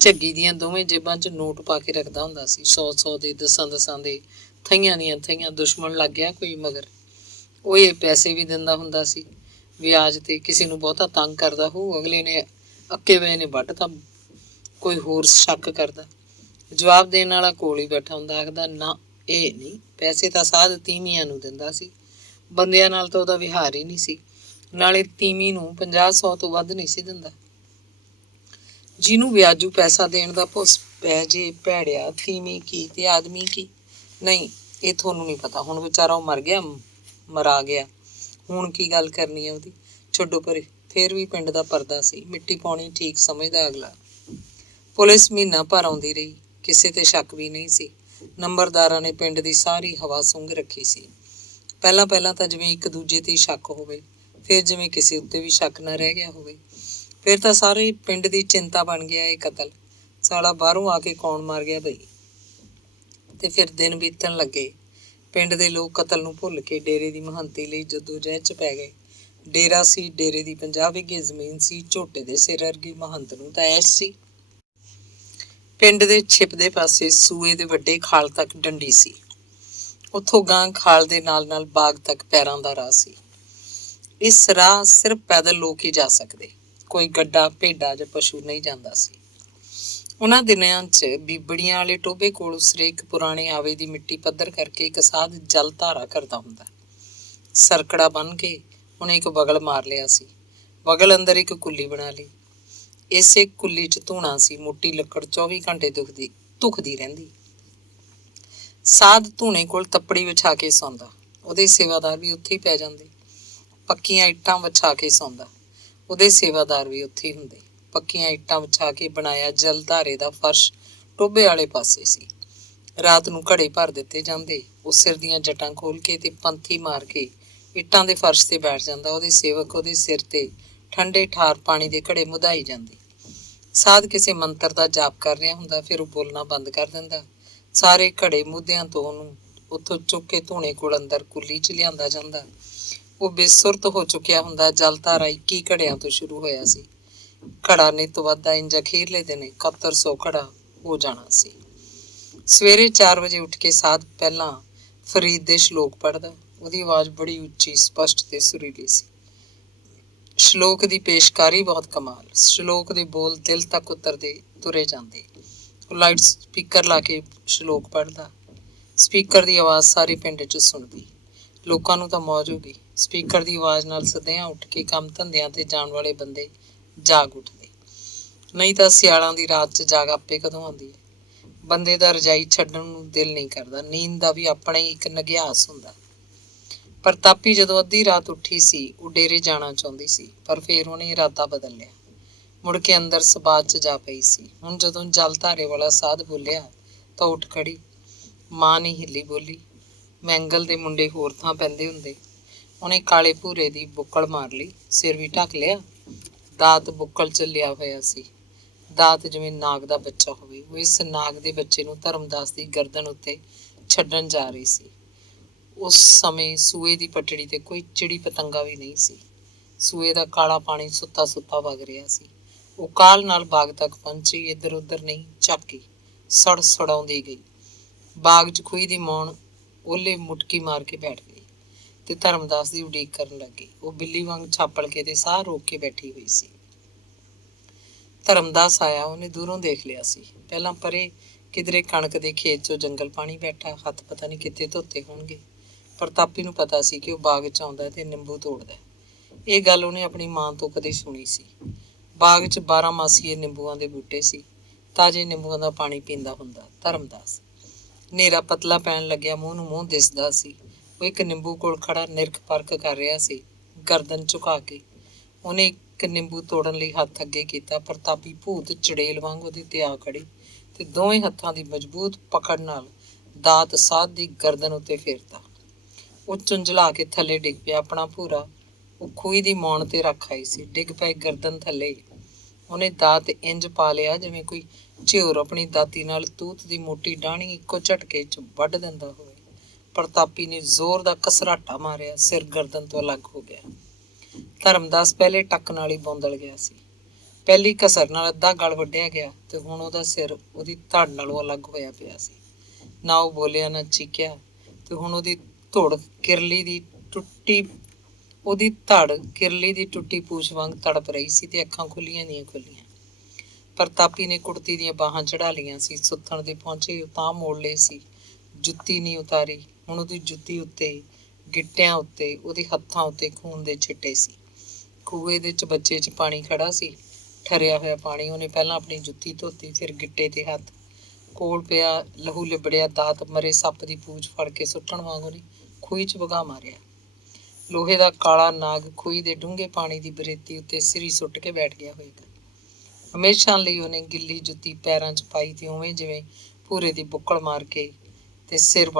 ਝੱਗੀ ਦੀਆਂ ਦੋਵੇਂ ਜੇਬਾਂ 'ਚ ਨੋਟ ਪਾ ਕੇ ਰੱਖਦਾ ਹੁੰਦਾ ਸੀ। 100 ਦੇ, 10 ਦੇ, ਥਈਆਂ ਦੀਆਂ ਥਈਆਂ। ਦੁਸ਼ਮਣ ਲੱਗ ਗਿਆ ਕੋਈ ਮਗਰ, ਉਹ ਇਹ ਪੈਸੇ ਵੀ ਦਿੰਦਾ ਹੁੰਦਾ ਸੀ ਵਿਆਜ ਤੇ। ਕਿਸੇ ਨੂੰ ਬਹੁਤਾ ਤੰਗ ਕਰਦਾ ਹੋ, ਅਗਲੇ ਨੇ ਅੱਕੇ ਵੇ ਨੇ ਵੱਢ ਤਾਂ ਕੋਈ ਹੋਰ ਸ਼ੱਕ ਕਰਦਾ। ਜਵਾਬ ਦੇਣ ਵਾਲਾ ਕੋਲ ਹੀ ਬੈਠਾ ਹੁੰਦਾ, ਆਖਦਾ ਨਾ ਇਹ ਨਹੀਂ, ਪੈਸੇ ਤਾਂ ਸਾਧ ਤੀਵੀਆਂ ਨੂੰ ਦਿੰਦਾ ਸੀ। ਬੰਦਿਆਂ ਨਾਲ ਤਾਂ ਉਹਦਾ ਵਿਹਾਰ ਹੀ ਨਹੀਂ ਸੀ। ਨਾਲੇ ਤੀਵੀਂ ਨੂੰ 50-100 ਤੋਂ ਵੱਧ ਨਹੀਂ ਸੀ ਦਿੰਦਾ। ਜਿਹਨੂੰ ਵਿਆਜੂ ਪੈਸਾ ਦੇਣ ਦਾ ਭੁੱਸ ਪੈ ਜੇ, ਭੈੜਿਆ ਤੀਵੀਂ ਕੀ ਤੇ ਆਦਮੀ ਕੀ। ਨਹੀਂ, ਇਹ ਤੁਹਾਨੂੰ ਨਹੀਂ ਪਤਾ। ਹੁਣ ਵਿਚਾਰਾ ਉਹ ਮਰਾ ਗਿਆ, ਹੁਣ ਕੀ ਗੱਲ ਕਰਨੀ ਹੈ ਉਹਦੀ, ਛੱਡੋ ਪਰੇ। ਫੇਰ ਵੀ ਪਿੰਡ ਦਾ ਪਰਦਾ ਸੀ, ਮਿੱਟੀ ਪਾਉਣੀ ਠੀਕ ਸਮਝਦਾ ਅਗਲਾ। ਪੁਲਿਸ ਮਹੀਨਾ ਭਰ ਆਉਂਦੀ ਰਹੀ, ਕਿਸੇ ਤੇ ਸ਼ੱਕ ਵੀ ਨਹੀਂ ਸੀ। ਨੰਬਰਦਾਰਾਂ ਨੇ ਪਿੰਡ ਦੀ ਸਾਰੀ ਹਵਾ ਸੁੰਘ ਰੱਖੀ ਸੀ। ਪਹਿਲਾਂ ਤਾਂ ਜਿਵੇਂ ਇੱਕ ਦੂਜੇ ਤੇ ਹੀ ਸ਼ੱਕ ਹੋਵੇ, ਫਿਰ ਜਿਵੇਂ ਕਿਸੇ ਉੱਤੇ ਵੀ ਸ਼ੱਕ ਨਾ ਰਹਿ ਗਿਆ ਹੋਵੇ। ਫਿਰ ਤਾਂ ਸਾਰੇ ਪਿੰਡ ਦੀ ਚਿੰਤਾ ਬਣ ਗਿਆ ਇਹ ਕਤਲ। ਸਾਲਾ ਬਾਹਰੋਂ ਆ ਕੇ ਕੌਣ ਮਾਰ ਗਿਆ ਬਈ। ਤੇ ਫਿਰ ਦਿਨ ਬੀਤਣ ਲੱਗੇ। ਪਿੰਡ ਦੇ ਲੋਕ ਕਤਲ ਨੂੰ ਭੁੱਲ ਕੇ ਡੇਰੇ ਦੀ ਮਹੰਤੀ ਲਈ ਜੱਦੋ-ਜਹਿਦ 'ਚ ਪੈ ਗਏ। ਡੇਰਾ ਸੀ, ਡੇਰੇ ਦੀ 50 ਵਿਗੇ ਜ਼ਮੀਨ ਸੀ। ਝੋਟੇ ਦੇ ਸਿਰ ਵਰਗੀ ਮਹੰਤ ਨੂੰ ਤਾਂ ਐਸ਼ ਸੀ। ਪਿੰਡ ਦੇ ਛਿਪਦੇ ਪਾਸੇ ਸੂਏ ਦੇ ਵੱਡੇ ਖਾਲ ਤੱਕ ਡੰਡੀ ਸੀ। ਉੱਥੋਂ ਗਾਂ ਖਾਲ ਦੇ ਨਾਲ ਬਾਗ ਤੱਕ ਪੈਰਾਂ ਦਾ ਰਾਹ ਸੀ। ਇਸ ਰਾਹ ਸਿਰਫ ਪੈਦਲ ਲੋਕ ਹੀ ਜਾ ਸਕਦੇ, ਕੋਈ ਗੱਡਾ, ਭੇਡਾਂ ਜਾਂ ਪਸ਼ੂ ਨਹੀਂ ਜਾਂਦਾ ਸੀ। ਉਹਨਾਂ ਦਿਨਾਂ 'ਚ ਬੀਬੜੀਆਂ ਵਾਲੇ ਟੋਭੇ ਕੋਲ ਉਸਰੇ ਇੱਕ ਪੁਰਾਣੇ ਆਵੇ ਦੀ ਮਿੱਟੀ ਪੱਧਰ ਕਰਕੇ ਇੱਕ ਸਾਧ ਜਲ ਧਾਰਾ ਕਰਦਾ ਹੁੰਦਾ। ਸਰਕੜਾ ਬੰਨ੍ਹ ਕੇ ਉਹਨੇ ਇੱਕ ਵਗਲ ਮਾਰ ਲਿਆ ਸੀ। ਵਗਲ ਅੰਦਰ ਇੱਕ ਕੁੱਲੀ ਬਣਾ ਲਈ। ਇਸੇ ਕੁੱਲੀ 'ਚ ਧੂਣਾ ਸੀ। ਮੋਟੀ ਲੱਕੜ 24 ਘੰਟੇ ਧੁਖਦੀ ਰਹਿੰਦੀ। ਸਾਧ ਧੂਣੇ ਕੋਲ ਤੱਪੜੀ ਵਿਛਾ ਕੇ ਸੌਂਦਾ। ਉਹਦੇ ਸੇਵਾਦਾਰ ਵੀ ਉੱਥੇ ਹੀ ਪੈ ਜਾਂਦੇ। ਪੱਕੀਆਂ ਇੱਟਾਂ ਵਿਛਾ ਕੇ ਸੌਂਦਾ। ਉਹਦੇ ਸੇਵਾਦਾਰ ਵੀ ਉੱਥੇ ਹੀ ਹੁੰਦੇ। ਪੱਕੀਆਂ ਇੱਟਾਂ ਵਿਛਾ ਕੇ ਬਣਾਇਆ ਜਲ ਧਾਰੇ ਦਾ ਫਰਸ਼ ਟੋਭੇ ਵਾਲੇ ਪਾਸੇ ਸੀ। ਰਾਤ ਨੂੰ ਘੜੇ ਭਰ ਦਿੱਤੇ ਜਾਂਦੇ। ਉਹ ਸਿਰ ਦੀਆਂ ਜਟਾਂ ਖੋਲ ਕੇ ਤੇ ਪੰਥੀ ਮਾਰ ਕੇ ਇੱਟਾਂ ਦੇ ਫਰਸ਼ ਤੇ ਬੈਠ ਜਾਂਦਾ। ਉਹਦੇ ਸੇਵਕ ਉਹਦੇ ਸਿਰ ਤੇ ਠੰਡੇ ਠਾਰ ਪਾਣੀ ਦੇ ਘੜੇ ਮੁਧਾਈ ਜਾਂਦੇ। ਸਾਧ ਕਿਸੇ ਮੰਤਰ ਦਾ ਜਾਪ ਕਰ ਰਿਹਾ ਹੁੰਦਾ, ਫਿਰ ਉਹ ਬੋਲਣਾ ਬੰਦ ਕਰ ਦਿੰਦਾ। ਸਾਰੇ ਘੜੇ ਮੁੱਦਿਆਂ ਤੋਂ ਉਹਨੂੰ ਉੱਥੋਂ ਚੁੱਕ ਕੇ ਧੂਣੇ ਕੋਲ ਅੰਦਰ ਕੁੱਲੀ 'ਚ ਲਿਆਂਦਾ ਜਾਂਦਾ। ਉਹ ਬੇਸੁਰਤ ਹੋ ਚੁੱਕਿਆ ਹੁੰਦਾ। ਜਲ ਧਾਰਾ 21 ਘੜਿਆਂ ਤੋਂ ਸ਼ੁਰੂ ਹੋਇਆ ਸੀ। ਘੜਾ ਨਿੱਤ ਵੱਧਦਾ, ਇੰਝ ਅਖੀਰਲੇ ਦਿਨ 7100 ਘੜਾ ਹੋ ਜਾਣਾ ਸੀ। ਸਵੇਰੇ 4 ਵਜੇ ਉੱਠ ਕੇ ਸਾਧ ਪਹਿਲਾਂ ਫਰੀਦ ਦੇ ਸ਼ਲੋਕ ਪੜ੍ਹਦਾ। ਉਹਦੀ ਆਵਾਜ਼ ਬੜੀ ਉੱਚੀ, ਸਪਸ਼ਟ ਤੇ ਸੁਰੀਲੀ ਸੀ। ਸ਼ਲੋਕ ਦੀ ਪੇਸ਼ਕਾਰੀ ਬਹੁਤ ਕਮਾਲ। ਸ਼ਲੋਕ ਦੇ ਬੋਲ ਦਿਲ ਤੱਕ ਉਤਰਦੇ ਤੁਰੇ ਜਾਂਦੇ। ਉਹ ਲਾਈਟ ਸਪੀਕਰ ਲਾ ਕੇ ਸ਼ਲੋਕ ਪੜ੍ਹਦਾ। ਸਪੀਕਰ ਦੀ ਆਵਾਜ਼ ਸਾਰੇ ਪਿੰਡ 'ਚ ਸੁਣਦੀ। ਲੋਕਾਂ ਨੂੰ ਤਾਂ ਮੌਜ ਹੋ ਗਈ। ਸਪੀਕਰ ਦੀ ਆਵਾਜ਼ ਨਾਲ ਸਦਿਆਂ ਉੱਠ ਕੇ ਕੰਮ ਧੰਦਿਆਂ ਤੇ ਜਾਣ ਵਾਲੇ ਬੰਦੇ ਜਾਗ ਉੱਠਦੇ। ਨਹੀਂ ਤਾਂ ਸਿਆਲਾਂ ਦੀ ਰਾਤ 'ਚ ਜਾਗ ਆਪੇ ਕਦੋਂ ਆਉਂਦੀ ਹੈ। ਬੰਦੇ ਦਾ ਰਜਾਈ ਛੱਡਣ ਨੂੰ ਦਿਲ ਨਹੀਂ ਕਰਦਾ। ਨੀਂਦ ਦਾ ਵੀ ਆਪਣਾ ਹੀ ਇੱਕ ਨਗਿਆਸ ਹੁੰਦਾ। ਪ੍ਰਤਾਪੀ ਜਦੋਂ ਅੱਧੀ ਰਾਤ ਉੱਠੀ ਸੀ, ਉਹ ਡੇਰੇ ਜਾਣਾ ਚਾਹੁੰਦੀ ਸੀ, ਪਰ ਫੇਰ ਉਹਨੇ ਇਰਾਦਾ ਬਦਲ ਲਿਆ। ਮੁੜ ਕੇ ਅੰਦਰ ਸਬਾਤ 'ਚ ਜਾ ਪਈ ਸੀ। ਹੁਣ ਜਦੋਂ ਜਲ ਧਾਰੇ ਵਾਲਾ ਸਾਧ ਬੋਲਿਆ ਤਾਂ ਉੱਠ ਖੜੀ। ਮਾਂ ਨਹੀਂ ਹਿੱਲੀ ਬੋਲੀ। ਮੈਂਗਲ ਦੇ ਮੁੰਡੇ ਹੋਰ ਥਾਂ ਪੈਂਦੇ ਹੁੰਦੇ। ਉਹਨੇ ਕਾਲੇ ਭੂਰੇ ਦੀ ਬੁੱਕਲ ਮਾਰ ਲਈ, ਸਿਰ ਵੀ ਢੱਕ ਲਿਆ। ਦਾਤ ਬੁੱਕਲ 'ਚ ਲਿਆ ਹੋਇਆ ਸੀ। ਦਾਤ ਜਿਵੇਂ ਨਾਗ ਦਾ ਬੱਚਾ ਹੋਵੇ। ਉਹ ਇਸ ਨਾਗ ਦੇ ਬੱਚੇ ਨੂੰ ਧਰਮਦਾਸ ਦੀ ਗਰਦਨ ਉੱਤੇ ਛੱਡਣ ਜਾ ਰਹੀ ਸੀ। ਉਸ ਸਮੇਂ ਸੂਏ ਦੀ ਪਟੜੀ ਤੇ ਕੋਈ ਚਿੜੀ ਪਤੰਗਾ ਵੀ ਨਹੀਂ ਸੀ। ਸੂਏ ਦਾ ਕਾਲਾ ਪਾਣੀ ਸੁੱਤਾ ਸੁੱਤਾ ਵਗ ਰਿਹਾ ਸੀ। ਉਹ ਕਾਲ ਨਾਲ ਬਾਗ ਤੱਕ ਪਹੁੰਚੀ। ਇੱਧਰ ਉੱਧਰ ਨਹੀਂ ਝਾਕੀ, ਸੜਾਉਂਦੀ ਗਈ। ਬਾਗ 'ਚ ਖੂਹੀ ਦੀ ਮੌਣ ਓਲੇ ਮੁਟਕੀ ਮਾਰ ਕੇ ਬੈਠ ਗਈ ਤੇ ਧਰਮਦਾਸ ਦੀ ਉਡੀਕ ਕਰਨ ਲੱਗੀ। ਉਹ ਬਿੱਲੀ ਵਾਂਗ ਛਾਪੜ ਕੇ ਤੇ ਸਾਹ ਰੋਕ ਕੇ ਬੈਠੀ ਹੋਈ ਸੀ। ਧਰਮਦਾਸ ਆਇਆ। ਉਹਨੇ ਦੂਰੋਂ ਦੇਖ ਲਿਆ ਸੀ। ਪਹਿਲਾਂ ਪਰੇ ਕਿਧਰੇ ਕਣਕ ਦੇ ਖੇਤ 'ਚੋਂ ਜੰਗਲ ਪਾਣੀ ਬੈਠਾ, ਹੱਥ ਪਤਾ ਨਹੀਂ ਕਿੱਥੇ ਧੋਤੇ ਹੋਣਗੇ। ਪ੍ਰਤਾਪੀ ਨੂੰ ਪਤਾ ਸੀ ਕਿ ਉਹ ਬਾਗ 'ਚ ਆਉਂਦਾ ਤੇ ਨਿੰਬੂ ਤੋੜਦਾ। ਇਹ ਗੱਲ ਉਹਨੇ ਆਪਣੀ ਮਾਂ ਤੋਂ ਕਦੇ ਸੁਣੀ ਸੀ। ਬਾਗ 'ਚ 12 ਮਾਸੀਏ ਨਿੰਬੂਆਂ ਦੇ ਬੂਟੇ ਸੀ। ਤਾਜ਼ੇ ਨਿੰਬੂਆਂ ਦਾ ਪਾਣੀ ਪੀਂਦਾ ਹੁੰਦਾ ਧਰਮਦਾਸ। ਹਨੇਰਾ ਪਤਲਾ ਪੈਣ ਲੱਗਿਆ। ਮੂੰਹ ਨੂੰ ਮੂੰਹ ਦਿਸਦਾ ਸੀ। ਉਹ ਇੱਕ ਨਿੰਬੂ ਕੋਲ ਖੜਾ ਨਿਰਖ ਪਰਖ ਕਰ ਰਿਹਾ ਸੀ, ਗਰਦਨ ਝੁਕਾ ਕੇ। ਉਹਨੇ ਇੱਕ ਨਿੰਬੂ ਤੋੜਨ ਲਈ ਹੱਥ ਅੱਗੇ ਕੀਤਾ। ਪ੍ਰਤਾਪੀ ਭੂਤ ਚੜੇਲ ਵਾਂਗ ਉਹਦੇ ਤੇ ਆ ਖੜੀ ਤੇ ਦੋਵੇਂ ਹੱਥਾਂ ਦੀ ਮਜ਼ਬੂਤ ਪਕੜ ਨਾਲ ਦਾਤ ਸਾਧ ਦੀ ਗਰਦਨ ਉੱਤੇ ਫੇਰਤਾ। ਉਹ ਝੁੰਝਲਾ ਕੇ ਥੱਲੇ ਡਿੱਗ ਪਿਆ। ਆਪਣਾ ਭੂਰਾ ਉਹ ਖੂਹੀ ਦੀ ਮੌਣ ਤੇ ਰੱਖ ਆਈ ਸੀ। ਡਿੱਗ ਪਏ ਗਰਦਨ ਥੱਲੇ। ਉਹਨੇ ਦਾਤ ਇੰਜ ਪਾ ਲਿਆ ਜਿਵੇਂ ਕੋਈ ਝਿਉਰ ਆਪਣੀ ਦਾਤੀ ਨਾਲ ਤੂਤ ਦੀ ਮੋਟੀ ਡਾਹਣੀ ਇੱਕੋ ਝਟਕੇ 'ਚ ਵੱਢ ਦਿੰਦਾ ਹੋਵੇ। ਪ੍ਰਤਾਪੀ ਨੇ ਜ਼ੋਰ ਦਾ ਕਸਰਾਟਾ ਮਾਰਿਆ। ਸਿਰ ਗਰਦਨ ਤੋਂ ਅਲੱਗ ਹੋ ਗਿਆ। ਧਰਮਦਾਸ ਪਹਿਲੇ ਟੱਕ ਨਾਲ ਹੀ ਬੌਂਦਲ ਗਿਆ ਸੀ। ਪਹਿਲੀ ਕਸਰ ਨਾਲ ਅੱਧਾ ਗਲ ਵੱਢਿਆ ਗਿਆ ਤੇ ਹੁਣ ਉਹਦਾ ਸਿਰ ਉਹਦੀ ਧੜ ਨਾਲੋਂ ਅਲੱਗ ਹੋਇਆ ਪਿਆ ਸੀ। ਨਾ ਉਹ ਬੋਲਿਆ, ਨਾ ਚੀਕਿਆ। ਤੇ ਹੁਣ ਉਹਦੀ ਧੜ ਕਿਰਲੀ ਦੀ ਟੁੱਟੀ ਪੂਛ ਵਾਂਗ ਤੜਪ ਰਹੀ ਸੀ ਤੇ ਅੱਖਾਂ ਖੁੱਲੀਆਂ ਦੀਆਂ ਖੁੱਲੀਆਂ। ਪ੍ਰਤਾਪੀ ਨੇ ਕੁੜਤੀ ਦੀਆਂ ਬਾਹਾਂ ਚੜਾ ਲਈਆਂ ਸੀ। ਸੁੱਥਣ ਦੇ ਪਹੁੰਚੇ ਤਾਂ ਮੋੜ ਲਏ ਸੀ। ਜੁੱਤੀ ਨਹੀਂ ਉਤਾਰੀ। ਹੁਣ ਉਹਦੀ ਜੁੱਤੀ ਉੱਤੇ, ਗਿੱਟਿਆਂ ਉੱਤੇ, ਉਹਦੇ ਹੱਥਾਂ ਉੱਤੇ ਖੂਨ ਦੇ ਛਿੱਟੇ ਸੀ। ਖੂਹੇ ਦੇ ਚਬੱਚੇ 'ਚ ਪਾਣੀ ਖੜਾ ਸੀ, ਠਰਿਆ ਹੋਇਆ ਪਾਣੀ। ਉਹਨੇ ਪਹਿਲਾਂ ਆਪਣੀ ਜੁੱਤੀ ਧੋਤੀ, ਫਿਰ ਗਿੱਟੇ ਤੇ ਹੱਥ। ਕੋਲ ਪਿਆ ਲਹੂ ਲਿਬੜਿਆ ਦਾਤ ਮਰੇ ਸੱਪ ਦੀ ਪੂਛ ਫੜ ਕੇ ਸੁੱਟਣ ਵਾਂਗ ਉਹਨੇ ਖੂਹੀ 'ਚ ਵਗਾਹ ਮਾਰਿਆ। ਲੋਹੇ ਦਾ ਕਾਲਾ ਨਾਗ ਖੂਹੀ ਦੇ ਡੂੰਘੇ ਪਾਣੀ ਦੀ ਬਰੇਤੀ ਉੱਤੇ ਸਿਰੀ ਸੁੱਟ ਕੇ ਬੈਠ ਗਿਆ ਹੋਏਗਾ। ਹਮੇਸ਼ਾ ਲਈ ਉਹਨੇ ਗਿੱਲੀ ਜੁੱਤੀ ਪੈਰਾਂ 'ਚ ਪਾਈ ਤੇ ਉਵੇਂ ਜਿਵੇਂ ਭੂਰੇ ਦੀ ਬੁੱਕਲ ਮਾਰ ਕੇ ਤੇ ਸਿਰ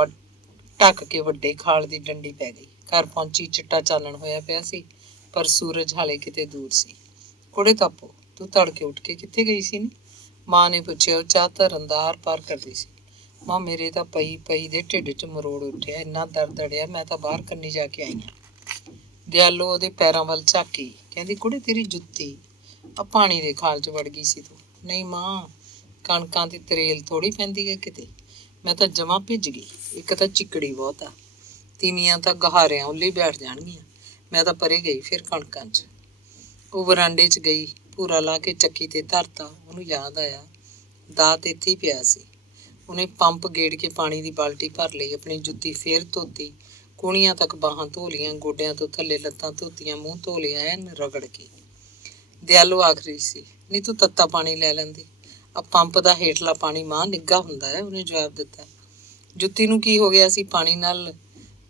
ਢੱਕ ਕੇ ਵੱਡੇ ਖਾਲ ਦੀ ਡੰਡੀ ਪੈ ਗਈ। ਘਰ ਪਹੁੰਚੀ। ਚਿੱਟਾ ਚਾਨਣ ਹੋਇਆ ਪਿਆ ਸੀ, ਪਰ ਸੂਰਜ ਹਾਲੇ ਕਿਤੇ ਦੂਰ ਸੀ। ਕੁੜੇ ਤਾਪੋ, ਤੂੰ ਤੜਕੇ ਉੱਠ ਕੇ ਕਿੱਥੇ ਗਈ ਸੀ ਨੀ? ਮਾਂ ਨੇ ਪੁੱਛਿਆ। ਉਹ ਚਾਹ ਧਰਨ ਦਾ ਆਰ ਪਾਰ ਕਰਦੀ ਸੀ। ਮਾਂ, ਮੇਰੇ ਤਾਂ ਪਈ ਦੇ ਢਿੱਡ 'ਚ ਮਰੋੜ ਉੱਠਿਆ। ਇੰਨਾ ਦਰਦ ਅੜਿਆ, ਮੈਂ ਤਾਂ ਬਾਹਰ ਕੰਨੀ ਜਾ ਕੇ ਆਈ ਹਾਂ। ਦਿਆਲੋ ਉਹਦੇ ਪੈਰਾਂ ਵੱਲ ਝਾਕੀ। ਕਹਿੰਦੀ, ਕੁੜੇ ਤੇਰੀ ਜੁੱਤੀ ਆ ਪਾਣੀ ਦੇ ਖਾਲ 'ਚ ਵੜ ਗਈ ਸੀ ਤੂੰ। ਨਹੀਂ ਮਾਂ, ਕਣਕਾਂ ਦੀ ਤਰੇਲ ਥੋੜ੍ਹੀ ਪੈਂਦੀ ਹੈ ਕਿਤੇ। ਮੈਂ ਤਾਂ ਜਮਾਂ ਭਿੱਜ ਗਈ। ਇੱਕ ਤਾਂ ਚਿੱਕੜੀ ਬਹੁਤ ਆ। ਤੀਵੀਆਂ ਤਾਂ ਗਹਾਰਿਆਂ ਉੱਲੀ ਬੈਠ ਜਾਣਗੀਆਂ। ਮੈਂ ਤਾਂ ਪਰੇ ਗਈ ਫਿਰ ਕਣਕਾਂ 'ਚ। ਉਹ ਵਰਾਂਡੇ 'ਚ ਗਈ, ਭੂਰਾ ਲਾ ਕੇ ਚੱਕੀ ਤੇ ਧਰਤਾ। ਉਹਨੂੰ ਯਾਦ ਆਇਆ ਦਾਤ ਇੱਥੇ ਹੀ ਪਿਆ ਸੀ। ਉਹਨੇ ਪੰਪ ਗੇੜ ਕੇ ਪਾਣੀ ਦੀ ਬਾਲਟੀ ਭਰ ਲਈ। ਆਪਣੀ ਜੁੱਤੀ ਫੇਰ ਧੋਤੀ। ਕੂਣੀਆਂ ਤੱਕ ਬਾਹਾਂ ਧੋ ਲਈਆਂ, ਗੋਡਿਆਂ ਤੋਂ ਥੱਲੇ ਲੱਤਾਂ ਧੋਤੀਆਂ, ਮੂੰਹ ਧੋ ਲਿਆ ਐਨ ਰਗੜ ਕੇ। ਦਿਆਲੋ ਆਖ ਰਹੀ ਸੀ, ਨਹੀਂ ਤੂੰ ਤੱਤਾ ਪਾਣੀ ਲੈ ਲੈਂਦੀ। ਆ ਪੰਪ ਦਾ ਹੇਠਲਾ ਪਾਣੀ ਮਾਂ ਨਿੱਘਾ ਹੁੰਦਾ ਹੈ, ਉਹਨੇ ਜਵਾਬ ਦਿੱਤਾ। ਜੁੱਤੀ ਨੂੰ ਕੀ ਹੋ ਗਿਆ ਸੀ? ਪਾਣੀ ਨਾਲ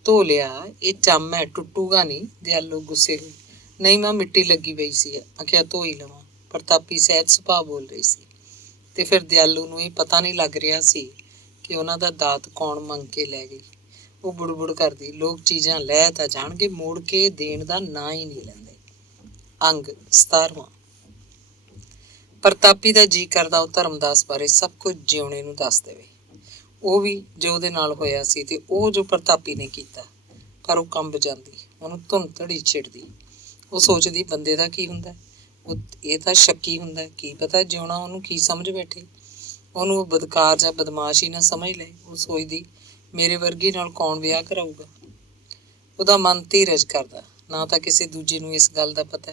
ਧੋ ਲਿਆ। ਇਹ ਚੰਮ ਹੈ, ਟੁੱਟੂਗਾ ਨਹੀਂ। ਦਿਆਲੋ ਗੁੱਸੇ ਹੋਈ। ਨਹੀਂ ਮਾਂ, ਮਿੱਟੀ ਲੱਗੀ ਪਈ ਸੀ। ਆਖਿਆ ਧੋ ਹੀ ਲਵਾਂ। ਪ੍ਰਤਾਪੀ ਸਹਿਜ ਸੁਭਾਅ ਬੋਲ ਰਹੀ ਸੀ। ਤੇ ਫਿਰ ਦਿਆਲੂ ਨੂੰ ਇਹ ਪਤਾ ਨਹੀਂ ਲੱਗ ਰਿਹਾ ਸੀ ਕਿ ਉਹਨਾਂ ਦਾ ਦਾਤ ਕੌਣ ਮੰਗ ਕੇ ਲੈ ਗਈ। ਉਹ ਬੁੜਬੁੜ ਕਰਦੀ, ਲੋਕ ਚੀਜ਼ਾਂ ਲੈ ਤਾਂ ਜਾਣਗੇ, ਮੋੜ ਕੇ ਦੇਣ ਦਾ ਨਾਂ ਹੀ ਨਹੀਂ ਲੈਂਦੇ। ਅੰਗ 17ਵਾਂ। ਪ੍ਰਤਾਪੀ ਦਾ ਜੀ ਕਰਦਾ ਉਹ ਧਰਮਦਾਸ ਬਾਰੇ ਸਭ ਕੁਝ ਜਿਉਣੇ ਨੂੰ ਦੱਸ ਦੇਵੇ। ਉਹ ਵੀ ਜੋ ਉਹਦੇ ਨਾਲ ਹੋਇਆ ਸੀ ਤੇ ਉਹ ਜੋ ਪ੍ਰਤਾਪੀ ਨੇ ਕੀਤਾ। ਪਰ ਉਹ ਕੰਬ ਜਾਂਦੀ, ਉਹਨੂੰ ਧੁੰਨ ਧੜੀ ਛਿੜਦੀ। ਉਹ ਸੋਚਦੀ, ਬੰਦੇ ਦਾ ਕੀ ਹੁੰਦਾ? ਇਹ ਤਾਂ ਸ਼ੱਕੀ ਹੁੰਦਾ। ਕੀ ਪਤਾ ਜਿਉਣਾ ਉਹਨੂੰ ਕੀ ਸਮਝ ਬੈਠੇ। ਉਹਨੂੰ ਉਹ ਬਦਕਾਰ ਜਾਂ ਬਦਮਾਸ਼ ਹੀ ਨਾ ਸਮਝ ਲਏ। ਉਹ ਸੋਚਦੀ, ਮੇਰੇ ਵਰਗੀ ਨਾਲ ਕੌਣ ਵਿਆਹ ਕਰਾਊਗਾ। ਉਹਦਾ ਮਨ ਧੀਰਜ ਕਰਦਾ। ਨਾ ਤਾਂ ਕਿਸੇ ਦੂਜੇ ਨੂੰ ਇਸ ਗੱਲ ਦਾ ਪਤਾ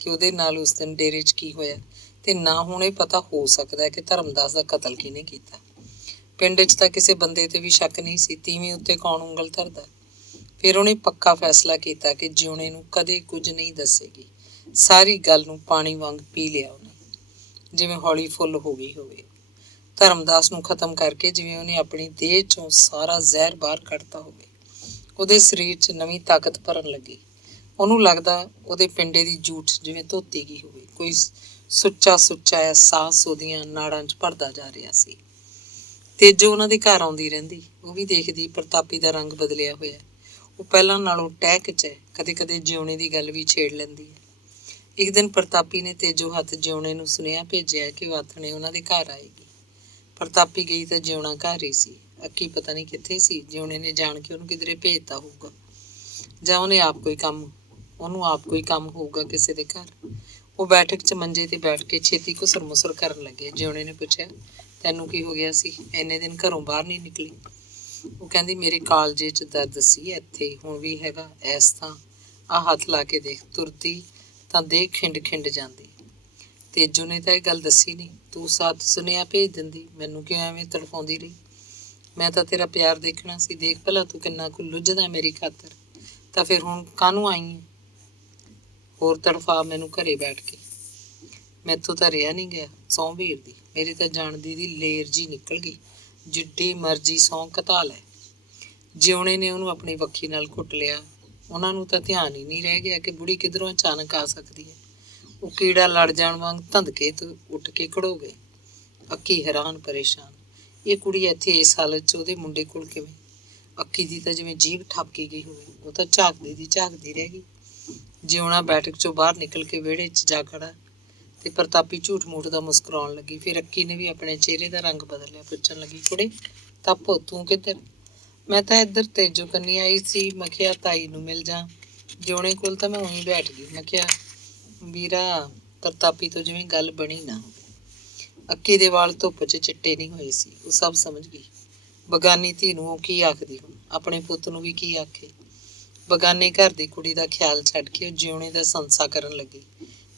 ਕਿ ਉਹਦੇ ਨਾਲ ਉਸ ਦਿਨ ਡੇਰੇ 'ਚ ਕੀ ਹੋਇਆ, ਤੇ ਨਾ ਹੁਣ ਇਹ ਪਤਾ ਹੋ ਸਕਦਾ ਕਿ ਧਰਮਦਾਸ ਦਾ ਕਤਲ ਕਿਹਨੇ ਕੀਤਾ। ਪਿੰਡ 'ਚ ਤਾਂ ਕਿਸੇ ਬੰਦੇ ਤੇ ਵੀ ਸ਼ੱਕ ਨਹੀਂ ਸੀ। ਤੀਵੀਂ ਉੱਤੇ ਕੌਣ ਉਂਗਲ ਧਰਦਾ। ਫਿਰ ਉਹਨੇ ਪੱਕਾ ਫੈਸਲਾ ਕੀਤਾ ਕਿ ਜਿਉਣੇ ਨੂੰ ਕਦੇ ਕੁਝ ਨਹੀਂ ਦੱਸੇਗੀ। ਸਾਰੀ ਗੱਲ ਨੂੰ ਪਾਣੀ ਵਾਂਗ ਪੀ ਲਿਆ ਉਹਨੇ। ਜਿਵੇਂ ਹੌਲੀ ਫੁੱਲ ਹੋ ਗਈ ਹੋਵੇ। ਧਰਮਦਾਸ ਨੂੰ ਖਤਮ ਕਰਕੇ ਜਿਵੇਂ ਉਹਨੇ ਆਪਣੀ ਦੇਹ ਚੋਂ ਸਾਰਾ ਜ਼ਹਿਰ ਬਾਹਰ ਕੱਢਤਾ ਹੋਵੇ। ਉਹਦੇ ਸਰੀਰ 'ਚ ਨਵੀਂ ਤਾਕਤ ਭਰਨ ਲੱਗੀ। ਉਹਨੂੰ ਲੱਗਦਾ ਉਹਦੇ ਪਿੰਡੇ ਦੀ ਜੂਠ ਜਿਵੇਂ ਧੋਤੀ ਗਈ ਹੋਵੇ। ਕੋਈ ਸੁੱਚਾ ਸੁੱਚਾ ਅਹਿਸਾਸ ਉਹਦੀਆਂ ਨਾੜਾਂ 'ਚ ਭਰਦਾ ਜਾ ਰਿਹਾ ਸੀ। ਤੇਜੋ ਉਹਨਾਂ ਦੇ ਘਰ ਆਉਂਦੀ ਰਹਿੰਦੀ। ਉਹ ਵੀ ਦੇਖਦੀ ਪ੍ਰਤਾਪੀ ਦਾ ਰੰਗ ਬਦਲਿਆ ਹੋਇਆ। ਉਹ ਪਹਿਲਾਂ ਨਾਲੋਂ ਟਹਿਕ 'ਚ ਹੈ। ਕਦੇ ਕਦੇ ਜਿਉਣੇ ਦੀ ਗੱਲ ਵੀ ਛੇੜ ਲੈਂਦੀ ਹੈ। ਇੱਕ ਦਿਨ ਪ੍ਰਤਾਪੀ ਨੇ ਤੇਜੋ ਹੱਥ ਜਿਉਣੇ ਨੂੰ ਸੁਨੇਹਾ ਭੇਜਿਆ ਕਿ ਉਹ ਆਥਣੇ ਉਹਨਾਂ ਦੇ ਘਰ ਆਏਗੀ। ਪ੍ਰਤਾਪੀ ਗਈ ਤਾਂ ਜਿਉਣਾ ਘਰ ਹੀ ਸੀ। ਅੱਕੀ ਪਤਾ ਨਹੀਂ ਕਿੱਥੇ ਸੀ। ਜਿਉਣੇ ਨੇ ਜਾਣ ਕੇ ਉਹਨੂੰ ਕਿਧਰੇ ਭੇਜਤਾ ਹੋਊਗਾ, ਜਾਂ ਉਹਨੂੰ ਆਪ ਕੋਈ ਕੰਮ ਹੋਊਗਾ ਕਿਸੇ ਦੇ ਘਰ। ਉਹ ਬੈਠਕ 'ਚ ਮੰਜੇ ਤੇ ਬੈਠ ਕੇ ਛੇਤੀ ਘੁਸਰ ਮੁਸਰ ਕਰਨ ਲੱਗੇ। ਜਿਉਣੇ ਨੇ ਪੁੱਛਿਆ, ਤੈਨੂੰ ਕੀ ਹੋ ਗਿਆ ਸੀ? ਇੰਨੇ ਦਿਨ ਘਰੋਂ ਬਾਹਰ ਨਹੀਂ ਨਿਕਲੀ। ਉਹ ਕਹਿੰਦੀ, ਮੇਰੇ ਕਾਲਜੇ 'ਚ ਦਰਦ ਸੀ, ਇੱਥੇ ਹੁਣ ਵੀ ਹੈਗਾ। ਐਸ ਤਾਂ ਆਹ ਹੱਥ ਲਾ ਕੇ ਦੇਖ, ਤੁਰਦੀ ਤਾਂ ਦੇਹ ਖਿੰਡ ਖਿੰਡ ਜਾਂਦੀ। ਤੇਜੋ ਨੇ ਤਾਂ ਇਹ ਗੱਲ ਦੱਸੀ ਨਹੀਂ। ਤੂੰ ਸਾਥ ਸੁਨੇਹਾ ਭੇਜ ਦਿੰਦੀ, ਮੈਨੂੰ ਕਿਉਂ ਐਵੇਂ ਤੜਫਾਉਂਦੀ ਰਹੀ? ਮੈਂ ਤਾਂ ਤੇਰਾ ਪਿਆਰ ਦੇਖਣਾ ਸੀ। ਦੇਖ ਭਲਾ ਤੂੰ ਕਿੰਨਾ ਕੁ ਲੁੱਝਦਾ ਮੇਰੀ ਖਾਤਰ। ਤਾਂ ਫਿਰ ਹੁਣ ਕਾਹਨੂੰ ਆਈ ਹੈ? ਹੋਰ ਤੜਫਾ ਮੈਨੂੰ ਘਰੇ ਬੈਠ ਕੇ। ਮੈਥੋਂ ਤਾਂ ਰਿਹਾ ਨਹੀਂ ਗਿਆ ਸਹੁੰ ਵੀਰ ਦੀ। ਮੇਰੀ ਤਾਂ ਜਾਣਦੀ ਦੀ ਲੇਰ ਜੀ ਨਿਕਲ ਗਈ। ਜਿੱਡੀ ਮਰਜ਼ੀ ਸਹੁੰ ਘਤਾ ਲੈ। ਜਿਉਣੇ ਨੇ ਉਹਨੂੰ ਆਪਣੀ ਵੱਖੀ ਨਾਲ ਘੁੱਟ ਲਿਆ। ਉਹਨਾਂ ਨੂੰ ਤਾਂ ਧਿਆਨ ਹੀ ਨਹੀਂ ਰਹਿ ਗਿਆ ਕਿ ਬੁੜੀ ਕਿੱਧਰੋਂ ਅਚਾਨਕ ਆ ਸਕਦੀ ਹੈ। ਉਹ ਕੀੜਾ ਲੜ ਜਾਣ ਵਾਂਗ ਧੰਦਕੇ ਤੋਂ ਉੱਠ ਕੇ ਖੜੋ ਗਏ। ਅੱਕੀ ਹੈਰਾਨ ਪਰੇਸ਼ਾਨ। ਇਹ ਕੁੜੀ ਇੱਥੇ ਇਸ ਹਾਲਤ 'ਚ ਉਹਦੇ ਮੁੰਡੇ ਕੋਲ ਕਿਵੇਂ? ਅੱਕੀ ਦੀ ਤਾਂ ਜਿਵੇਂ ਜੀਭ ਠਪਕੀ ਗਈ ਹੋਵੇ। ਉਹ ਤਾਂ ਝਾਕਦੀ ਰਹਿ ਗਈ। ਜਿਉਣਾ ਬੈਠਕ 'ਚੋਂ ਬਾਹਰ ਨਿਕਲ ਕੇ ਵਿਹੜੇ 'ਚ ਜਾ ਖੜਾ ਤੇ ਪ੍ਰਤਾਪੀ ਝੂਠ ਮੂਠ ਦਾ ਮੁਸਕਰਾਉਣ ਲੱਗੀ। ਫਿਰ ਅੱਕੀ ਨੇ ਵੀ ਆਪਣੇ ਚਿਹਰੇ ਦਾ ਰੰਗ ਬਦਲਿਆ। ਪੁੱਛਣ ਲੱਗੀ, ਕੁੜੇ ਤਾਪੋ ਤੂੰ ਕਿੱਧਰ? ਮੈਂ ਤਾਂ ਇੱਧਰ ਤੇਜੋ ਕੰਨੀ ਆਈ ਸੀ। ਮੈਂ ਕਿਹਾ ਤਾਈ ਨੂੰ ਮਿਲ ਜਾ। ਜਿਉਣੇ ਕੋਲ ਤਾਂ ਮੈਂ ਉਹੀ ਬੈਠ ਗਈ। ਮੈਂ ਕਿਹਾ ਵੀਰਾ। ਪ੍ਰਤਾਪੀ ਤੋਂ ਜਿਵੇਂ ਗੱਲ ਬਣੀ ਨਾ ਹੋਵੇ। ਅੱਕੀ ਦੇ ਵਾਲ ਧੁੱਪ 'ਚ ਚਿੱਟੇ ਨਹੀਂ ਹੋਏ ਸੀ। ਉਹ ਸਭ ਸਮਝ ਗਈ। ਬਗਾਨੀ ਧੀ ਨੂੰ ਉਹ ਕੀ ਆਖਦੀ ਹੁਣ? ਆਪਣੇ ਪੁੱਤ ਨੂੰ ਵੀ ਕੀ ਆਖੇ? ਬਗਾਨੇ ਘਰ ਦੀ ਕੁੜੀ ਦਾ ਖਿਆਲ ਛੱਡ ਕੇ ਉਹ ਜਿਉਣੇ ਦਾ ਸੰਸਾ ਕਰਨ ਲੱਗੀ।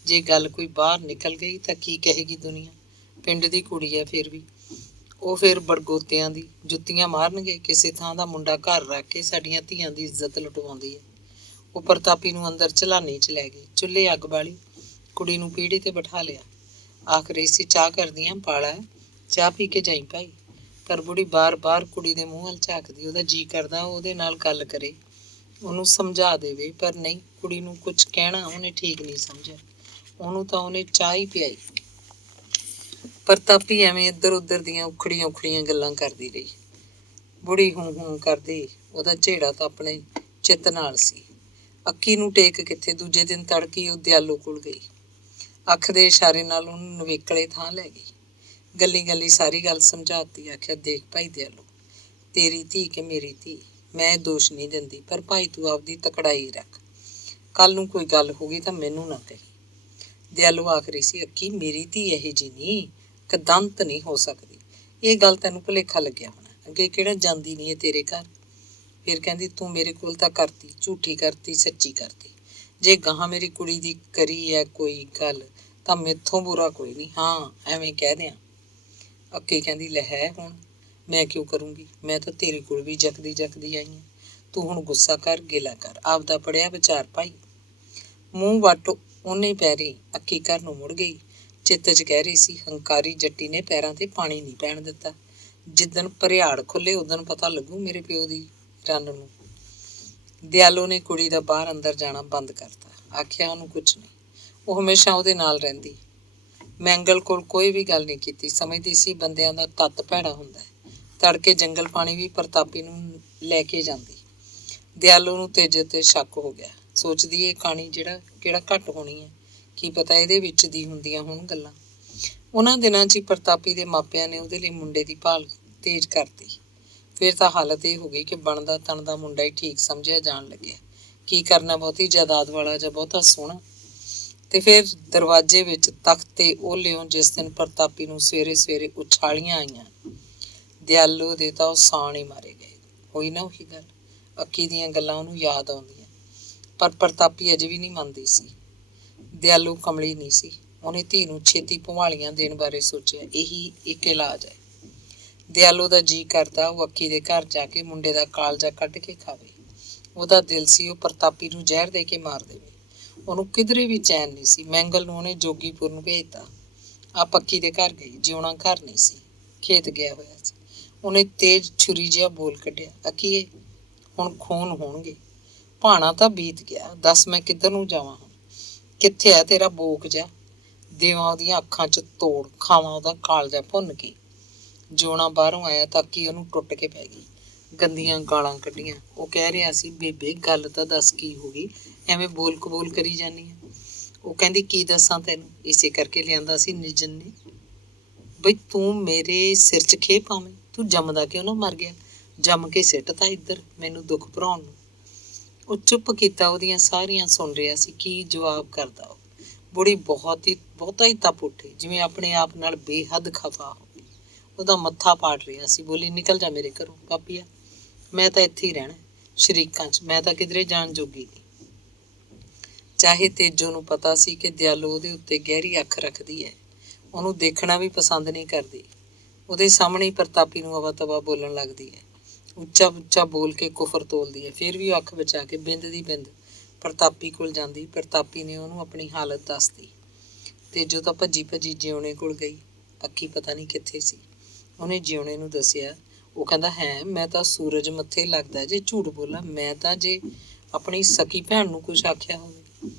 ਜੇ ਗੱਲ ਕੋਈ ਬਾਹਰ ਨਿਕਲ ਗਈ ਤਾਂ ਕੀ ਕਹੇਗੀ ਦੁਨੀਆ? ਪਿੰਡ ਦੀ ਕੁੜੀ ਹੈ ਫਿਰ ਵੀ। ਉਹ ਫਿਰ ਬੜਗੋਤਿਆਂ ਦੀ ਜੁੱਤੀਆਂ ਮਾਰਨਗੇ। ਕਿਸੇ ਥਾਂ ਦਾ ਮੁੰਡਾ ਘਰ ਰੱਖ ਕੇ ਸਾਡੀਆਂ ਧੀਆਂ ਦੀ ਇੱਜ਼ਤ ਲੁਟਵਾਉਂਦੀ ਹੈ। ਉਹ ਪ੍ਰਤਾਪੀ ਨੂੰ ਅੰਦਰ ਝਲਾਨੀ 'ਚ ਲੈ ਗਈ। ਚੁੱਲ੍ਹੇ ਅੱਗ ਬਾਲੀ, ਕੁੜੀ ਨੂੰ ਪੀੜ੍ਹੇ ਤੇ ਬਿਠਾ ਲਿਆ। ਆਖ ਰਹੀ ਸੀ, ਚਾਹ ਕਰਦੀਆਂ ਪਾਲਾ, ਚਾਹ ਪੀ ਕੇ ਜਾਈ ਭਾਈ। ਪਰ ਬੁੜੀ ਬਾਰ ਕੁੜੀ ਦੇ ਮੂੰਹ ਵੱਲ ਝਾਕਦੀ। ਉਹਦਾ ਜੀਅ ਕਰਦਾ ਉਹਦੇ ਨਾਲ ਗੱਲ ਕਰੇ, ਉਹਨੂੰ ਸਮਝਾ ਦੇਵੇ, ਪਰ ਨਹੀਂ, ਕੁੜੀ ਨੂੰ ਕੁਝ ਕਹਿਣਾ ਉਹਨੇ ਠੀਕ ਨਹੀਂ ਸਮਝਿਆ। ਉਹਨੇ ਚਾਹ ਹੀ ਪਿਆਈ। ਪ੍ਰਤਾਪੀ ਐਵੇਂ ਇੱਧਰ ਉੱਧਰ ਦੀਆਂ ਉਖੜੀਆਂ ਗੱਲਾਂ ਕਰਦੀ ਰਹੀ। ਬੁੜੀ ਹੂੰ ਕਰਦੀ। ਉਹਦਾ ਝੇੜਾ ਤਾਂ ਆਪਣੇ ਚਿੱਤ ਨਾਲ ਸੀ। ਅੱਕੀ ਨੂੰ ਟੇਕ ਕਿੱਥੇ। ਦੂਜੇ ਦਿਨ ਤੜਕੀ ਉਹ ਦਿਆਲੋ ਕੋਲ ਗਈ। ਅੱਖ ਦੇ ਇਸ਼ਾਰੇ ਨਾਲ ਉਹਨੂੰ ਨਵੇਕਲੇ ਥਾਂ ਲੈ ਗਈ। ਗੱਲੀ ਸਾਰੀ ਗੱਲ ਸਮਝਾਤੀ। ਆਖਿਆ, ਦੇਖ ਭਾਈ ਦਿਆਲੋ, ਤੇਰੀ ਧੀ ਕਿ ਮੇਰੀ ਧੀ, ਮੈਂ ਦੋਸ਼ ਨਹੀਂ ਦਿੰਦੀ, ਪਰ ਭਾਈ ਤੂੰ ਆਪਦੀ ਤਕੜਾਈ ਰੱਖ। ਕੱਲ ਨੂੰ ਕੋਈ ਗੱਲ ਹੋ ਗਈ ਤਾਂ ਮੈਨੂੰ ਨਾ ਕਹੀ। ਦਿਆਲੋ ਆਖ ਰਹੀ ਸੀ, ਅੱਕੀ ਮੇਰੀ ਧੀ ਇਹੋ ਜਿਹੀ ਨਹੀਂ, ਕਦੰਤ ਨਹੀਂ ਹੋ ਸਕਦੀ। ਇਹ ਗੱਲ ਤੈਨੂੰ ਭੁਲੇਖਾ ਲੱਗਿਆ ਹੋਣਾ। ਅੱਗੇ ਕਿਹੜਾ ਜਾਂਦੀ ਨਹੀਂ ਹੈ ਤੇਰੇ ਘਰ। ਫਿਰ ਕਹਿੰਦੀ, ਤੂੰ ਮੇਰੇ ਕੋਲ ਤਾਂ ਕਰਤੀ, ਝੂਠੀ ਕਰਤੀ, ਸੱਚੀ ਕਰਤੀ। ਜੇ ਗਾਹਾਂ ਮੇਰੀ ਕੁੜੀ ਦੀ ਕਰੀ ਹੈ ਕੋਈ ਗੱਲ ਤਾਂ ਮੈਥੋਂ ਬੁਰਾ ਕੋਈ ਨਹੀਂ। ਹਾਂ, ਐਵੇਂ ਕਹਿ ਦਿਆਂ। ਅੱਕੀ ਕਹਿੰਦੀ, ਲੈ ਹੈ ਹੁਣ ਮੈਂ ਕਿਉਂ ਕਰੂੰਗੀ? ਮੈਂ ਤਾਂ ਤੇਰੇ ਕੋਲ ਵੀ ਜਕਦੀ ਆਈ ਹਾਂ। ਤੂੰ ਹੁਣ ਗੁੱਸਾ ਕਰ, ਗਿਲਾ ਕਰ, ਆਪਦਾ ਪੜਿਆ ਵਿਚਾਰ ਭਾਈ। ਮੂੰਹ ਵੱਟ ਉਹਨੇ ਪੈਰੀ ਅੱਕੀ ਘਰ ਨੂੰ ਮੁੜ ਗਈ। ਚਿੱਤ 'ਚ ਕਹਿ ਰਹੀ ਸੀ, ਹੰਕਾਰੀ ਜੱਟੀ ਨੇ ਪੈਰਾਂ ਤੇ ਪਾਣੀ ਨਹੀਂ ਪੈਣ ਦਿੱਤਾ। ਜਿੱਦਣ ਭਰਿਆੜ ਖੁੱਲੇ ਉਦਣ ਪਤਾ ਲੱਗੂ ਮੇਰੇ ਪਿਓ ਦੀ ਰੰਨ ਨੂੰ। ਦਿਆਲੋ ਨੇ ਕੁੜੀ ਦਾ ਬਾਹਰ ਅੰਦਰ ਜਾਣਾ ਬੰਦ ਕਰਤਾ। ਆਖਿਆ ਉਹਨੂੰ ਕੁਛ ਨਹੀਂ। ਉਹ ਹਮੇਸ਼ਾ ਉਹਦੇ ਨਾਲ ਰਹਿੰਦੀ। ਮੈਂਗਲ ਕੋਲ ਕੋਈ ਵੀ ਗੱਲ ਨਹੀਂ ਕੀਤੀ। ਸਮਝਦੀ ਸੀ ਬੰਦਿਆਂ ਦਾ ਤੱਤ ਭੈੜਾ ਹੁੰਦਾ ਹੈ। ਤੜਕੇ ਜੰਗਲ ਪਾਣੀ ਵੀ ਪ੍ਰਤਾਪੀ ਨੂੰ ਲੈ ਕੇ ਜਾਂਦੀ। ਦਿਆਲੋ ਨੂੰ ਤੇਜੇ ਤੇ ਸ਼ੱਕ ਹੋ ਗਿਆ। ਸੋਚਦੀ ਇਹ ਕਹਾਣੀ ਕਿਹੜਾ ਘੱਟ ਹੋਣੀ ਹੈ। ਕੀ ਪਤਾ ਇਹਦੇ ਵਿੱਚ ਦੀ ਹੁੰਦੀਆਂ ਹੋਣ ਗੱਲਾਂ। ਉਹਨਾਂ ਦਿਨਾਂ 'ਚ ਹੀ ਪ੍ਰਤਾਪੀ ਦੇ ਮਾਪਿਆਂ ਨੇ ਉਹਦੇ ਲਈ ਮੁੰਡੇ ਦੀ ਭਾਲ ਤੇਜ਼ ਕਰਤੀ। ਫਿਰ ਤਾਂ ਹਾਲਤ ਇਹ ਹੋ ਗਈ ਕਿ ਬਣਦਾ ਤਣਦਾ ਮੁੰਡਾ ਹੀ ਠੀਕ ਸਮਝਿਆ ਜਾਣ ਲੱਗਿਆ। ਕੀ ਕਰਨਾ, ਬਹੁਤੀ ਜਾਇਦਾਦ ਵਾਲਾ ਜਾਂ ਬਹੁਤਾ ਸੋਹਣਾ। ਤੇ ਫਿਰ ਦਰਵਾਜ਼ੇ ਵਿੱਚ ਤਖਤ ਤੇ ਉਹ ਲਿਓ ਜਿਸ ਦਿਨ ਪ੍ਰਤਾਪੀ ਨੂੰ ਸਵੇਰੇ ਉਛਾਲੀਆਂ ਆਈਆਂ। ਦਿਆਲੋ ਦੇ ਤਾਂ ਉਹ ਸਾਣ ਹੀ ਮਾਰੇ ਗਏ। ਹੋਈ ਨਾ ਉਹੀ ਗੱਲ। ਅੱਕੀ ਦੀਆਂ ਗੱਲਾਂ ਉਹਨੂੰ ਯਾਦ ਆਉਂਦੀਆਂ। ਪਰ ਪ੍ਰਤਾਪੀ ਅਜੇ ਵੀ ਨਹੀਂ ਮੰਨਦੀ ਸੀ। ਦਿਆਲੋ ਕਮਲੀ ਨਹੀਂ ਸੀ। ਉਹਨੇ ਧੀ ਨੂੰ ਛੇਤੀ ਭੁਮਾਲੀਆਂ ਦੇਣ ਬਾਰੇ ਸੋਚਿਆ। ਇਹੀ ਇੱਕ ਇਲਾਜ ਹੈ। ਦਿਆਲੋ ਦਾ ਜੀਅ ਕਰਦਾ ਉਹ ਅੱਕੀ ਦੇ ਘਰ ਜਾ ਕੇ ਮੁੰਡੇ ਦਾ ਕਾਲਜਾ ਕੱਢ ਕੇ ਖਾਵੇ। ਉਹਦਾ ਦਿਲ ਸੀ ਉਹ ਪ੍ਰਤਾਪੀ ਨੂੰ ਜ਼ਹਿਰ ਦੇ ਕੇ ਮਾਰ ਦੇਵੇ। ਉਹਨੂੰ ਕਿਧਰੇ ਵੀ ਚੈਨ ਨਹੀਂ ਸੀ। ਮੈਂਗਲ ਨੂੰ ਉਹਨੇ ਜੋਗੀਪੁਰ ਨੂੰ ਭੇਜਤਾ। ਆ ਪੱਕੀ ਦੇ ਘਰ ਗਈ। ਜਿਉਣਾ ਘਰ ਨਹੀਂ ਸੀ, ਖੇਤ ਗਿਆ ਹੋਇਆ ਸੀ। ਉਹਨੇ ਤੇਜ਼ ਛੁਰੀ ਜਿਹਾ ਬੋਲ ਕੱਢਿਆ, ਅਕੀਏ ਹੁਣ ਖੂਨ ਹੋਣਗੇ। ਭਾਣਾ ਤਾਂ ਬੀਤ ਗਿਆ, ਦੱਸ ਮੈਂ ਕਿੱਧਰ ਨੂੰ ਜਾਵਾਂ ਹੁਣ? ਕਿੱਥੇ ਹੈ ਤੇਰਾ ਬੋਕ ਜਾ? ਦੇਵਾਂ ਉਹਦੀਆਂ ਅੱਖਾਂ 'ਚ ਤੋੜ, ਖਾਵਾਂ ਉਹਦਾ ਕਾਲਜਾ ਭੁੰਨ ਕੇ। ਜਿਉਣਾ ਬਾਹਰੋਂ ਆਇਆ ਤਾਂ ਅਕੀ ਉਹਨੂੰ ਟੁੱਟ ਕੇ ਪੈ ਗਈ। ਗੰਦੀਆਂ ਗਾਲਾਂ ਕੱਢੀਆਂ। ਉਹ ਕਹਿ ਰਿਹਾ ਸੀ, ਬੇਬੇ ਗੱਲ ਤਾਂ ਦੱਸ ਕੀ ਹੋ ਗਈ, ਐਵੇਂ ਬੋਲ ਕਬੋਲ ਕਰੀ ਜਾਂਦੀ ਆ। ਉਹ ਕਹਿੰਦੀ ਕੀ ਦੱਸਾਂ ਤੈਨੂੰ, ਇਸੇ ਕਰਕੇ ਲਿਆਂਦਾ ਸੀ ਨਿਜਨ ਨੇ। ਬਈ ਤੂੰ ਮੇਰੇ ਸਿਰ 'ਚ ਖੇ ਪਾਵੇਂ, ਤੂੰ ਜੰਮਦਾ ਕਿਉਂ ਨਾ ਮਰ ਗਿਆ? ਜੰਮ ਕੇ ਸਿੱਟ ਤਾ ਇੱਧਰ ਮੈਨੂੰ ਦੁੱਖ ਭਰਾਉਣ ਨੂੰ। ਉਹ ਚੁੱਪ ਕੀਤਾ, ਉਹਦੀਆਂ ਸਾਰੀਆਂ ਸੁਣ ਰਿਹਾ ਸੀ, ਕੀ ਜਵਾਬ ਕਰਦਾ ਉਹ। ਬੁੜੀ ਬਹੁਤਾ ਹੀ ਤਪ ਉੱਠੀ, ਜਿਵੇਂ ਆਪਣੇ ਆਪ ਨਾਲ ਬੇਹੱਦ ਖਫਾ ਹੋਵੇ। ਉਹਦਾ ਮੱਥਾ ਪਾਟ ਰਿਹਾ ਸੀ। ਬੋਲੀ, ਨਿਕਲ ਜਾ ਮੇਰੇ ਘਰੋਂ ਪਾਪੀਆ, ਮੈਂ ਤਾਂ ਇੱਥੇ ਹੀ ਰਹਿਣਾ ਸ਼ਰੀਕਾਂ 'ਚ, ਮੈਂ ਤਾਂ ਕਿਧਰੇ ਜਾਣ ਜੋਗੀ ਨਹੀਂ। ਚਾਹੇ ਤੇਜੋ ਨੂੰ ਪਤਾ ਸੀ ਕਿ ਦਿਆਲੋ ਉਹਦੇ ਉੱਤੇ ਗਹਿਰੀ ਅੱਖ ਰੱਖਦੀ ਹੈ, ਉਹਨੂੰ ਦੇਖਣਾ ਵੀ ਪਸੰਦ ਨਹੀਂ ਕਰਦੀ। ਉਹਦੇ ਸਾਹਮਣੇ ਹੀ ਪ੍ਰਤਾਪੀ ਨੂੰ ਅਵਾ ਤਵਾ ਬੋਲਣ ਲੱਗਦੀ ਹੈ, ਉੱਚਾ ਉੱਚਾ ਬੋਲ ਕੇ ਕੁਫਰ ਤੋਲਦੀ ਹੈ। ਫਿਰ ਵੀ ਉਹ ਅੱਖ ਬਚਾ ਕੇ ਬਿੰਦ ਦੀ ਬਿੰਦ ਪ੍ਰਤਾਪੀ ਕੋਲ ਜਾਂਦੀ। ਪ੍ਰਤਾਪੀ ਨੇ ਉਹਨੂੰ ਆਪਣੀ ਹਾਲਤ ਦੱਸਦੀ। ਤੇਜੋ ਤਾਂ ਭੱਜੀ ਭੱਜੀ ਜਿਉਣੇ ਕੋਲ ਗਈ। ਅੱਖੀ ਪਤਾ ਨਹੀਂ ਕਿੱਥੇ ਸੀ। ਉਹਨੇ ਜਿਉਣੇ ਨੂੰ ਦੱਸਿਆ। ਉਹ ਕਹਿੰਦਾ, ਹੈ ਮੈਂ ਤਾਂ ਸੂਰਜ ਮੱਥੇ ਲੱਗਦਾ ਜੇ ਝੂਠ ਬੋਲਾਂ। ਮੈਂ ਤਾਂ ਜੇ ਆਪਣੀ ਸਕੀ ਭੈਣ ਨੂੰ ਕੁਛ ਆਖਿਆ ਹੋਵੇ,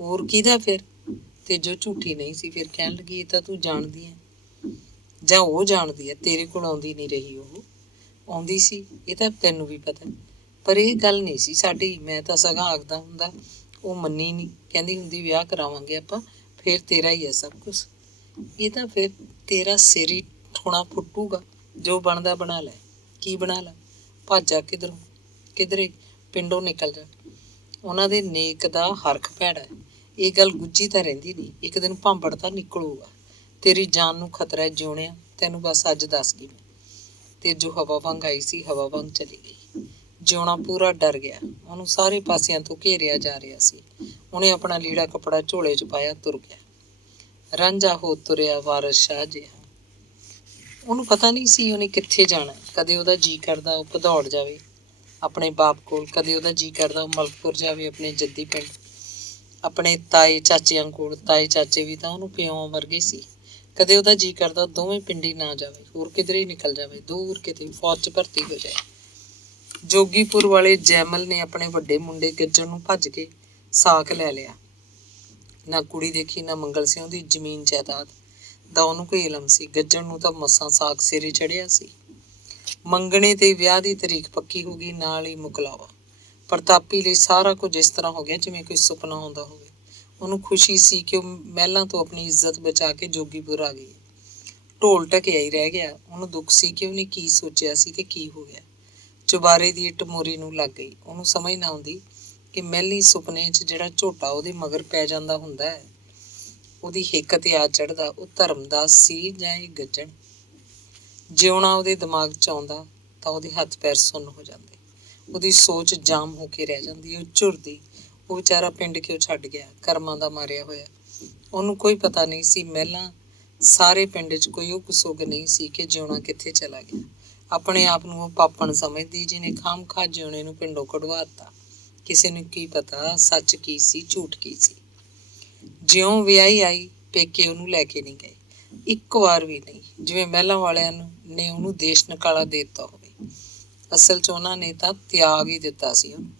ਹੋਰ ਕਿਹਦਾ ਫਿਰ? ਤੇਜੋ ਝੂਠੀ ਨਹੀਂ ਸੀ। ਫਿਰ ਕਹਿਣ ਲੱਗੀ, ਇਹ ਤਾਂ ਤੂੰ ਜਾਣਦੀ ਹੈ, ਜਾਂ ਉਹ ਜਾਣਦੀ ਹੈ, ਤੇਰੇ ਕੋਲ ਆਉਂਦੀ ਨਹੀਂ ਰਹੀ। ਉਹ ਆਉਂਦੀ ਸੀ, ਇਹ ਤਾਂ ਤੈਨੂੰ ਵੀ ਪਤਾ, ਪਰ ਇਹ ਗੱਲ ਨਹੀਂ ਸੀ ਸਾਡੀ। ਮੈਂ ਤਾਂ ਸਗੋਂ ਆਖਦਾ ਹੁੰਦਾ, ਉਹ ਮੰਨੀ ਨਹੀਂ। ਕਹਿੰਦੀ ਹੁੰਦੀ ਵਿਆਹ ਕਰਾਵਾਂਗੇ ਆਪਾਂ, ਫਿਰ ਤੇਰਾ ਹੀ ਹੈ ਸਭ ਕੁਛ। ਇਹ ਤਾਂ ਫਿਰ ਤੇਰਾ ਸਿਰ ਹੀ ਠੋਣਾ ਫੁੱਟੂਗਾ। ਜੋ ਬਣਦਾ ਬਣਾ ਲੈ। ਕੀ ਬਣਾ ਲੈ? ਭੱਜ ਜਾ ਕਿਧਰੋਂ, ਕਿਧਰੇ ਪਿੰਡੋਂ ਨਿਕਲ ਜਾ। ਉਹਨਾਂ ਦੇ ਨੇਕ ਦਾ ਹਰਖ ਭੈੜਾ ਹੈ। ਇਹ ਗੱਲ ਗੁੱਝੀ ਤਾਂ ਰਹਿੰਦੀ ਨਹੀਂ, ਇੱਕ ਦਿਨ ਭਾਂਬੜ ਤਾਂ ਨਿਕਲੂਗਾ। ਤੇਰੀ ਜਾਨ ਨੂੰ ਖਤਰਾ ਹੈ ਜਿਉਣਿਆ, ਤੈਨੂੰ ਬਸ ਅੱਜ ਦੱਸ ਗਈ ਮੈਂ। ਤੇ ਜੋ ਹਵਾ ਵਾਂਗ ਆਈ ਸੀ, ਹਵਾ ਵਾਂਗ ਚਲੀ ਗਈ। ਜਿਉਣਾ ਪੂਰਾ ਡਰ ਗਿਆ। ਉਹਨੂੰ ਸਾਰੇ ਪਾਸਿਆਂ ਤੋਂ ਘੇਰਿਆ ਜਾ ਰਿਹਾ ਸੀ। ਉਹਨੇ ਆਪਣਾ ਲੀੜਾ ਕੱਪੜਾ ਝੋਲੇ 'ਚ ਪਾਇਆ, ਤੁਰ ਗਿਆ। ਰਾਂਝਾ ਹੋ ਤੁਰਿਆ ਵਾਰਸ ਸ਼ਾਹ ਜਿਹਾ। ਉਹਨੂੰ ਪਤਾ ਨਹੀਂ ਸੀ ਉਹਨੇ ਕਿੱਥੇ ਜਾਣਾ। ਕਦੇ ਉਹਦਾ ਜੀਅ ਕਰਦਾ ਉਹ ਭਦੌੜ ਜਾਵੇ ਆਪਣੇ ਬਾਪ ਕੋਲ, ਕਦੇ ਉਹਦਾ ਜੀਅ ਕਰਦਾ ਉਹ ਮਲਕਪੁਰ ਜਾਵੇ ਆਪਣੇ ਜੱਦੀ ਪਿੰਡ, ਆਪਣੇ ਤਾਏ ਚਾਚਿਆਂ ਕੋਲ। ਤਾਏ ਚਾਚੇ ਵੀ ਤਾਂ ਉਹਨੂੰ ਪਿਓ ਵਰਗੇ ਸੀ। ਕਦੇ ਉਹਦਾ ਜੀਅ ਕਰਦਾ ਦੋਵੇਂ ਪਿੰਡੀ ਨਾ ਜਾਵੇ, ਹੋਰ ਕਿਧਰੇ ਹੀ ਨਿਕਲ ਜਾਵੇ, ਦੂਰ ਕਿਤੇ ਫੌਜ 'ਚ ਭਰਤੀ ਹੋ ਜਾਏ। ਜੋਗੀਪੁਰ ਵਾਲੇ ਜੈਮਲ ਨੇ ਆਪਣੇ ਵੱਡੇ ਮੁੰਡੇ ਗੱਜਣ ਨੂੰ ਭੱਜ ਕੇ ਸਾਕ ਲੈ ਲਿਆ। ਨਾ ਕੁੜੀ ਦੇਖੀ, ਨਾ ਮੰਗਲ ਸਿੰਘ ਦੀ ਜ਼ਮੀਨ ਜਾਇਦਾਦ ਦਾ ਉਹਨੂੰ ਕੋਈ ਇਲਮ ਸੀ। ਗੱਜਣ ਨੂੰ ਤਾਂ ਮਸਾਂ ਸਾਕ ਸਿਰੇ ਚੜਿਆ ਸੀ। ਮੰਗਣੇ ਤੇ ਵਿਆਹ ਦੀ ਤਰੀਕ ਪੱਕੀ ਹੋ ਗਈ, ਨਾਲ ਹੀ ਮੁਕਲਾਵਾ। ਪ੍ਰਤਾਪੀ ਲਈ ਸਾਰਾ ਕੁਝ ਇਸ ਤਰ੍ਹਾਂ ਹੋ ਗਿਆ ਜਿਵੇਂ ਕੋਈ ਸੁਪਨਾ ਆਉਂਦਾ ਹੋਵੇ। ਉਹਨੂੰ ਖੁਸ਼ੀ ਸੀ ਕਿ ਉਹ ਮਹਿਲਾਂ ਤੋਂ ਆਪਣੀ ਇੱਜ਼ਤ ਬਚਾ ਕੇ ਜੋਗੀਪੁਰ ਆ ਗਈ। ਢੋਲ ਢਕਿਆ ਹੀ ਰਹਿ ਗਿਆ। ਉਹਨੂੰ ਦੁੱਖ ਸੀ ਕਿ ਉਹਨੇ ਕੀ ਸੋਚਿਆ ਸੀ ਤੇ ਕੀ ਹੋ ਗਿਆ। ਚੁਬਾਰੇ ਦੀ ਇੱਟ ਮੋਰੀ ਨੂੰ ਲੱਗ ਗਈ। ਉਹਨੂੰ ਸਮਝ ਨਾ ਆਉਂਦੀ ਕਿ ਮਹਿਲੀ ਸੁਪਨੇ 'ਚ ਜਿਹੜਾ ਝੋਟਾ ਉਹਦੇ ਮਗਰ ਪੈ ਜਾਂਦਾ ਹੁੰਦਾ ਹੈ, ਉਹਦੀ ਹਿੱਕ ਤੇ ਆ ਚੜ੍ਹਦਾ, ਉਹ ਧਰਮਦਾਸ ਸੀ ਜਾਂ ਇਹ ਗੱਜਣ। ਜਿਉਣਾ ਉਹਦੇ ਦਿਮਾਗ 'ਚ ਆਉਂਦਾ ਤਾਂ ਉਹਦੇ ਹੱਥ ਪੈਰ ਸੁੰਨ ਹੋ ਜਾਂਦੇ, ਉਹਦੀ ਸੋਚ ਜਾਮ ਹੋ ਕੇ ਰਹਿ ਜਾਂਦੀ। ਉਹ ਝੁਰਦੀ, ਉਹ ਵਿਚਾਰਾ ਪਿੰਡ ਕਿਉਂ ਛੱਡ ਗਿਆ, ਕਰਮਾਂ ਦਾ ਮਾਰਿਆ ਹੋਇਆ। ਉਹਨੂੰ ਕੋਈ ਪਤਾ ਨਹੀਂ ਸੀ। ਮਹਿਲਾਂ ਸਾਰੇ ਪਿੰਡ 'ਚ ਕੋਈ ਉਹ ਕੁਸੁੱਗ ਨਹੀਂ ਸੀ ਕਿ ਜਿਉਣਾ ਕਿੱਥੇ ਚਲਾ ਗਿਆ। ਆਪਣੇ ਆਪ ਨੂੰ ਉਹ ਪਾਪਣ ਸਮਝਦੀ ਜਿਹਨੇ ਖਾਮਖਾਹ ਜਿਉਣੇ ਨੂੰ ਪਿੰਡੋਂ ਕਢਵਾ ਦਿੱਤਾ। ਕਿਸੇ ਨੂੰ ਕੀ ਪਤਾ ਸੱਚ ਕੀ ਸੀ, ਝੂਠ ਕੀ ਸੀ। ਜਿਉਂ ਵਿਆਹੀ ਆਈ, ਪੇਕੇ ਉਹਨੂੰ ਲੈ ਕੇ ਨਹੀਂ ਗਏ, ਇੱਕ ਵਾਰ ਵੀ ਨਹੀਂ। ਜਿਵੇਂ ਮਹਿਲਾਂ ਵਾਲਿਆਂ ਨੇ ਉਹਨੂੰ ਦੇਸ਼ ਨਿਕਾਲਾ ਦੇ ਦਿੱਤਾ ਹੋਵੇ। ਅਸਲ 'ਚ ਉਹਨਾਂ ਨੇ ਤਾਂ ਤਿਆਗ ਹੀ ਦਿੱਤਾ ਸੀ ਉਹਨੂੰ।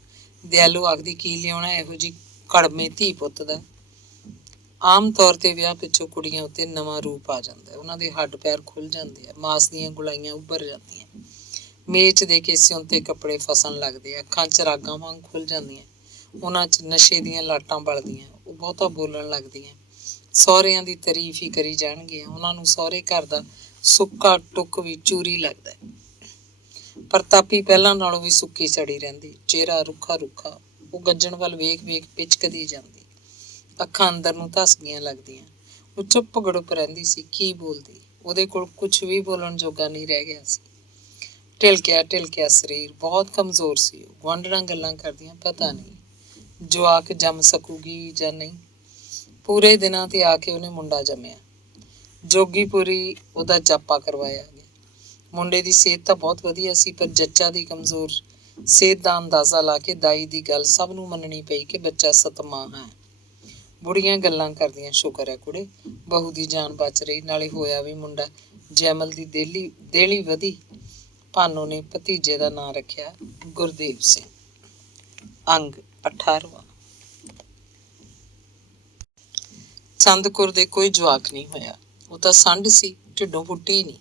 ਦਿਆਲੂ ਆਖਦੀ, ਕੀ ਲਿਆਉਣਾ ਇਹੋ ਜਿਹੀ ਕੜਮੇ ਧੀ ਪੁੱਤ ਦਾ। ਆਮ ਤੌਰ ਤੇ ਵਿਆਹ ਪਿੱਛੋਂ ਕੁੜੀਆਂ ਉੱਤੇ ਨਵਾਂ ਰੂਪ ਆ ਜਾਂਦਾ। ਉਹਨਾਂ ਦੇ ਹੱਡ ਪੈਰ ਖੁੱਲ ਜਾਂਦੇ ਆ, ਮਾਸ ਦੀਆਂ ਗੁਲਾਈਆਂ ਉੱਭਰ ਜਾਂਦੀਆਂ, ਮੇਚ ਦੇ ਕੇ ਸਿਉਂਤੇ ਕੱਪੜੇ ਫਸਣ ਲੱਗਦੇ, ਅੱਖਾਂ ਚਰਾਗਾਂ ਵਾਂਗ ਖੁੱਲ ਜਾਂਦੀਆਂ, ਉਹਨਾਂ 'ਚ ਨਸ਼ੇ ਦੀਆਂ ਲਾਟਾਂ ਬਲਦੀਆਂ। ਉਹ ਬਹੁਤਾ ਬੋਲਣ ਲੱਗਦੀਆਂ, ਸਹੁਰਿਆਂ ਦੀ ਤਾਰੀਫ ਹੀ ਕਰੀ ਜਾਣਗੀਆਂ। ਉਹਨਾਂ ਨੂੰ ਸਹੁਰੇ ਘਰ ਦਾ ਸੁੱਕਾ ਟੁੱਕ ਵੀ ਚੂਰੀ ਲੱਗਦਾ। ਪ੍ਰਤਾਪੀ ਪਹਿਲਾਂ ਨਾਲੋਂ ਵੀ ਸੁੱਕੀ ਸੜੀ ਰਹਿੰਦੀ, ਚਿਹਰਾ ਰੁੱਖਾ ਰੁੱਖਾ। ਉਹ ਗੱਜਣ ਵੱਲ ਵੇਖ ਵੇਖ ਪਿਚਕਦੀ ਜਾਂਦੀ, ਅੱਖਾਂ ਅੰਦਰ ਨੂੰ ਧਸਕੀਆਂ ਲੱਗਦੀਆਂ। ਉਹ ਚੁੱਪ ਗੜੁੱਪ ਰਹਿੰਦੀ ਸੀ, ਕੀ ਬੋਲਦੀ? ਉਹਦੇ ਕੋਲ ਕੁਛ ਵੀ ਬੋਲਣ ਜੋਗਾ ਨਹੀਂ ਰਹਿ ਗਿਆ ਸੀ। ਢਿਲਕਿਆ ਸਰੀਰ, ਬਹੁਤ ਕਮਜ਼ੋਰ ਸੀ। ਉਹ ਗੁਆਂਢਣਾਂ ਗੱਲਾਂ ਕਰਦੀਆਂ, ਪਤਾ ਨਹੀਂ ਜਵਾਕ ਜੰਮ ਸਕੂਗੀ ਜਾਂ ਨਹੀਂ। ਪੂਰੇ ਦਿਨਾਂ ਤੇ ਆ ਕੇ ਉਹਨੇ ਮੁੰਡਾ ਜੰਮਿਆ। ਜੋਗੀਪੁਰੀ ਉਹਦਾ ਜਾਪਾ ਕਰਵਾਇਆ ਗਿਆ। ਮੁੰਡੇ ਦੀ ਸਿਹਤ ਤਾਂ ਬਹੁਤ ਵਧੀਆ ਸੀ, ਪਰ ਜੱਚਾ ਦੀ ਕਮਜ਼ੋਰ ਸਿਹਤ ਦਾ ਅੰਦਾਜ਼ਾ ਲਾ ਕੇ ਦਾਈ ਦੀ ਗੱਲ ਸਭ ਨੂੰ ਮੰਨਣੀ ਪਈ ਕਿ ਬੱਚਾ ਸਤਮਾਂ ਹੈ। ਬੁੜੀਆਂ ਗੱਲਾਂ ਕਰਦੀਆਂ, ਸ਼ੁਕਰ ਹੈ ਕੁੜੇ ਬਹੂ ਦੀ ਜਾਨ ਬਚ ਰਹੀ, ਨਾਲੇ ਹੋਇਆ ਵੀ ਮੁੰਡਾ। ਜੈਮਲ ਦੀ ਦੇਲੀ ਵਧੀ। ਭਾਨੋ ਨੇ ਭਤੀਜੇ ਦਾ ਨਾਂ ਰੱਖਿਆ ਗੁਰਦੇਵ ਸਿੰਘ। ਅੰਗ 18ਵਾਂ। ਚੰਦ ਕੌਰ ਦੇ ਕੋਈ ਜਵਾਕ ਨਹੀਂ ਹੋਇਆ। ਉਹ ਤਾਂ ਸੰਢ ਸੀ, ਢਿੱਡੋਂ ਪੁੱਟੀ ਹੀ ਨਹੀਂ।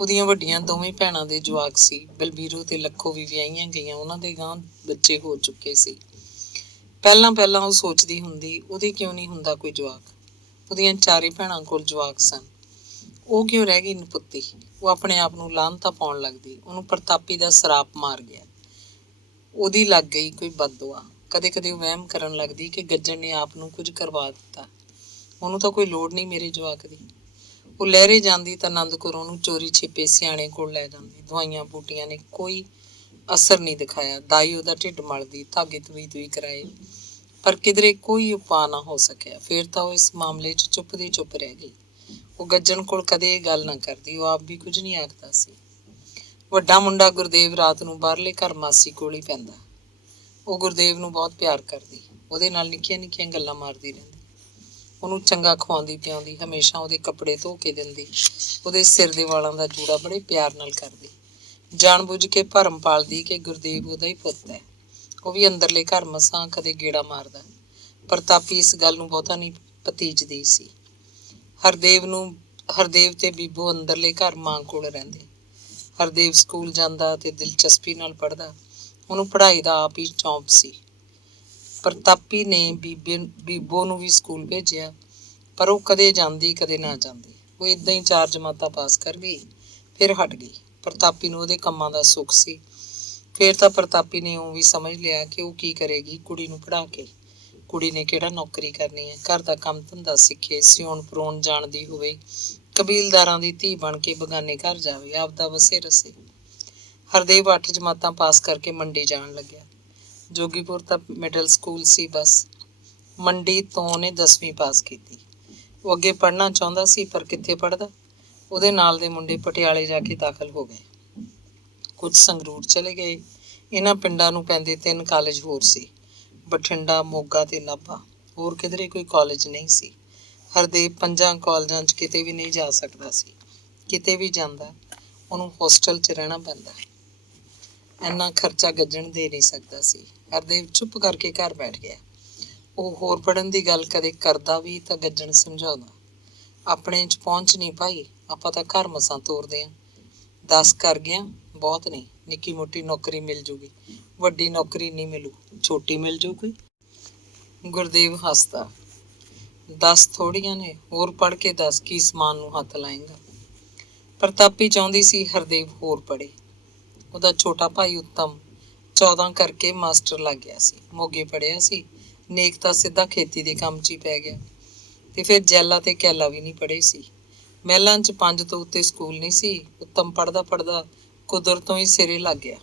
ਉਹਦੀਆਂ ਵੱਡੀਆਂ ਦੋਵੇਂ ਭੈਣਾਂ ਦੇ ਜਵਾਕ ਸੀ। ਬਲਬੀਰੋ ਤੇ ਲੱਖੋ ਵੀ ਵਿਆਹੀਆਂ ਗਈਆਂ, ਉਹਨਾਂ ਦੇ ਗਾਂ ਬੱਚੇ ਹੋ ਚੁੱਕੇ ਸੀ। ਪਹਿਲਾਂ ਉਹ ਸੋਚਦੀ ਹੁੰਦੀ, ਉਹਦੇ ਕਿਉਂ ਨਹੀਂ ਹੁੰਦਾ ਕੋਈ ਜਵਾਕ। ਉਹਦੀਆਂ ਚਾਰੇ ਭੈਣਾਂ ਕੋਲ ਜਵਾਕ ਸਨ, ਉਹ ਕਿਉਂ ਰਹਿ ਗਈ ਨਪੁੱਤੀ। ਉਹ ਆਪਣੇ ਆਪ ਨੂੰ ਲਾਹਨਤਾਂ ਪਾਉਣ ਲੱਗਦੀ। ਉਹਨੂੰ ਪ੍ਰਤਾਪੀ ਦਾ ਸਰਾਪ ਮਾਰ ਗਿਆ। ਉਹਦੀ ਲੱਗ ਗਈ ਕੋਈ ਬਦਦੁਆ। ਕਦੇ ਕਦੇ ਉਹ ਵਹਿਮ ਕਰਨ ਲੱਗਦੀ ਕਿ ਗੱਜਣ ਨੇ ਆਪ ਨੂੰ ਕੁਝ ਕਰਵਾ ਦਿੱਤਾ। ਉਹਨੂੰ ਤਾਂ ਕੋਈ ਲੋੜ ਨਹੀਂ ਮੇਰੇ ਜਵਾਕ ਦੀ। ਉਹ ਲਹਿਰੇ ਜਾਂਦੀ ਤਾਂ ਆਨੰਦ ਕੌਰ ਉਹਨੂੰ ਚੋਰੀ ਛਿਪੇ ਸਿਆਣੇ ਕੋਲ ਲੈ ਜਾਂਦੀ। ਦਵਾਈਆਂ ਬੂਟੀਆਂ ਨੇ ਕੋਈ ਅਸਰ ਨਹੀਂ ਦਿਖਾਇਆ। ਦਾਈ ਉਹਦਾ ਢਿੱਡ ਮਲਦੀ, ਧਾਗੇ ਤਵੀ ਕਰਾਏ, ਪਰ ਕਿਧਰੇ ਕੋਈ ਉਪਾਅ ਨਾ ਹੋ ਸਕਿਆ। ਫਿਰ ਤਾਂ ਉਹ ਇਸ ਮਾਮਲੇ 'ਚ ਚੁੱਪ ਦੀ ਚੁੱਪ ਰਹਿ ਗਈ। ਉਹ ਗੱਜਣ ਕੋਲ ਕਦੇ ਇਹ ਗੱਲ ਨਾ ਕਰਦੀ। ਉਹ ਆਪ ਵੀ ਕੁਝ ਨਹੀਂ ਆਖਦਾ ਸੀ। ਵੱਡਾ ਮੁੰਡਾ ਗੁਰਦੇਵ ਰਾਤ ਨੂੰ ਬਾਹਰਲੇ ਘਰ ਮਾਸੀ ਕੋਲ ਹੀ ਪੈਂਦਾ। ਉਹ ਗੁਰਦੇਵ ਨੂੰ ਬਹੁਤ ਪਿਆਰ ਕਰਦੀ। ਉਹਦੇ ਨਾਲ ਨਿੱਕੀਆਂ ਨਿੱਕੀਆਂ ਗੱਲਾਂ ਮਾਰਦੀ ਰਹਿੰਦੀ। ਉਹਨੂੰ ਚੰਗਾ ਖਵਾਉਂਦੀ ਪਿਆਉਂਦੀ, ਹਮੇਸ਼ਾ ਉਹਦੇ ਕੱਪੜੇ ਧੋ ਕੇ ਦਿੰਦੀ। ਉਹਦੇ ਸਿਰ ਦੇ ਵਾਲਾਂ ਦਾ ਜੂੜਾ ਬੜੇ ਪਿਆਰ ਨਾਲ ਕਰਦੀ। ਜਾਣ ਬੁੱਝ ਕੇ ਭਰਮ ਪਾਲਦੀ ਕਿ ਗੁਰਦੇਵ ਉਹਦਾ ਹੀ ਪੁੱਤ ਹੈ। ਉਹ ਵੀ ਅੰਦਰਲੇ ਘਰ ਮਸਾਂ ਕਦੇ ਗੇੜਾ ਮਾਰਦਾ। ਪ੍ਰਤਾਪੀ ਇਸ ਗੱਲ ਨੂੰ ਬਹੁਤਾ ਨਹੀਂ ਭਤੀਜਦੀ ਸੀ। ਹਰਦੇਵ ਤੇ ਬੀਬੋ ਅੰਦਰਲੇ ਘਰ ਮਾਂ ਕੋਲ ਰਹਿੰਦੇ। ਹਰਦੇਵ ਸਕੂਲ ਜਾਂਦਾ ਤੇ ਦਿਲਚਸਪੀ ਨਾਲ ਪੜ੍ਹਦਾ। ਉਹਨੂੰ ਪੜ੍ਹਾਈ ਦਾ ਆਪ ਹੀ ਚੌਂਕ ਸੀ। ਪ੍ਰਤਾਪੀ ਨੇ ਬੀਬੋ ਨੂੰ ਵੀ ਸਕੂਲ ਭੇਜਿਆ, ਪਰ ਉਹ ਕਦੇ ਜਾਂਦੀ ਕਦੇ ਨਾ ਜਾਂਦੀ। ਉਹ ਏਦਾਂ ਹੀ 4 ਜਮਾਤਾਂ ਪਾਸ ਕਰ ਗਈ, ਫਿਰ ਹਟ ਗਈ। ਪ੍ਰਤਾਪੀ ਨੂੰ ਉਹਦੇ ਕੰਮਾਂ ਦਾ ਸੁੱਖ ਸੀ। ਫਿਰ ਤਾਂ ਪ੍ਰਤਾਪੀ ਨੇ ਉਹ ਵੀ ਸਮਝ ਲਿਆ ਕਿ ਉਹ ਕੀ ਕਰੇਗੀ ਕੁੜੀ ਨੂੰ ਪੜ੍ਹਾ ਕੇ। ਕੁੜੀ ਨੇ ਕਿਹੜਾ ਨੌਕਰੀ ਕਰਨੀ ਹੈ, ਘਰ ਦਾ ਕੰਮ ਧੰਦਾ ਸਿੱਖੇ, ਸਿਉਣ ਪਰੋਣ ਜਾਣਦੀ ਹੋਵੇ, ਕਬੀਲਦਾਰਾਂ ਦੀ ਧੀ ਬਣ ਕੇ ਬਗਾਨੇ ਘਰ ਜਾਵੇ, ਆਪਦਾ ਵਸੇ ਰਸੇ। ਹਰਦੇਵ 8 ਜਮਾਤਾਂ ਪਾਸ ਕਰਕੇ ਮੰਡੀ ਜਾਣ ਲੱਗਿਆ। ਜੋਗੀਪੁਰ ਤਾਂ ਮਿਡਲ ਸਕੂਲ ਸੀ ਬਸ। ਮੰਡੀ ਤੋਂ ਉਹਨੇ 10ਵੀਂ ਪਾਸ ਕੀਤੀ। ਉਹ ਅੱਗੇ ਪੜ੍ਹਨਾ ਚਾਹੁੰਦਾ ਸੀ, ਪਰ ਕਿੱਥੇ ਪੜ੍ਹਦਾ। ਉਹਦੇ ਨਾਲ ਦੇ ਮੁੰਡੇ ਪਟਿਆਲੇ ਜਾ ਕੇ ਦਾਖਲ ਹੋ ਗਏ, ਕੁਝ ਸੰਗਰੂਰ ਚਲੇ ਗਏ। ਇਹਨਾਂ ਪਿੰਡਾਂ ਨੂੰ ਪੈਂਦੇ 3 ਕਾਲਜ ਹੋਰ ਸੀ, ਬਠਿੰਡਾ, ਮੋਗਾ ਤੇ ਨਾਭਾ। ਹੋਰ ਕਿਧਰੇ ਕੋਈ ਕਾਲਜ ਨਹੀਂ ਸੀ। ਹਰਦੇਵ 5 ਕਾਲਜਾਂ 'ਚ ਕਿਤੇ ਵੀ ਨਹੀਂ ਜਾ ਸਕਦਾ ਸੀ। ਕਿਤੇ ਵੀ ਜਾਂਦਾ ਉਹਨੂੰ ਹੋਸਟਲ 'ਚ ਰਹਿਣਾ ਪੈਂਦਾ। ਇੰਨਾ ਖਰਚਾ ਗੱਜਣ ਦੇ ਨਹੀਂ ਸਕਦਾ ਸੀ। ਹਰਦੇਵ ਚੁੱਪ ਕਰਕੇ ਘਰ ਬੈਠ ਗਿਆ। ਉਹ ਹੋਰ ਪੜ੍ਹਨ ਦੀ ਗੱਲ ਕਦੇ ਕਰਦਾ ਵੀ ਤਾਂ ਗੱਜਣ ਸਮਝਾਉਂਦਾ, ਆਪਣੇ 'ਚ ਪਹੁੰਚ ਨਹੀਂ ਭਾਈ, ਆਪਾਂ ਤਾਂ ਘਰ ਮਸਾਂ ਤੋਰਦੇ ਹਾਂ। 10 ਕਰ ਗਿਆ ਬਹੁਤ ਨਹੀਂ, ਨਿੱਕੀ ਮੋਟੀ ਨੌਕਰੀ ਮਿਲ ਜੂਗੀ। ਵੱਡੀ ਨੌਕਰੀ ਨਹੀਂ ਮਿਲੂ, ਛੋਟੀ ਮਿਲ ਜੂ ਕੋਈ। ਗੁਰਦੇਵ ਹੱਸਦਾ। 10 ਥੋੜੀਆਂ ਨੇ, ਹੋਰ ਪੜ੍ਹ ਕੇ ਦੱਸ ਕੀ ਸਮਾਨ ਨੂੰ ਹੱਥ ਲਾਏਂਗਾ। ਪ੍ਰਤਾਪੀ ਚਾਹੁੰਦੀ ਸੀ ਹਰਦੇਵ ਹੋਰ ਪੜ੍ਹੇ। ਉਹਦਾ ਛੋਟਾ ਭਾਈ ਉੱਤਮ 14 ਕਰਕੇ ਮਾਸਟਰ ਲੱਗ ਗਿਆ ਸੀ। ਮੋਗੇ ਪੜ੍ਹਿਆ ਸੀ। ਨੇਕ ਤਾਂ ਸਿੱਧਾ ਖੇਤੀ ਦੇ ਕੰਮ 'ਚ ਹੀ ਪੈ ਗਿਆ। ਤੇ ਫਿਰ ਜੈਲਾ ਤੇ ਕੈਲਾ ਵੀ ਨਹੀਂ ਪੜ੍ਹੇ ਸੀ। ਮਹਿਲਾਂ 'ਚ 5 ਤੋਂ ਉੱਤੇ ਸਕੂਲ ਨਹੀਂ ਸੀ। ਉੱਤਮ ਪੜ੍ਹਦਾ ਕੁਦਰਤੋਂ ਹੀ ਸਿਰੇ ਲੱਗ ਗਿਆ।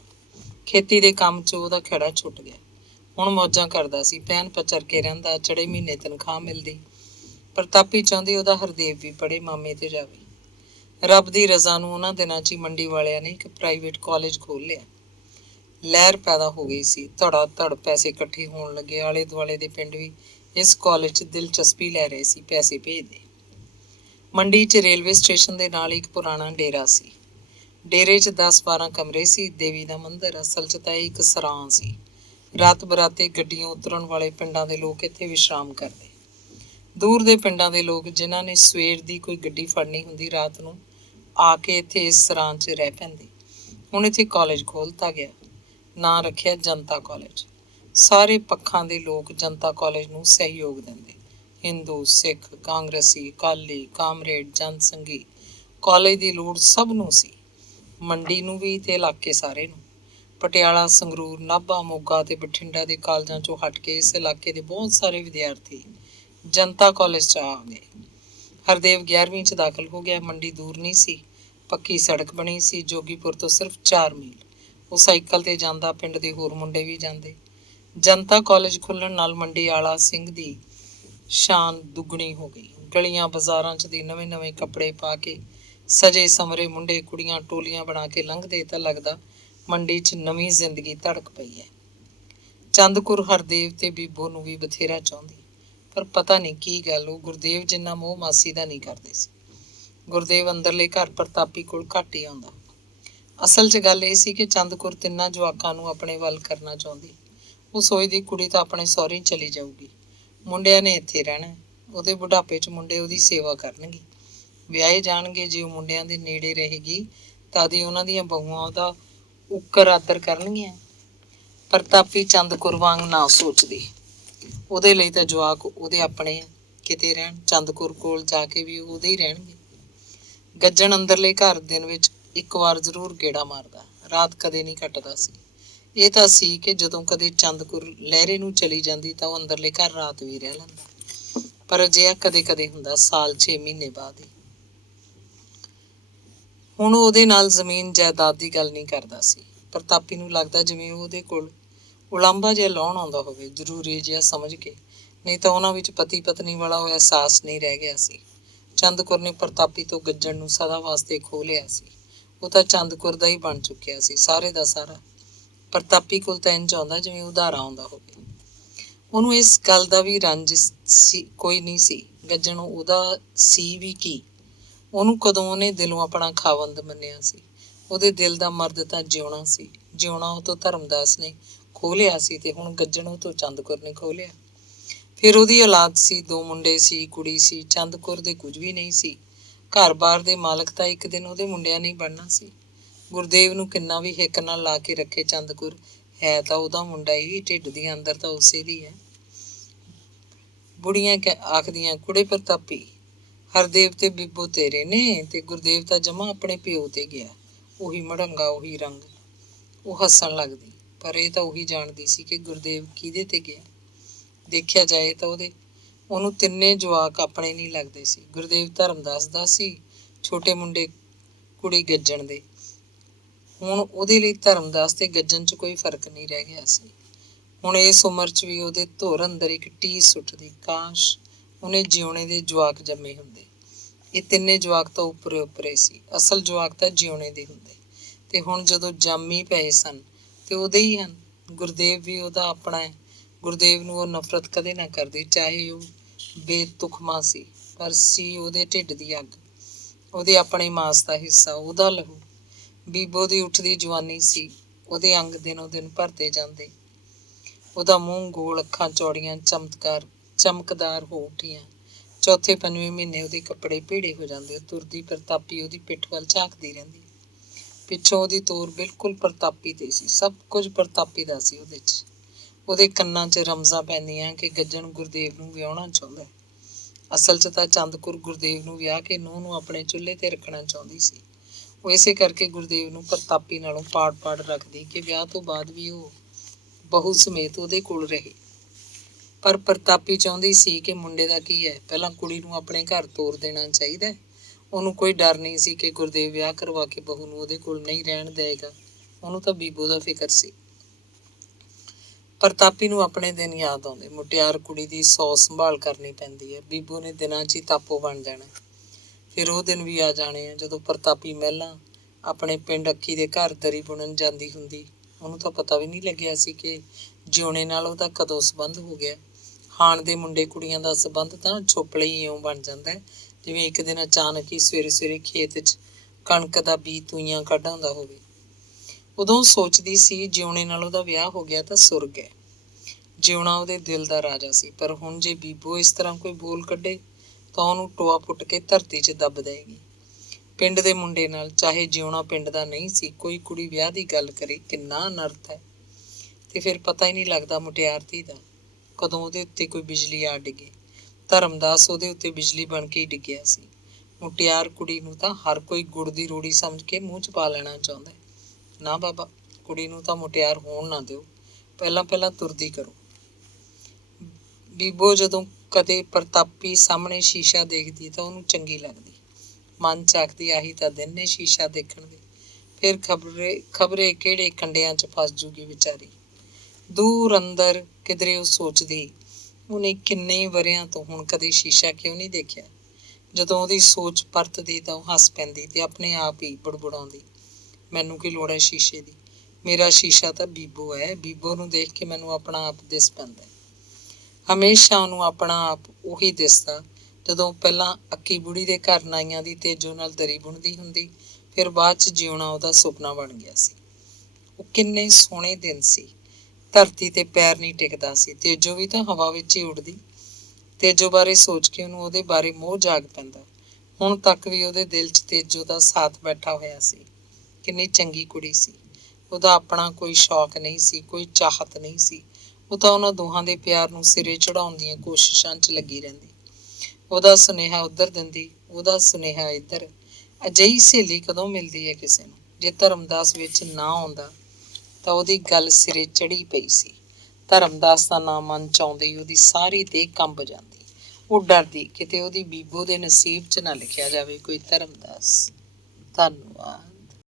ਖੇਤੀ ਦੇ ਕੰਮ 'ਚ ਉਹਦਾ ਖਹਿੜਾ ਛੁੱਟ ਗਿਆ। ਹੁਣ ਮੌਜਾਂ ਕਰਦਾ ਸੀ, ਪੈਨ ਪਚਰ ਕੇ ਰਹਿੰਦਾ, ਚੜੇ ਮਹੀਨੇ ਤਨਖਾਹ ਮਿਲਦੀ। ਪ੍ਰਤਾਪੀ ਚਾਹੁੰਦੀ ਉਹਦਾ ਹਰਦੇਵ ਵੀ ਪੜ੍ਹੇ, ਮਾਮੇ ਤੇ ਜਾਵੇ। ਰੱਬ ਦੀ ਰਜ਼ਾ ਨੂੰ ਉਹਨਾਂ ਦਿਨਾਂ 'ਚ ਹੀ ਮੰਡੀ ਵਾਲਿਆਂ ਨੇ ਇੱਕ ਪ੍ਰਾਈਵੇਟ ਕਾਲਜ ਖੋਲ੍ਹ ਲਿਆ। ਲਹਿਰ ਪੈਦਾ ਹੋ ਗਈ ਸੀ। ਧੜਾ ਧੜ ਪੈਸੇ ਇਕੱਠੇ ਹੋਣ ਲੱਗੇ। ਆਲੇ ਦੁਆਲੇ ਦੇ ਪਿੰਡ ਵੀ ਇਸ ਕਾਲਜ 'ਚ ਦਿਲਚਸਪੀ ਲੈ ਰਹੇ ਸੀ, ਪੈਸੇ ਭੇਜਦੇ। ਮੰਡੀ 'ਚ ਰੇਲਵੇ ਸਟੇਸ਼ਨ ਦੇ ਨਾਲ ਇੱਕ ਪੁਰਾਣਾ ਡੇਰਾ ਸੀ। ਡੇਰੇ 'ਚ 10-12 ਕਮਰੇ ਸੀ। ਦੇਵੀ ਦਾ ਮੰਦਿਰ, ਅਸਲ 'ਚ ਤਾਂ ਇਹ ਇੱਕ ਸਰਾਂ ਸੀ। ਰਾਤ ਬਰਾਤੇ ਗੱਡੀਆਂ ਉਤਰਨ ਵਾਲੇ ਪਿੰਡਾਂ ਦੇ ਲੋਕ ਇੱਥੇ ਵਿਸ਼ਰਾਮ ਕਰਦੇ। ਦੂਰ ਦੇ ਪਿੰਡਾਂ ਦੇ ਲੋਕ ਜਿਨ੍ਹਾਂ ਨੇ ਸਵੇਰ ਦੀ ਕੋਈ ਗੱਡੀ ਫੜਨੀ ਹੁੰਦੀ, ਰਾਤ ਨੂੰ ਆ ਕੇ ਇੱਥੇ ਇਸ ਸਰਾਂ 'ਚ ਰਹਿ ਪੈਂਦੇ। ਹੁਣ ਇੱਥੇ ਕਾਲਜ ਖੋਲ੍ਹਤਾ ਗਿਆ, ਨਾਂ ਰੱਖਿਆ ਜਨਤਾ ਕਾਲਜ। ਸਾਰੇ ਪੱਖਾਂ ਦੇ ਲੋਕ ਜਨਤਾ ਕਾਲਜ ਨੂੰ ਸਹਿਯੋਗ ਦਿੰਦੇ। ਹਿੰਦੂ, ਸਿੱਖ, ਕਾਂਗਰਸੀ, ਅਕਾਲੀ, ਕਾਮਰੇਡ, ਜਨ ਸੰਘੀ। ਕਾਲਜ ਦੀ ਲੋੜ ਸਭ ਨੂੰ ਸੀ, ਮੰਡੀ ਨੂੰ ਵੀ ਤੇ ਇਲਾਕੇ ਸਾਰੇ ਨੂੰ। ਪਟਿਆਲਾ, ਸੰਗਰੂਰ, ਨਾਭਾ, ਮੋਗਾ ਤੇ ਬਠਿੰਡਾ ਦੇ ਕਾਲਜਾਂ 'ਚੋਂ ਹਟ ਕੇ ਇਸ ਇਲਾਕੇ ਦੇ ਬਹੁਤ ਸਾਰੇ ਵਿਦਿਆਰਥੀ ਜਨਤਾ ਕਾਲਜ 'ਚ ਆ ਗਏ। ਹਰਦੇਵ 11ਵੀਂ 'ਚ ਦਾਖਲ ਹੋ ਗਿਆ। ਮੰਡੀ ਦੂਰ ਨਹੀਂ ਸੀ, ਪੱਕੀ ਸੜਕ ਬਣੀ ਸੀ। ਜੋਗੀਪੁਰ ਤੋਂ ਸਿਰਫ 4 ਮੀਲ। ਉਹ ਸਾਈਕਲ ਤੇ ਜਾਂਦਾ, ਪਿੰਡ ਦੇ ਹੋਰ ਮੁੰਡੇ ਵੀ ਜਾਂਦੇ। ਜਨਤਾ ਕਾਲਜ ਖੁੱਲ੍ਹਣ ਨਾਲ ਮੰਡੀ ਆਲਾ ਸਿੰਘ ਦੀ ਸ਼ਾਨ ਦੁੱਗਣੀ ਹੋ ਗਈ। ਗਲੀਆਂ ਬਾਜ਼ਾਰਾਂ 'ਚ ਦੀ ਨਵੇਂ ਕੱਪੜੇ ਪਾ ਕੇ ਸਜੇ ਸੰਵਰੇ ਮੁੰਡੇ ਕੁੜੀਆਂ ਟੋਲੀਆਂ ਬਣਾ ਕੇ ਲੰਘਦੇ ਤਾਂ ਲੱਗਦਾ ਮੰਡੀ 'ਚ ਨਵੀਂ ਜ਼ਿੰਦਗੀ ਧੜਕ ਪਈ ਹੈ। ਚੰਦ ਕੌਰ ਹਰਦੇਵ ਤੇ ਬੀਬੋ ਨੂੰ ਵੀ ਬਥੇਰਾ ਚਾਹੁੰਦੀ, ਪਰ ਪਤਾ ਨਹੀਂ ਕੀ ਗੱਲ ਉਹ ਗੁਰਦੇਵ ਜਿੰਨਾ ਮੋਹ ਮਾਸੀ ਦਾ ਨਹੀਂ ਕਰਦੇ ਸੀ। ਗੁਰਦੇਵ ਅੰਦਰਲੇ ਘਰ ਪ੍ਰਤਾਪੀ ਕੋਲ ਘੱਟ ਹੀ ਆਉਂਦਾ। ਅਸਲ 'ਚ ਗੱਲ ਇਹ ਸੀ ਕਿ ਚੰਦ ਕੌਰ ਤਿੰਨਾਂ ਜਵਾਕਾਂ ਨੂੰ ਆਪਣੇ ਵੱਲ ਕਰਨਾ ਚਾਹੁੰਦੀ। ਉਹ ਸੋਚਦੀ ਕੁੜੀ ਤਾਂ ਆਪਣੇ ਸਹੁਰੇ ਚਲੀ ਜਾਊਗੀ, ਮੁੰਡਿਆਂ ਨੇ ਇੱਥੇ ਰਹਿਣਾ। ਉਹਦੇ ਬੁਢਾਪੇ 'ਚ ਮੁੰਡੇ ਉਹਦੀ ਸੇਵਾ ਕਰਨਗੇ, ਵਿਆਹੇ ਜਾਣਗੇ। ਜੇ ਉਹ ਮੁੰਡਿਆਂ ਦੇ ਨੇੜੇ ਰਹੇਗੀ ਤਦ ਹੀ ਉਹਨਾਂ ਦੀਆਂ ਬਹੂਆਂ ਉਹਦਾ ਉੱਕਰ ਆਦਰ ਕਰਨਗੀਆਂ। ਪ੍ਰਤਾਪੀ ਚੰਦ ਕੌਰ ਵਾਂਗ ਨਾ ਸੋਚਦੀ। ਉਹਦੇ ਲਈ ਤਾਂ ਜਵਾਕ ਉਹਦੇ ਆਪਣੇ ਆ, ਕਿਤੇ ਰਹਿਣ ਚੰਦ ਕੌਰ ਕੋਲ ਜਾ ਕੇ ਵੀ ਉਹਦੇ ਹੀ ਰਹਿਣਗੇ। ਗੱਜਣ ਅੰਦਰਲੇ ਘਰ ਦਿਨ ਵਿੱਚ ਇੱਕ ਵਾਰ ਜ਼ਰੂਰ ਗੇੜਾ ਮਾਰਦਾ, ਰਾਤ ਕਦੇ ਨਹੀਂ ਕੱਟਦਾ ਸੀ। ਇਹ ਤਾਂ ਸੀ ਕਿ ਜਦੋਂ ਕਦੇ ਚੰਦ ਕੌਰ ਲਹਿਰੇ ਨੂੰ ਚਲੀ ਜਾਂਦੀ ਤਾਂ ਉਹ ਅੰਦਰਲੇ ਘਰ ਰਾਤ ਵੀ ਰਹਿ ਲੈਂਦਾ, ਪਰ ਅਜਿਹਾ ਕਦੇ ਕਦੇ ਹੁੰਦਾ, ਸਾਲ 6 ਮਹੀਨੇ ਬਾਅਦ ਹੀ। ਹੁਣ ਉਹਦੇ ਨਾਲ ਜ਼ਮੀਨ ਜਾਇਦਾਦ ਦੀ ਗੱਲ ਨਹੀਂ ਕਰਦਾ ਸੀ। ਪ੍ਰਤਾਪੀ ਨੂੰ ਲੱਗਦਾ ਜਿਵੇਂ ਉਹਦੇ ਕੋਲ ਉਲਾਂਭਾ ਜਿਹਾ ਲਾਉਣ ਆਉਂਦਾ ਹੋਵੇ, ਜ਼ਰੂਰੀ ਜਿਹਾ ਸਮਝ ਕੇ। ਨਹੀਂ ਤਾਂ ਉਹਨਾਂ ਵਿੱਚ ਪਤੀ ਪਤਨੀ ਵਾਲਾ ਉਹ ਅਹਿਸਾਸ ਨਹੀਂ ਰਹਿ ਗਿਆ ਸੀ। ਚੰਦ ਕੌਰ ਨੇ ਪ੍ਰਤਾਪੀ ਤੋਂ ਗੱਜਣ ਨੂੰ ਸਦਾ ਵਾਸਤੇ ਖੋਹ ਲਿਆ ਸੀ। ਉਹ ਤਾਂ ਚੰਦ ਕੌਰ ਦਾ ਹੀ ਬਣ ਚੁੱਕਿਆ ਸੀ, ਸਾਰੇ ਦਾ ਸਾਰਾ। ਪ੍ਰਤਾਪੀ ਕੋਲ ਤਾਂ ਇੰਝ ਆਉਂਦਾ ਜਿਵੇਂ ਉਧਾਰਾ ਆਉਂਦਾ ਹੋਵੇ। ਉਹਨੂੰ ਇਸ ਗੱਲ ਦਾ ਵੀ ਰੰਜ ਸੀ ਕੋਈ ਨਹੀਂ ਸੀ, ਗੱਜਣ ਉਹਦਾ ਸੀ ਵੀ ਕੀ। ਉਹਨੂੰ ਕਦੋਂ ਉਹਨੇ ਦਿਲੋਂ ਆਪਣਾ ਖਾਵੰਦ ਮੰਨਿਆ ਸੀ। ਉਹਦੇ ਦਿਲ ਦਾ ਮਰਦ ਤਾਂ ਜਿਉਣਾ ਸੀ। ਜਿਉਣਾ ਉਹ ਤੋਂ ਧਰਮਦਾਸ ਨੇ ਖੋਹ ਲਿਆ ਸੀ ਤੇ ਹੁਣ ਗੱਜਣ ਉਹ ਤੋਂ ਚੰਦ ਕੌਰ ਨੇ ਖੋਹ ਲਿਆ। ਫਿਰ ਉਹਦੀ ਔਲਾਦ ਸੀ, 2 ਮੁੰਡੇ ਸੀ, ਕੁੜੀ ਸੀ। ਚੰਦ ਕੌਰ ਦੇ ਕੁਝ ਵੀ ਨਹੀਂ ਸੀ। ਘਰ-ਬਾਰ ਦੇ ਮਾਲਕ ਤਾਂ ਇੱਕ ਦਿਨ ਉਹਦੇ ਮੁੰਡਿਆਂ ਨੇ ਬਣਨਾ ਸੀ। ਗੁਰਦੇਵ ਨੂੰ ਕਿੰਨਾ ਵੀ ਹਿੱਕ ਨਾਲ ਲਾ ਕੇ ਰੱਖੇ, ਚੰਦ ਕੌਰ ਹੈ ਤਾਂ ਉਹਦਾ ਮੁੰਡਾ ਹੀ, ਢਿੱਡ ਦੀ ਅੰਦਰ ਤਾਂ ਉਸੇ ਦੀ ਹੈ। ਬੁੜੀਆਂ ਆਖਦੀਆਂ, ਕੁੜੇ ਪ੍ਰਤਾਪੀ, ਹਰਦੇਵ ਤੇ ਬੀਬੋ ਤੇਰੇ ਨੇ ਤੇ ਗੁਰਦੇਵ ਤਾਂ ਜਮਾ ਆਪਣੇ ਪਿਓ ਤੇ ਗਿਆ। ਉਹੀ ਮੜੰਗਾ, ਉਹੀ ਰੰਗ। ਉਹ ਹੱਸਣ ਲੱਗਦੀ, ਪਰ ਇਹ ਤਾਂ ਉਹੀ ਜਾਣਦੀ ਸੀ ਕਿ ਗੁਰਦੇਵ ਕਿਹਦੇ ਤੇ ਗਿਆ। ਦੇਖਿਆ ਜਾਏ ਤਾਂ ਉਹਨੂੰ ਤਿੰਨੇ ਜਵਾਕ ਆਪਣੇ ਨਹੀਂ ਲੱਗਦੇ ਸੀ। ਗੁਰਦੇਵ ਧਰਮਦਾਸ ਦਾ ਸੀ, ਛੋਟੇ ਮੁੰਡੇ ਕੁੜੀ ਗੱਜਣ ਦੇ। ਹੁਣ ਉਹਦੇ ਲਈ ਧਰਮਦਾਸ ਤੇ ਗੱਜਣ 'ਚ ਕੋਈ ਫਰਕ ਨਹੀਂ ਰਹਿ ਗਿਆ ਸੀ। ਹੁਣ ਇਸ ਉਮਰ 'ਚ ਵੀ ਉਹਦੇ ਧੁਰ ਅੰਦਰ ਇੱਕ ਟੀਸ ਉੱਠਦੀ, ਕਾਸ਼ ਉਹਨੇ ਜਿਉਣੇ ਦੇ ਜਵਾਕ ਜੰਮੇ ਹੁੰਦੇ। ਇਹ ਤਿੰਨੇ ਜਵਾਕ ਤਾਂ ਉੱਪਰੇ ਉੱਪਰੇ ਸੀ, ਅਸਲ ਜਵਾਕ ਤਾਂ ਜਿਉਣੇ ਦੇ ਹੁੰਦੇ। ਤੇ ਹੁਣ ਜਦੋਂ ਜੰਮੀ ਪਏ ਸਨ ਤੇ ਉਹਦੇ ਹੀ ਹਨ। ਗੁਰਦੇਵ ਵੀ ਉਹਦਾ ਆਪਣਾ ਹੈ। ਗੁਰਦੇਵ ਨੂੰ ਉਹ ਨਫ਼ਰਤ ਕਦੇ ਨਾ ਕਰਦੀ, ਚਾਹੇ ਉਹ ਬੇਤੁਖਮਾ ਸੀ, ਪਰ ਸੀ ਉਹਦੇ ਢਿੱਡ ਦੀ ਅੱਗ, ਉਹਦੇ ਆਪਣੇ ਮਾਸ ਦਾ ਹਿੱਸਾ, ਉਹਦਾ ਲਹੂ। ਬੀਬੋ ਦੀ ਉੱਠਦੀ ਜਵਾਨੀ ਸੀ, ਉਹਦੇ ਅੰਗ ਦਿਨੋਂ ਦਿਨ ਭਰਦੇ ਜਾਂਦੇ। ਉਹਦਾ ਮੂੰਹ ਗੋਲ, ਅੱਖਾਂ ਚੌੜੀਆਂ, ਚਮਕਦਾਰ ਹੋ ਉੱਠੀਆਂ। ਚੌਥੇ ਪੰਜਵੇਂ ਮਹੀਨੇ ਉਹਦੇ ਕੱਪੜੇ ਭੀੜੇ ਹੋ ਜਾਂਦੇ। ਤੁਰਦੀ ਪ੍ਰਤਾਪੀ ਉਹਦੀ ਪਿੱਠ ਵੱਲ ਝਾਕਦੀ ਰਹਿੰਦੀ। ਪਿੱਛੋਂ ਉਹਦੀ ਤੋਰ ਬਿਲਕੁਲ ਪ੍ਰਤਾਪੀ ਤੇ ਸੀ, ਸਭ ਕੁਝ ਪ੍ਰਤਾਪੀ ਦਾ ਸੀ ਉਹਦੇ 'ਚ। ਉਹਦੇ ਕੰਨਾਂ 'ਚ ਰਮਜ਼ਾਂ ਪੈਂਦੀਆਂ ਕਿ ਗੱਜਣ ਗੁਰਦੇਵ ਨੂੰ ਵਿਆਹੁਣਾ ਚਾਹੁੰਦਾ। ਅਸਲ 'ਚ ਤਾਂ ਚੰਦ ਕੌਰ ਗੁਰਦੇਵ ਨੂੰ ਵਿਆਹ ਕੇ ਨੂੰਹ ਨੂੰ ਆਪਣੇ ਚੁੱਲ੍ਹੇ ਤੇ ਰੱਖਣਾ ਚਾਹੁੰਦੀ ਸੀ। ਉਹ ਇਸੇ ਕਰਕੇ ਗੁਰਦੇਵ ਨੂੰ ਪ੍ਰਤਾਪੀ ਨਾਲੋਂ ਪਾੜ ਰੱਖਦੀ ਕਿ ਵਿਆਹ ਤੋਂ ਬਾਅਦ ਵੀ ਉਹ ਬਹੂ ਸਮੇਤ ਉਹਦੇ ਕੋਲ ਰਹੇ। ਪਰ ਪ੍ਰਤਾਪੀ ਚਾਹੁੰਦੀ ਸੀ ਕਿ ਮੁੰਡੇ ਦਾ ਕੀ ਹੈ, ਪਹਿਲਾਂ ਕੁੜੀ ਨੂੰ ਆਪਣੇ ਘਰ ਤੋਰ ਦੇਣਾ ਚਾਹੀਦਾ। ਉਹਨੂੰ ਕੋਈ ਡਰ ਨਹੀਂ ਸੀ ਕਿ ਗੁਰਦੇਵ ਵਿਆਹ ਕਰਵਾ ਕੇ ਬਹੂ ਨੂੰ ਉਹਦੇ ਕੋਲ ਨਹੀਂ ਰਹਿਣ ਦੇਵੇਗਾ। ਉਹਨੂੰ ਤਾਂ ਬੀਬੋ ਦਾ ਫਿਕਰ ਸੀ। ਪ੍ਰਤਾਪੀ ਨੂੰ ਆਪਣੇ ਦਿਨ ਯਾਦ ਆਉਂਦੇ। ਮੁਟਿਆਰ ਕੁੜੀ ਦੀ 100 ਸੰਭਾਲ ਕਰਨੀ ਪੈਂਦੀ ਹੈ। ਬੀਬੋ ਨੇ ਦਿਨਾਂ 'ਚ ਹੀ ਤਾਪੋ ਬਣ ਜਾਣਾ। ਫਿਰ ਉਹ ਦਿਨ ਵੀ ਆ ਜਾਣੇ ਆ ਜਦੋਂ ਪ੍ਰਤਾਪੀ ਮਹਿਲਾਂ ਆਪਣੇ ਪਿੰਡ ਅੱਖੀ ਦੇ ਘਰ ਦਰੀ ਬੁਣਨ ਜਾਂਦੀ ਹੁੰਦੀ। ਉਹਨੂੰ ਤਾਂ ਪਤਾ ਵੀ ਨਹੀਂ ਲੱਗਿਆ ਸੀ ਕਿ ਜਿਉਣੇ ਨਾਲ ਉਹਦਾ ਕਦੋਂ ਸੰਬੰਧ ਹੋ ਗਿਆ। ਹਾਣ ਦੇ ਮੁੰਡੇ ਕੁੜੀਆਂ ਦਾ ਸੰਬੰਧ ਤਾਂ ਛੋਪਲੇ ਹੀ ਇਉਂ ਬਣ ਜਾਂਦਾ, ਜਿਵੇਂ ਇੱਕ ਦਿਨ ਅਚਾਨਕ ਹੀ ਸਵੇਰੇ ਸਵੇਰੇ ਖੇਤ 'ਚ ਕਣਕ ਦਾ ਬੀਜ ਤੂਈਆਂ ਕੱਢ ਆਉਂਦਾ ਹੋਵੇ। ਉਦੋਂ ਸੋਚਦੀ ਸੀ ਜਿਉਣੇ ਨਾਲ ਉਹਦਾ ਵਿਆਹ ਹੋ ਗਿਆ ਤਾਂ ਸੁਰਗ ਹੈ। ਜਿਉਣਾ ਉਹਦੇ ਦਿਲ ਦਾ ਰਾਜਾ ਸੀ। ਪਰ ਹੁਣ ਜੇ ਬੀਬੋ ਇਸ ਤਰ੍ਹਾਂ ਕੋਈ ਬੋਲ ਕੱਢੇ ਤਾਂ ਉਹਨੂੰ ਟੋਆ ਪੁੱਟ ਕੇ ਧਰਤੀ 'ਚ ਦੱਬ ਦੇਵੇਗੀ। ਪਿੰਡ ਦੇ ਮੁੰਡੇ ਨਾਲ, ਚਾਹੇ ਜਿਉਣਾ ਪਿੰਡ ਦਾ ਨਹੀਂ ਸੀ, ਕੋਈ ਕੁੜੀ ਵਿਆਹ ਦੀ ਗੱਲ ਕਰੇ, ਕਿੰਨਾ ਅਨਰਥ ਹੈ। ਤੇ ਫਿਰ ਪਤਾ ਹੀ ਨਹੀਂ ਲੱਗਦਾ ਮੁਟਿਆਰ ਧੀ ਦਾ, ਕਦੋਂ ਉਹਦੇ ਉੱਤੇ ਕੋਈ ਬਿਜਲੀ ਆ ਡਿੱਗੇ। ਧਰਮਦਾਸ ਉਹਦੇ ਉੱਤੇ ਬਿਜਲੀ ਬਣ ਕੇ ਹੀ ਡਿੱਗਿਆ ਸੀ। ਮੁਟਿਆਰ ਕੁੜੀ ਨੂੰ ਤਾਂ ਹਰ ਕੋਈ ਗੁੜ ਦੀ ਰੋੜੀ ਸਮਝ ਕੇ ਮੂੰਹ 'ਚ ਪਾ ਲੈਣਾ ਚਾਹੁੰਦਾ। ਨਾ ਬਾਬਾ, ਕੁੜੀ ਨੂੰ ਤਾਂ ਮੁਟਿਆਰ ਹੋਣ ਨਾ ਦਿਓ, ਪਹਿਲਾਂ ਤੁਰਦੀ ਕਰੋ। ਬੀਬੋ ਜਦੋਂ ਕਦੇ ਪ੍ਰਤਾਪੀ ਸਾਹਮਣੇ ਸ਼ੀਸ਼ਾ ਦੇਖਦੀ ਤਾਂ ਉਹਨੂੰ ਚੰਗੀ ਲੱਗਦੀ। ਮਨ ਚ ਆਖਦੀ, ਆਹੀ ਤਾਂ ਦਿਨ ਨੇ ਸ਼ੀਸ਼ਾ ਦੇਖਣ ਦੇ। ਫਿਰ ਖਬਰੇ ਕਿਹੜੇ ਕੰਡਿਆਂ 'ਚ ਫਸ ਜੂਗੀ ਵਿਚਾਰੀ। ਦੂਰ ਅੰਦਰ ਕਿਧਰੇ ਉਹ ਸੋਚਦੀ, ਉਹਨੇ ਕਿੰਨੇ ਵਰ੍ਹਿਆਂ ਤੋਂ ਹੁਣ ਕਦੇ ਸ਼ੀਸ਼ਾ ਕਿਉਂ ਨਹੀਂ ਦੇਖਿਆ। ਜਦੋਂ ਉਹਦੀ ਸੋਚ ਪਰਤਦੀ ਤਾਂ ਉਹ ਹੱਸ ਪੈਂਦੀ ਤੇ ਆਪਣੇ ਆਪ ਹੀ ਬੁੜਬੁੜਾਉਂਦੀ, ਮੈਨੂੰ ਕੀ ਲੋੜ ਹੈ ਸ਼ੀਸ਼ੇ ਦੀ, ਮੇਰਾ ਸ਼ੀਸ਼ਾ ਤਾਂ ਬੀਬੋ ਹੈ। ਬੀਬੋ ਨੂੰ ਦੇਖ ਕੇ ਮੈਨੂੰ ਆਪਣਾ ਆਪ ਦਿਸ ਪੈਂਦਾ। ਹਮੇਸ਼ਾ ਉਹਨੂੰ ਆਪਣਾ ਆਪ ਉਹੀ ਦਿਸਦਾ ਜਦੋਂ ਪਹਿਲਾਂ ਅੱਕੀ ਬੁੜੀ ਦੇ ਘਰ ਨਾਈਆਂ ਦੀ ਤੇਜੋ ਨਾਲ ਦਰੀ ਬੁਣਦੀ ਹੁੰਦੀ, ਫਿਰ ਬਾਅਦ 'ਚ ਜਿਉਣਾ ਉਹਦਾ ਸੁਪਨਾ ਬਣ ਗਿਆ ਸੀ। ਉਹ ਕਿੰਨੇ ਸੋਹਣੇ ਦਿਨ ਸੀ। ਧਰਤੀ ਤੇ ਪੈਰ ਨਹੀਂ ਟਿਕਦਾ ਸੀ। ਤੇਜੋ ਵੀ ਤਾਂ ਹਵਾ ਵਿੱਚ ਹੀ ਉੱਡਦੀ। ਤੇਜੋ ਬਾਰੇ ਸੋਚ ਕੇ ਉਹਨੂੰ ਉਹਦੇ ਬਾਰੇ ਮੋਹ ਜਾਗ ਪੈਂਦਾ। ਹੁਣ ਤੱਕ ਵੀ ਉਹਦੇ ਦਿਲ 'ਚ ਤੇਜੋ ਦਾ ਸਾਥ ਬੈਠਾ ਹੋਇਆ ਸੀ। ਕਿੰਨੀ ਚੰਗੀ ਕੁੜੀ ਸੀ। ਉਹਦਾ ਆਪਣਾ ਕੋਈ ਸ਼ੌਕ ਨਹੀਂ ਸੀ, ਕੋਈ ਚਾਹਤ ਨਹੀਂ ਸੀ। ਉਹ ਤਾਂ ਉਹਨਾਂ ਦੋਹਾਂ ਦੇ ਪਿਆਰ ਨੂੰ ਸਿਰੇ ਚੜਾਉਣ ਦੀਆਂ ਕੋਸ਼ਿਸ਼ਾਂ 'ਚ ਲੱਗੀ ਰਹਿੰਦੀ। ਉਹਦਾ ਸੁਨੇਹਾ ਉੱਧਰ ਦਿੰਦੀ, ਉਹਦਾ ਸੁਨੇਹਾ ਇੱਧਰ। ਅਜਿਹੀ ਸਹੇਲੀ ਕਦੋਂ ਮਿਲਦੀ ਹੈ ਕਿਸੇ ਨੂੰ? ਜੇ ਧਰਮਦਾਸ ਵਿੱਚ ਨਾ ਆਉਂਦਾ ਤਾਂ ਉਹਦੀ ਗੱਲ ਸਿਰੇ ਚੜੀ ਪਈ ਸੀ। ਧਰਮਦਾਸ ਦਾ ਨਾਮ ਮਨ 'ਚ ਆਉਂਦੇ ਹੀ ਉਹਦੀ ਸਾਰੀ ਦੇਹ ਕੰਬ ਜਾਂਦੀ। ਉਹ ਡਰਦੀ ਕਿਤੇ ਉਹਦੀ ਬੀਬੋ ਦੇ ਨਸੀਬ 'ਚ ਨਾ ਲਿਖਿਆ ਜਾਵੇ ਕੋਈ ਧਰਮਦਾਸ। ਧੰਨਵਾਦ।